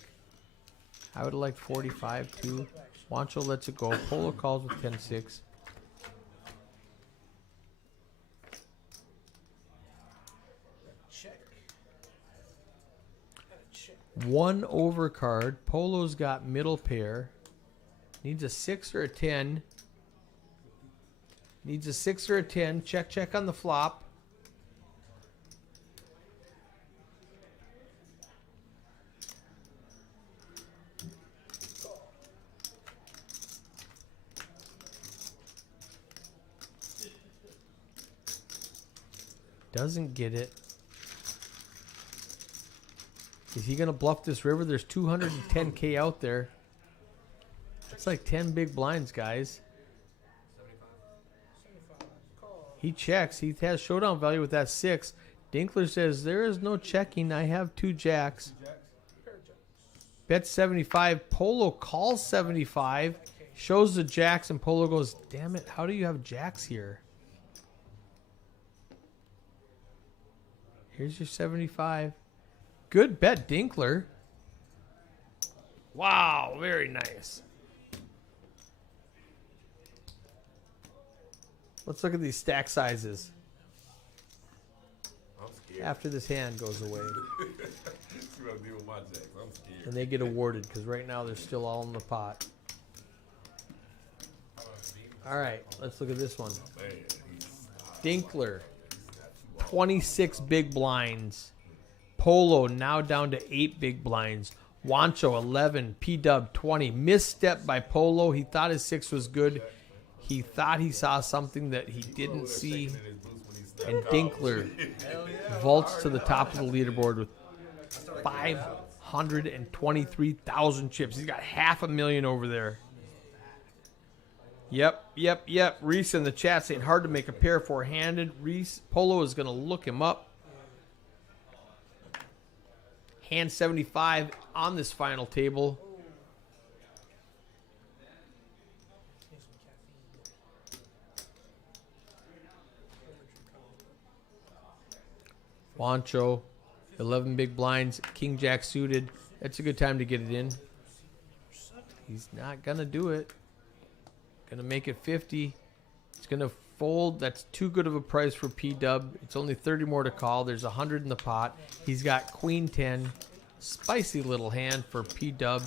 I would have liked 45 too. Wancho lets it go. Polo calls with 10-6. 1 overcard. Polo's got middle pair. Needs a 6 or a 10. Needs a 6 or a 10. Check, check on the flop. Doesn't get it. Is he going to bluff this river? There's 210K out there. It's like 10 big blinds, guys. 75. Call. He checks. He has showdown value with that 6. Dinkler says, there is no checking. I have 2 jacks. Pair of jacks. Bet 75. Polo calls 75. Shows the jacks, and Polo goes, damn it, how do you have jacks here? Here's your 75. Good bet, Dinkler. Wow, very nice. Let's look at these stack sizes I'm scared. after this hand goes away. See what I do with my jacks. I'm scared. And they get awarded because right now they're still all in the pot. All right, let's look at this one. Man, he's Dinkler, 26 big blinds. Polo now down to 8 big blinds. Wancho 11, P-Dub 20. Misstep by Polo. He thought his 6 was good. He thought he saw something that he didn't see. And Dinkler vaults to the top of the leaderboard with 523,000 chips. He's got 500,000 over there. Yep. Reese in the chat saying hard to make a pair four-handed. Reese, Polo is going to look him up. Hand 75 on this final table. Need some caffeine. Wancho, 11 big blinds, King Jack suited. That's a good time to get it in. He's not going to do it. Going to make it 50. It's going to fold. That's too good of a price for P-Dub. It's only 30 more to call. There's 100 in the pot. He's got Queen 10. Spicy little hand for P-Dub.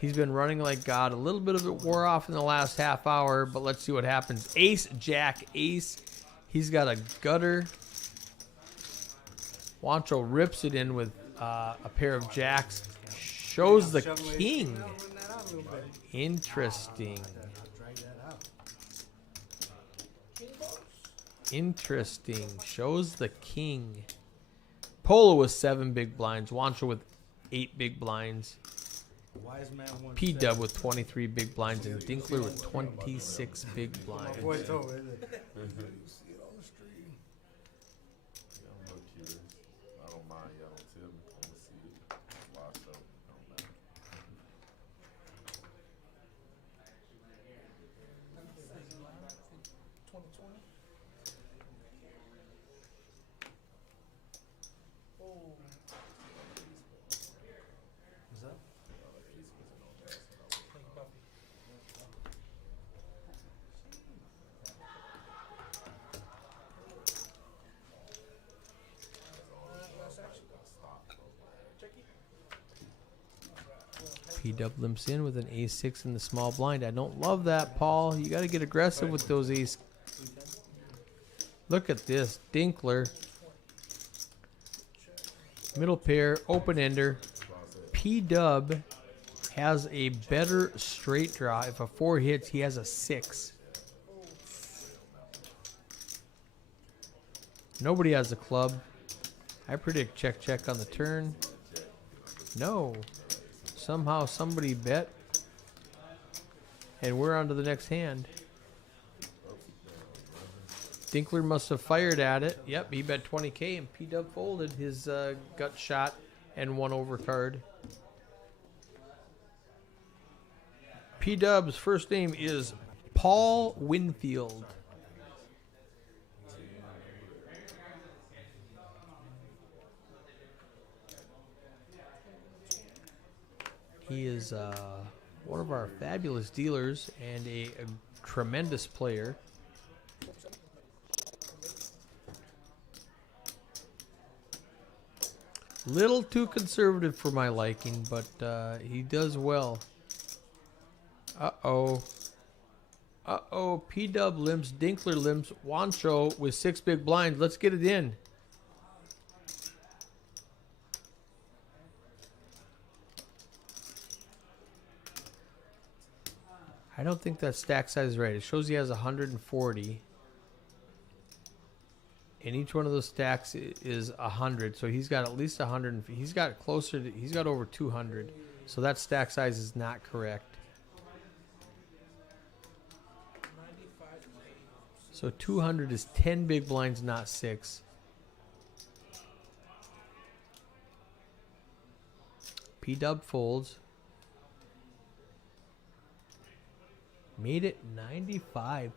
He's been running like God. A little bit of it wore off in the last half hour, but let's see what happens. Ace, Jack, Ace. He's got a gutter. Wancho rips it in with a pair of jacks. Shows the king. Interesting. Interesting. Shows the king. Polo with 7 big blinds. Wancho with 8 big blinds. P-Dub with 23 big blinds. And Dinkler with 26 big blinds. I'm a little curious. I don't mind. Y'all don't tell me. I'm gonna see it. Watch out. Don't matter. 2020. Oh. Thank you, Buffy. Last action. Check it. P-Dub limps in with an ace-6 in the small blind. I don't love that, Paul. You got to get aggressive with those ace. Look at this. Dinkler. Middle pair, open-ender. P-Dub has a better straight draw. If a 4 hits, he has a 6. Nobody has a club. I predict check on the turn. No. Somehow somebody bet. And we're on to the next hand. Dinkler must have fired at it. Yep, he bet 20K and P-Dub folded his gut shot and 1 overcard. P-Dub's first name is Paul Winfield. He is one of our fabulous dealers and a tremendous player. Little too conservative for my liking, but he does well. Uh-oh. Uh-oh. P-Dub limps, Dinkler limps, Wancho with 6 big blinds. Let's get it in. I don't think that stack size is right. It shows he has 140. And each one of those stacks is 100. So he's got at least 100. He's got closer to, he's got over 200. So that stack size is not correct. 95 to 80. So 200 is 10 big blinds, not 6. P-Dub folds. Made it 95.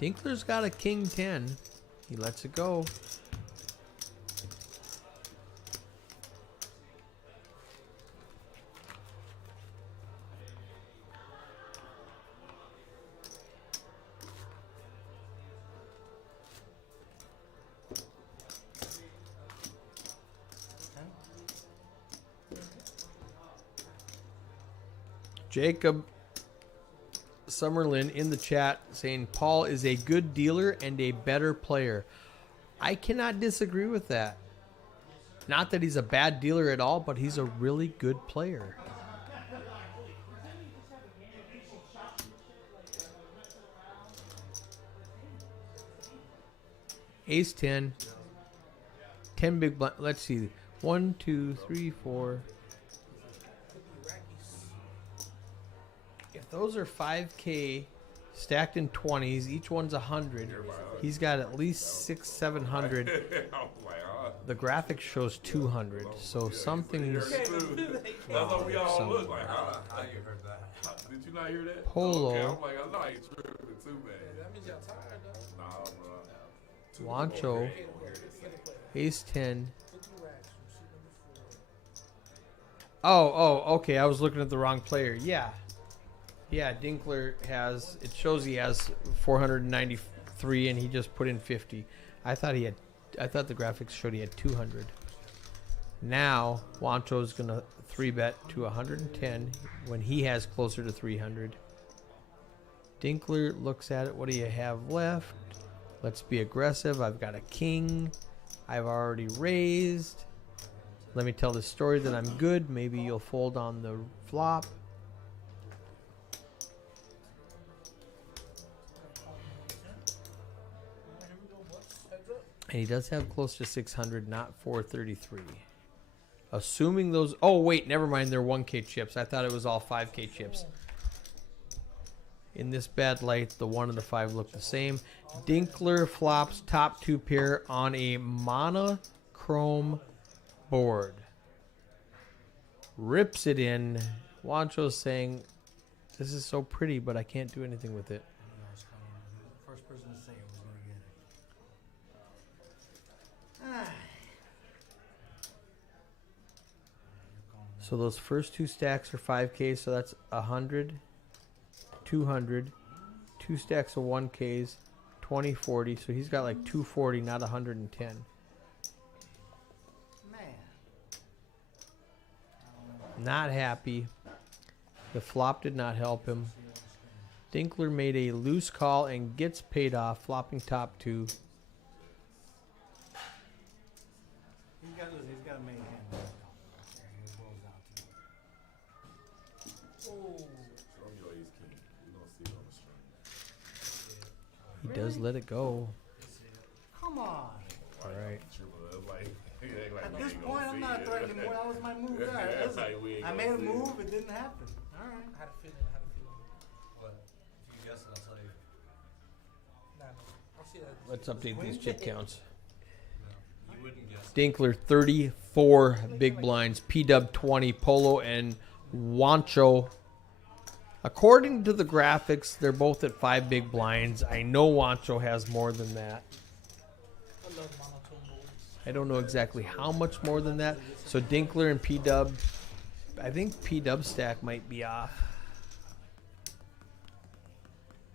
Dinkler's got a king 10. He lets it go. Jacob Summerlin in the chat saying Paul is a good dealer and a better player. I cannot disagree with that. Not that he's a bad dealer at all, but he's a really good player. Ace 10. 10 big blind. Let's see. 1, 2, 3, 4. If those are 5K stacked in 20s, each one's 100. He's got at least 600-700. The graphic shows 200, so something's That's what we all look like. How you heard that? Did you not hear that? Polo. Okay, I'm like, I know I ain't tripping too bad. That means y'all tired, though. Nah, bro. Wancho, Ace 10. 50 racks from seat number 4. Oh, okay. I was looking at the wrong player. Yeah, Dinkler has. It shows he has 493, and he just put in 50. I thought the graphics showed he had 200. Now Wancho's gonna 3-bet to 110 when he has closer to 300. Dinkler looks at it. What do you have left? Let's be aggressive. I've got a king. I've already raised. Let me tell the story that I'm good. Maybe you'll fold on the flop. And he does have close to 600, not 433. Assuming those... Oh, wait, never mind. They're 1K chips. I thought it was all 5K chips. In this bad light, the 1 and the 5 look the same. Dinkler flops top 2 pair on a monochrome board. Rips it in. Wancho's saying, this is so pretty, but I can't do anything with it. First person to say it was going to get it. So those first 2 stacks are 5K, so that's 100, 200, 2 stacks of 1Ks, 20, 40. So he's got like 240, not 110. Man. Not happy. The flop did not help him. Dinkler made a loose call and gets paid off, flopping top 2. He's got a main hand. It boils down to it. Show me your ace king. You don't see it on the screen. He does let it go. Come on. All right. At this point, I'm not threatening more. That was my move. All right, listen, I made a move. It didn't happen. All right. I had a feeling. What? If you guess it, I'll tell you. Nah, no. I'll see that. Let's update these chip counts. No, you wouldn't guess. Dinkler 34 big blinds, P-Dub 20, Polo and Wancho. According to the graphics, they're both at 5 big blinds. I know Wancho has more than that. I love monotone boards. I don't know exactly how much more than that. So Dinkler and P-Dub, I think P-Dub stack might be off.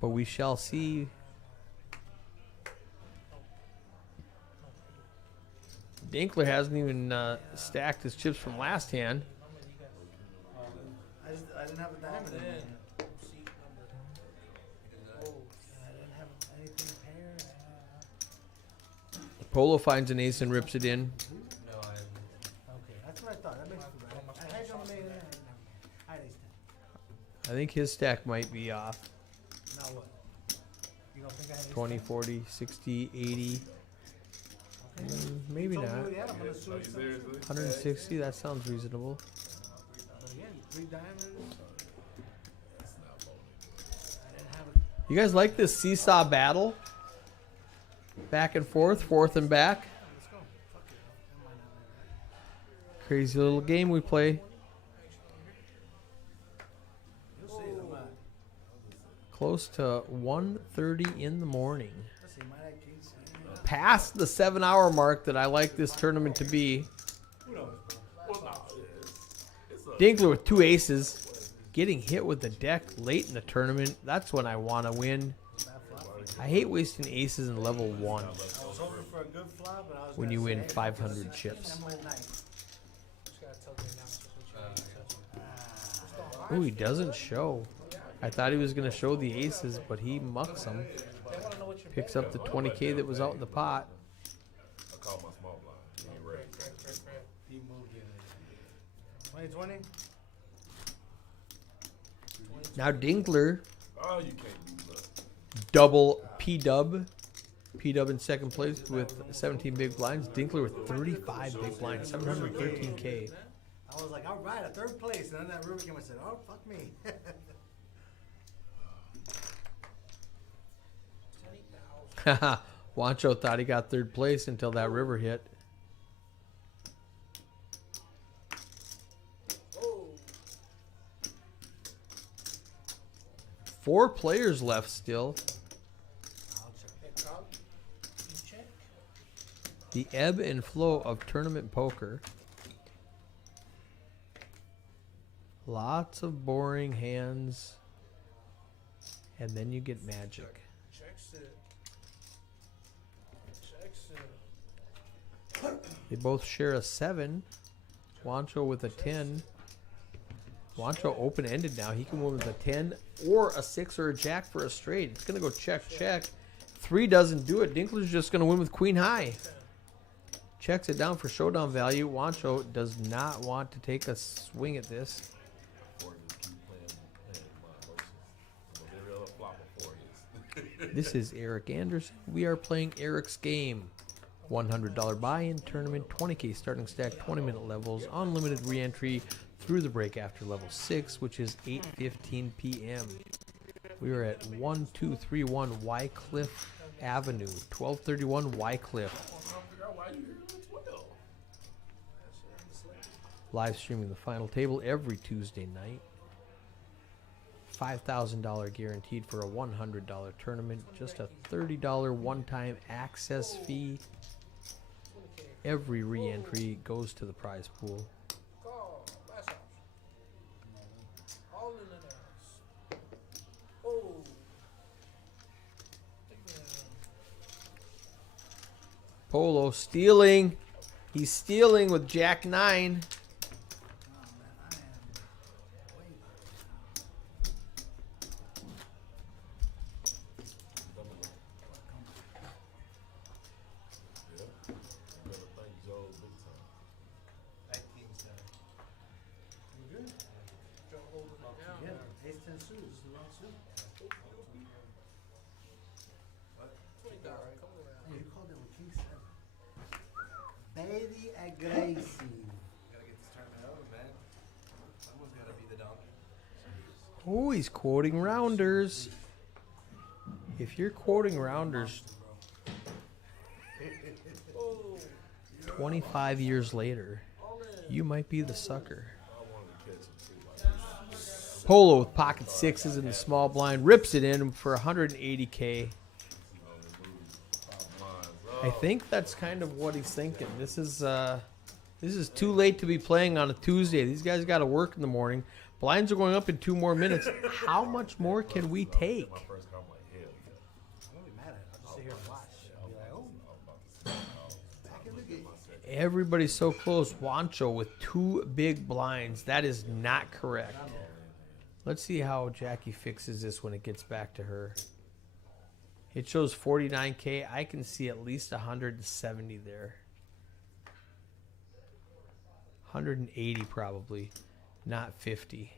But we shall see. Dinkler hasn't even stacked his chips from last hand. I didn't have a diamond in there. Seat number. I didn't have anything paired. Polo finds an ace and rips it in. No, I haven't. Okay, that's what I thought. That makes me right. I had someone made it. I had ace I think his stack might be off. 10. Now what? You don't think I had ace 20, 10? 40, 60, 80. Maybe You told me not. what he had, I'm gonna assume it's something. 160, that sounds reasonable. But again, 3 diamonds. I didn't have it. You guys like this seesaw battle? Back and forth, forth and back. Let's go. Fuck it. That might not be right. Crazy little game we play. You'll see. I'm not. Close to 1:30 in the morning. Let's see. Might have kings. Past the 7-hour mark that I like this tournament to be. Who knows, bro? Well, no, it's a Dinkler with 2 aces. Getting hit with the deck late in the tournament. That's when I want to win. Bad flop. I hate wasting aces in level 1 I was hoping for a good flop, but I was when gonna you say, win hey, 500 chips. I'm gonna night. Just gotta tell the announcers what you want to Ooh, he doesn't show. I thought he was going to show the aces, but he mucks them. They want to know what you're Picks up the 20K that was out in the pot. I call my small blind. He ain't ready. He moved it. 2020? Now Dinkler, Oh, you can't lose that. double P-Dub. P-Dub in second place with 17 big blinds. Dinkler with 35 big blinds, 713K. I was like, all right, a 3rd place. And then that river came and said, oh, fuck me. Haha, Wancho thought he got 3rd place until that river hit. Four players left still. Hey, Carl, you check. The ebb and flow of tournament poker. Lots of boring hands. And then you get magic. Checks it. Checks it. They both share a 7. Wancho with a 10. Wancho open-ended now. He can win with a 10 or a 6 or a jack for a straight. It's going to go check, check. 3 doesn't do it. Dinkler's just going to win with queen high. Checks it down for showdown value. Wancho does not want to take a swing at this. Or just keep playing my emotions. Almost every other flop before his. This is Eric Anderson. We are playing Eric's game. $100 buy-in tournament, 20K starting stack, 20-minute levels, unlimited re-entry through the break after level 6, which is 8:15 p.m. We are at 1231 Wycliffe Avenue, 1231 Wycliffe. I figure out why you here at 12. Live streaming the final table every Tuesday night. $5,000 guaranteed for a $100 tournament. Just a $30 one-time access fee. Every re-entry goes to the prize pool. Call. Last house. All in the ass. Oh. Take that. Polo stealing. He's stealing with Jack 9. Better thank Joe big time. That king's You good? Joe holding it down. Yeah, ace 10 suit. This is the wrong suit. $20. Come around. Hey, you called it with king 7. Very aggressive. Gotta get this tournament over, man. Someone's gotta be the dominant. Oh, he's quoting rounders. If you're quoting rounders Oh. 25 years later, you might be the sucker. I wanted to catch him too. Like, Polo with pocket 6s in the small blind rips it in for 180K. five blinds. I think that's kind of what he's thinking. This is too late to be playing on a Tuesday. These guys got to work in the morning. Blinds are going up in 2 more minutes. How much more can we take? My first comment, like, hell yeah. I won't be mad at it. I'll just sit here and watch. I'll be like, oh, back in the game. Everybody's so close. Wancho with 2 big blinds. That is not correct. Let's see how Jackie fixes this when it gets back to her. It shows 49K. I can see at least 170 there. 180 probably, not 50.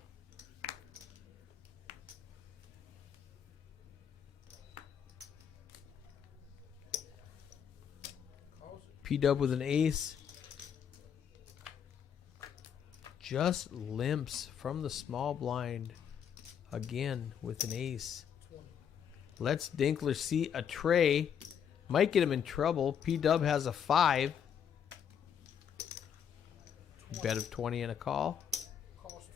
P-Dub with an ace. Just limps from the small blind again with an ace. Let's Dinkler see a tray. Might get him in trouble. P-Dub has a 5. Bet of 20 and a call. Cost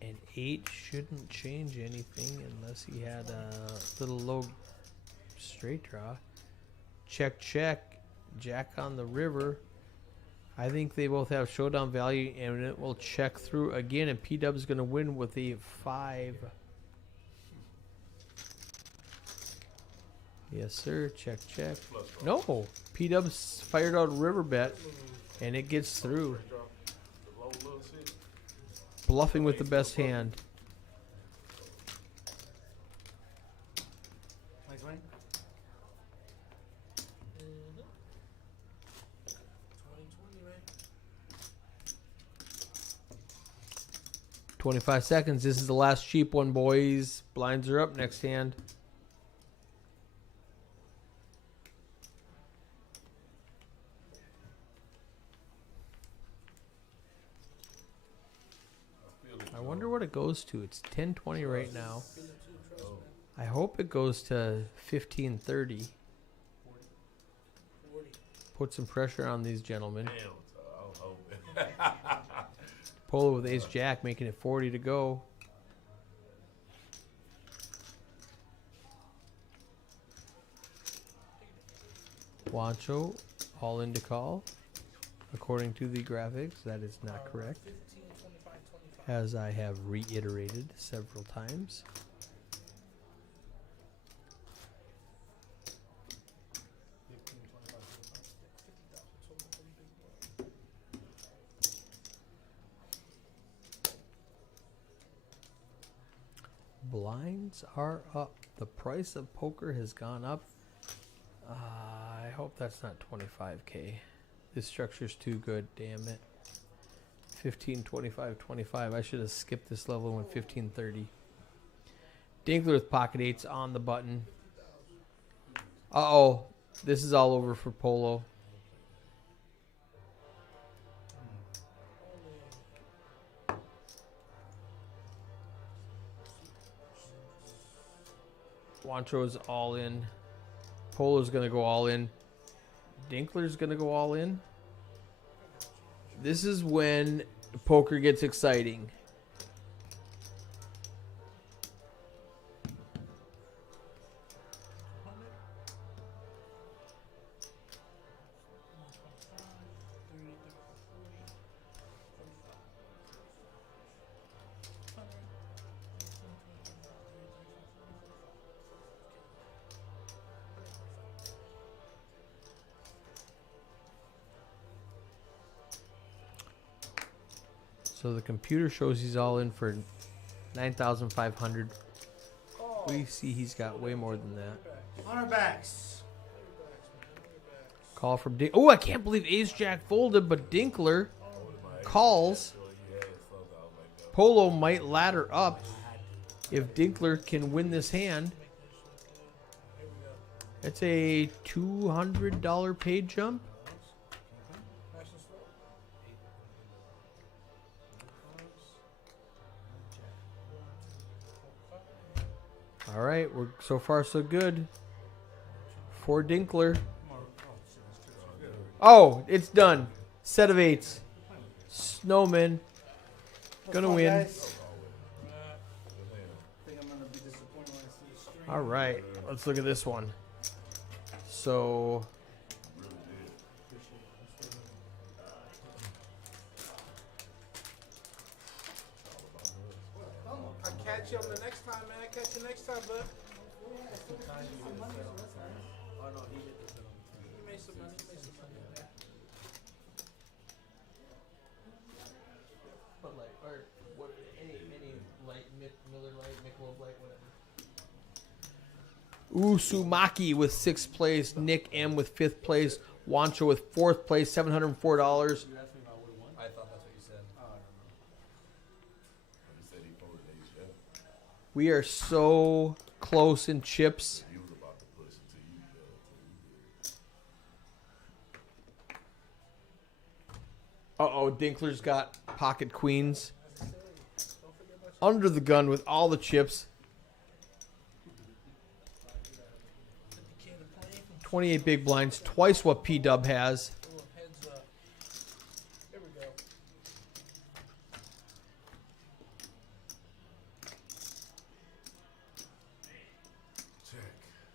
20. An 8 shouldn't change anything unless he had a little low straight draw. Check, check. Jack on the river. I think they both have showdown value, and it will check through again, and P-Dub's going to win with a 5. Yes, sir. Check, check. No. P-Dub's fired out a river bet, and it gets through. Bluffing with the best hand. Nice, Wayne. 20, man. 25 seconds. This is the last cheap one, boys. Blinds are up next hand. I wonder what it goes to. It's 10:20 right now. I hope it goes to 15:30. 40. Put some pressure on these gentlemen. Damn, so I was hoping. Polo with ace jack, making it 40 to go. Wancho, all in to call. According to the graphics, that is not correct, 15, 25, 25. as I have reiterated several times. Blinds are up. The price of poker has gone up. I hope that's not 25K. This structure's too good, damn it. 15, 25, 25. I should have skipped this level and went 15, 30. Dinkler with pocket 8s on the button. Uh-oh. This is all over for Polo. Wancho is all in. Polo's going to go all in. Dinkler's going to go all in. This is when poker gets exciting. So the computer shows he's all in for 9,500. We see he's got way more than that. On our backs. Call from Dink. Oh, I can't believe Ace Jack folded, but Dinkler calls. Polo might ladder up if Dinkler can win this hand. It's a $200 paid jump. All right, we're so far so good for Dinkler. Oh, it's done. Set of 8s. Snowman gonna win. Guys. I think I'm gonna be disappointed when I see the string. All right, let's look at this one. So catch you on the next time, man. Catch you next time, bud. Oh no, he hit the film. You made some money. You made some money. But like, or what? Any light, Miller Light, Michelob Light, whatever. Usumaki with 6th place. Nick M with 5th place. Wancho with 4th place, $704. You asked me if I would have won? I thought that's what you said. Oh, I don't know. He said he voted Asia. We are so close in chips. He was about to push it to you, Uh-oh, Dinkler's got pocket queens. Under the gun with all the chips. 28 big blinds, twice what P-Dub has. Ooh, heads up. Here we go.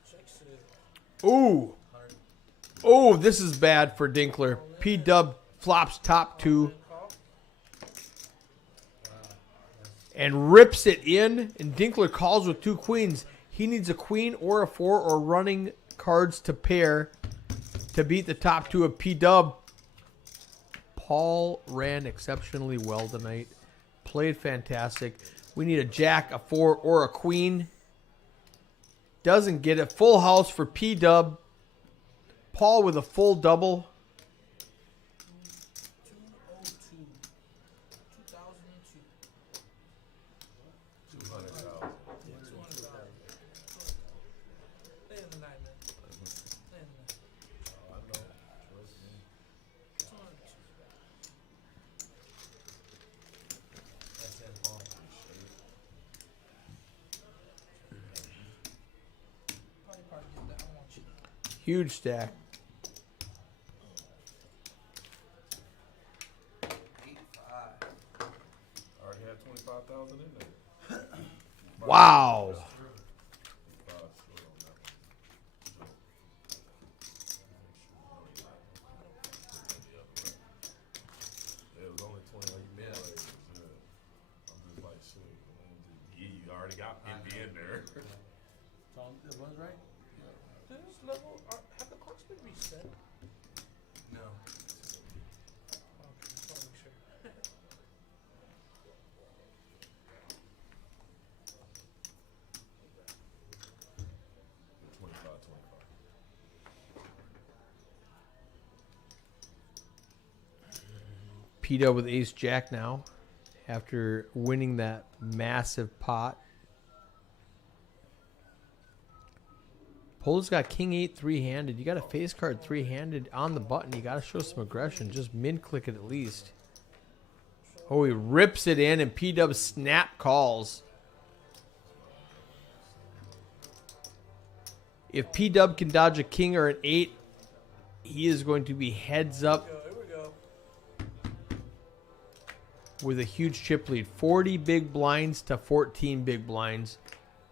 Checks it. Ooh. Oh, this is bad for Dinkler. P-Dub flops top 2 Call. and rips it in. And Dinkler calls with 2 queens. He needs a queen or a 4 or running cards to pair to beat the top 2 of P-Dub. Paul ran exceptionally well tonight. Played fantastic. We need a jack, a 4, or a queen. Doesn't get it. Full house for P-Dub. Paul with a full double. 202. 2002. 200,000. 200,000. Lay in the night, man. Lay in the night. I know. Trust me. 202. That's it, Paul. Probably get that. I want you. Huge stack. 85. Already had 25,000 in there. Wow. 5 short on that one. Yeah, it was only 20 like you made. Like, yeah. I'm just like, shit. You already got Indy in there. So it was right? Did this level, have the clocks been reset? No. Okay, just want to make sure. 25. P-Dub with ace jack now after winning that massive pot. Polo's got king 8 3-handed. You got a face card 3-handed on the button. You got to show some aggression. Just min click it at least. Oh, he rips it in and P-Dub snap calls. If P-Dub can dodge a king or an 8, he is going to be heads up Here we go. with a huge chip lead. 40 big blinds to 14 big blinds.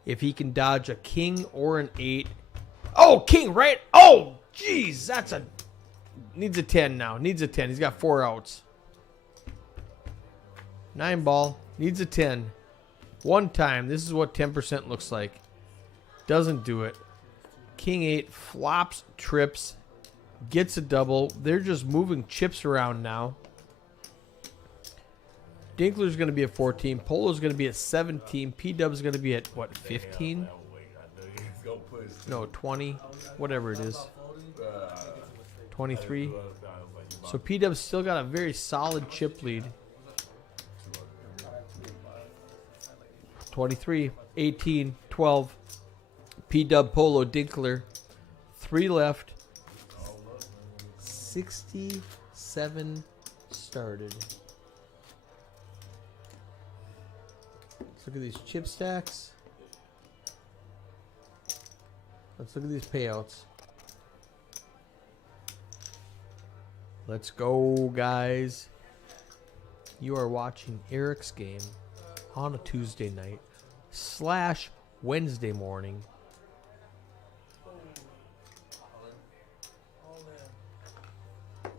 If he can dodge a king or an 8. Oh, king, right? Oh, jeez. That's a... Needs a 10 now. Needs a 10. He's got 4 outs. 9 ball. Needs a 10. One time. This is what 10% looks like. Doesn't do it. King 8 flops, trips, gets a double. They're just moving chips around now. Dinkler's going to be at 14. Polo's going to be at 17. P-Dub's going to be at, what, 15? No, 20. Whatever it is. 23. So P-Dub's still got a very solid chip lead. 23, 18, 12. P-Dub, Polo, Dinkler. 3 left. 67 started. Let's look at these chip stacks. Let's look at these payouts. Let's go, guys. You are watching Eric's game on a Tuesday night / Wednesday morning. All in.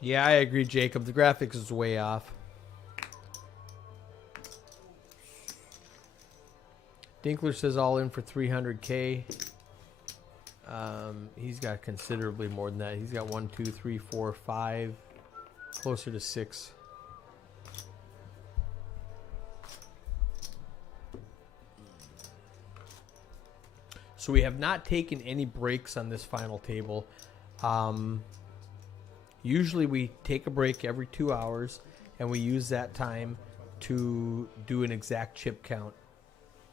Yeah, I agree, Jacob. The graphics is way off. Dinkler says all in for 300K. He's got considerably more than that. He's got 1, 2, 3, 4, 5, closer to 6. So we have not taken any breaks on this final table. Usually we take a break every 2 hours, and we use that time to do an exact chip count,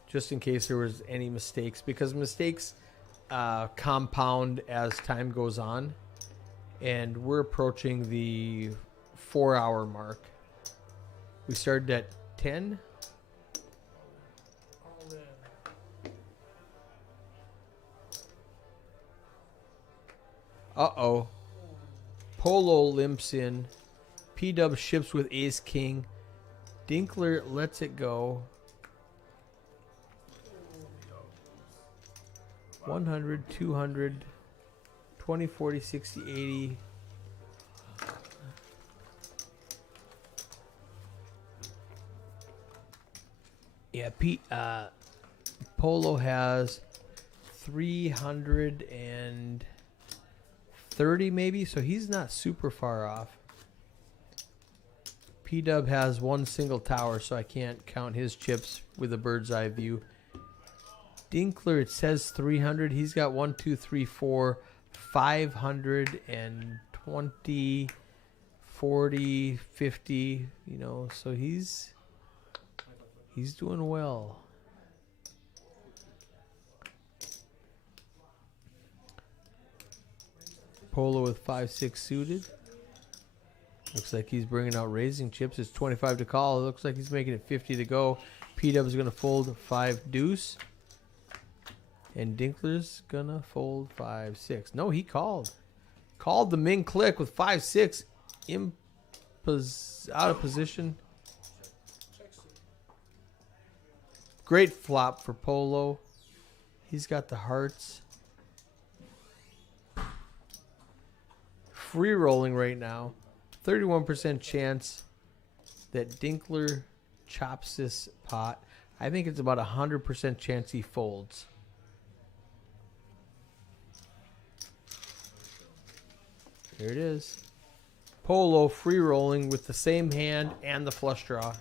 just in case there was any mistakes, because mistakes compound as time goes on, and we're approaching the 4-hour mark. We started at 10. All in. Uh-oh. Polo limps in. P-Dub ships with Ace King. Dinkler lets it go. 100, 200, 20, 40, 60, 80. Yeah, Polo has 330 maybe, so he's not super far off. P-Dub has one single tower, so I can't count his chips with a bird's eye view. Dinkler, it says 300. He's got 1, 2, 3, 4, 520, 40, 50, you know, so he's doing well. Polo with 5, 6 suited. Looks like he's bringing out raising chips. It's 25 to call. It looks like he's making it 50 to go. P-Dub is going to fold 5 deuce. And Dinkler's going to fold 5, 6. No, he called. Called the Ming click with 5, 6. Out of position. Great flop for Polo. He's got the hearts. Free rolling right now. 31% chance that Dinkler chops this pot. I think it's about 100% chance he folds. Here it is. Polo free rolling with the same hand and the flush draw.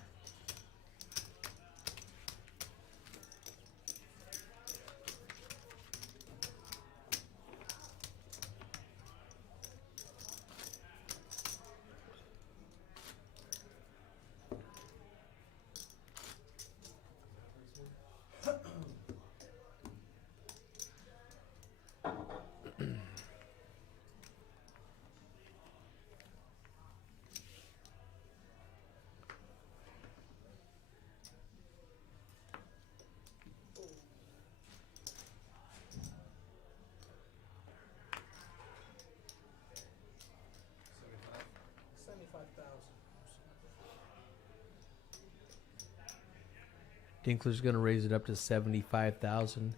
Dinkler's going to raise it up to 75,000.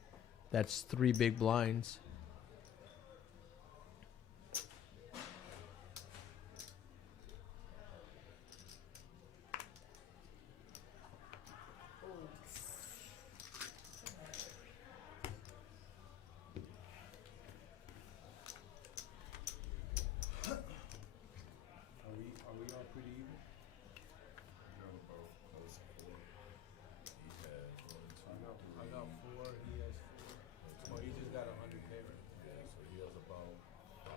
That's 3 big blinds. Are we all pretty even? I got 4, he has 4. Well, he just got 100K, right? Yeah, so he has about 5.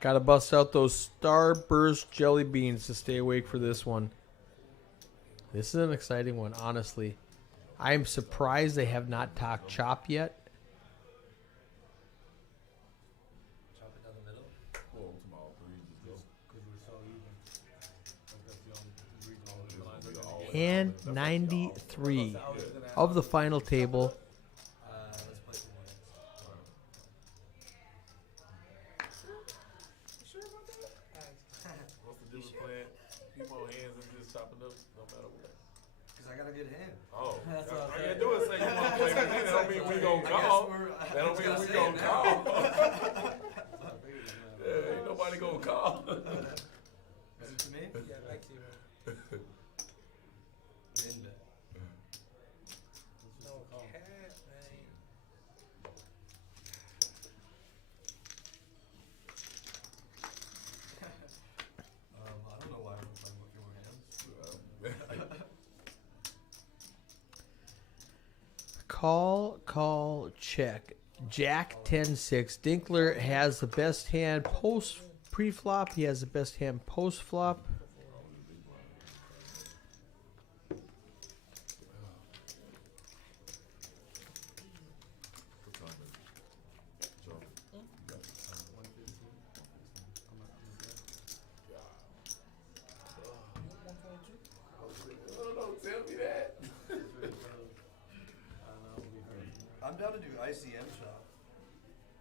Got to bust out those Starburst jelly beans to stay awake for this one. This is an exciting one, honestly. I am surprised they have not talked chop yet. Chop it down the middle. Well, tomorrow 3 just go. Because we're so even. That's the only reason all the blinds are all- gonna And 93 of the final table. let's play some more. What's the difference playing few more hands and just chopping up no matter what? Because I got a good hand. Oh, That's what I'm all you saying. do is say you want to play with me. That don't mean we gonna call. That don't mean we gonna call. Yeah, ain't nobody gonna call. Is it to me? Yeah, back to you. Linda. No call. Call, check. Jack 10-6. Dinkler has the best hand post pre-flop. He has the best hand post-flop. Don't tell me that. I'm down to do ICM shop.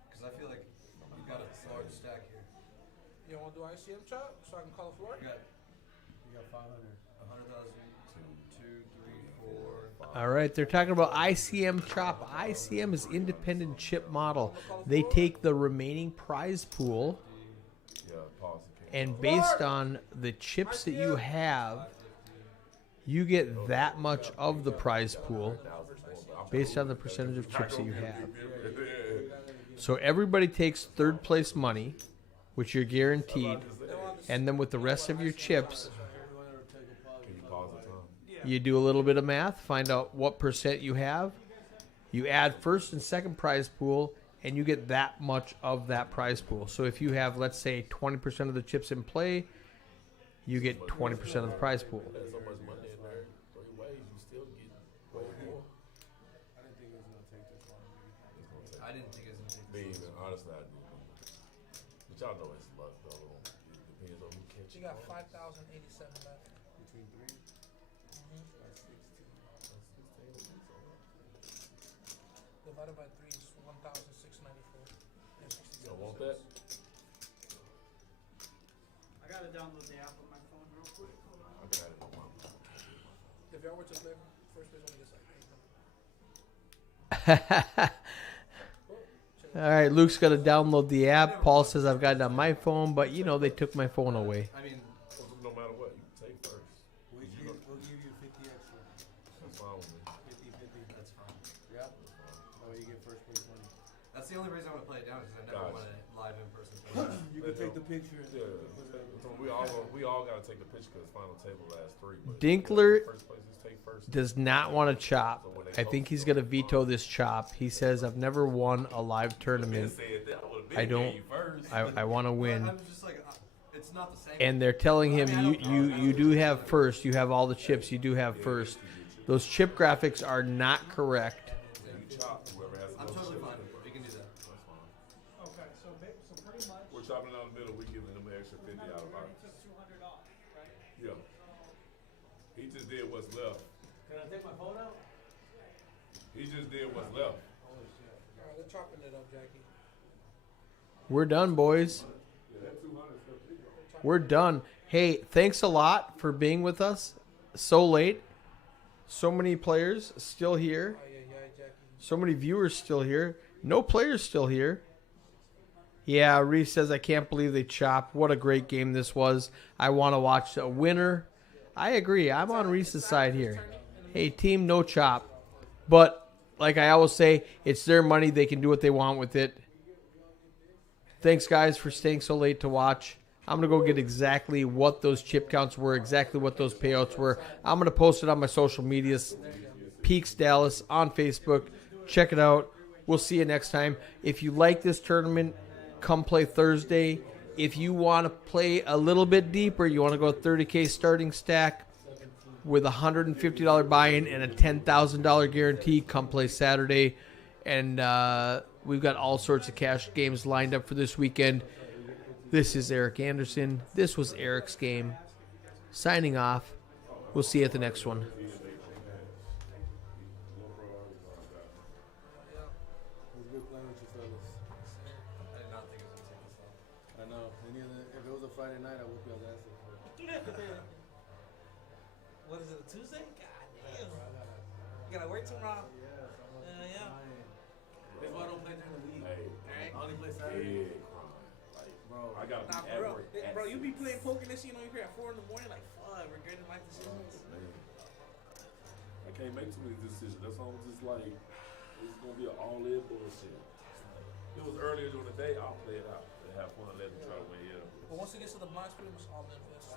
Because I feel like you got a large stack here. You want to do ICM chop so I can call the floor? You got 500. 100,000. 2, 3, 4. All right, they're talking about ICM chop. ICM is independent chip model. They take the remaining prize pool, Yeah, pause the and based on the chips that you have, you get that much of the prize pool based on the percentage of chips that you have. So everybody takes third place money, which you're guaranteed, and then with the rest of your chips, Can you pause the time? you do a little bit of math, find out what percent you have. You add first and second prize pool, and you get that much of that prize pool. So if you have, let's say, 20% of the chips in play, you get 20% of the prize pool. There's so much money in there. 3 ways, you still get way more. I didn't think it was going to take this long. I didn't think it was going to take Me this even, honestly, I didn't. But y'all know it's luck, though. It depends on who catches. You got 5,087 left. Between 3? That's 16. Divided by 3 is 1,694. You don't want that? I gotta download the app on my phone real quick. Hold on. I got it on my phone. If y'all were to play first place, only gets like 800. All right, Luke's got to download the app. Paul says I've got it on my phone, but you know they took my phone away. I mean, No matter what, you take first. We'll give you 50 extra. That's fine with me. 50-50. that's fine. Yeah. That way you get first place money. That's the only reason I want to play it down is because I never Gotcha. want to live in person. You can take the picture. And Yeah, so we all gotta take the picture because final table lasts 3. But Dinkler first place is take first. does not want to chop. I think he's going to veto this chop. He says, I've never won a live tournament. I don't. I want to win. I'm just like, it's not the same. And they're telling him, you do have first. You have all the chips. You do have first. Those chip graphics are not correct. You chop whoever has the I'm most totally chips. fine. We can do that. That's fine. Okay, so pretty much. We're chopping down the middle. We giving them an extra 50 out of our. Took 200 off, right? Yeah. He just did what's left. Can I take my phone out? He just did what's left. All right, they're chopping it up, Jackie. We're done, boys. We're done. Hey, thanks a lot for being with us so late. So many players still here. Oh, yeah, Jackie. So many viewers still here. No players still here. Yeah, Reese says, I can't believe they chopped. What a great game this was. I want to watch a winner. I agree. I'm on Reese's side here. Hey, team, no chop. But, like I always say, it's their money. They can do what they want with it. Thanks, guys, for staying so late to watch. I'm going to go get exactly what those chip counts were, exactly what those payouts were. I'm going to post it on my social medias, Peaks Dallas, on Facebook. Check it out. We'll see you next time. If you like this tournament, come play Thursday. If you want to play a little bit deeper, you want to go $30K starting stack with a $150 buy-in and a $10,000 guarantee, come play Saturday. And we've got all sorts of cash games lined up for this weekend. This is Eric Anderson. This was Eric's game. Signing off. We'll see you at the next one. It was good playing with you fellas. I did not think it was going to take this long. I know. If it was a Friday night, I would be on that side. What is it, a Tuesday? God damn. You gotta work tomorrow. Yeah. That's why I don't play during the week. Hey, I only play Saturday. big crime. Like, Bro, I gotta Nah, be for at real. work. at Bro, you be 6. playing poker next thing you know, you're here at 4 in the morning, like, fuck, regretting life decisions. Man. I can't make too many decisions. That's why I'm just like, it's gonna be an all-in bullshit. It was earlier during the day. I'll play it out and have fun, let them try to win. Yeah. But once it gets to the blind, it's pretty much all in this.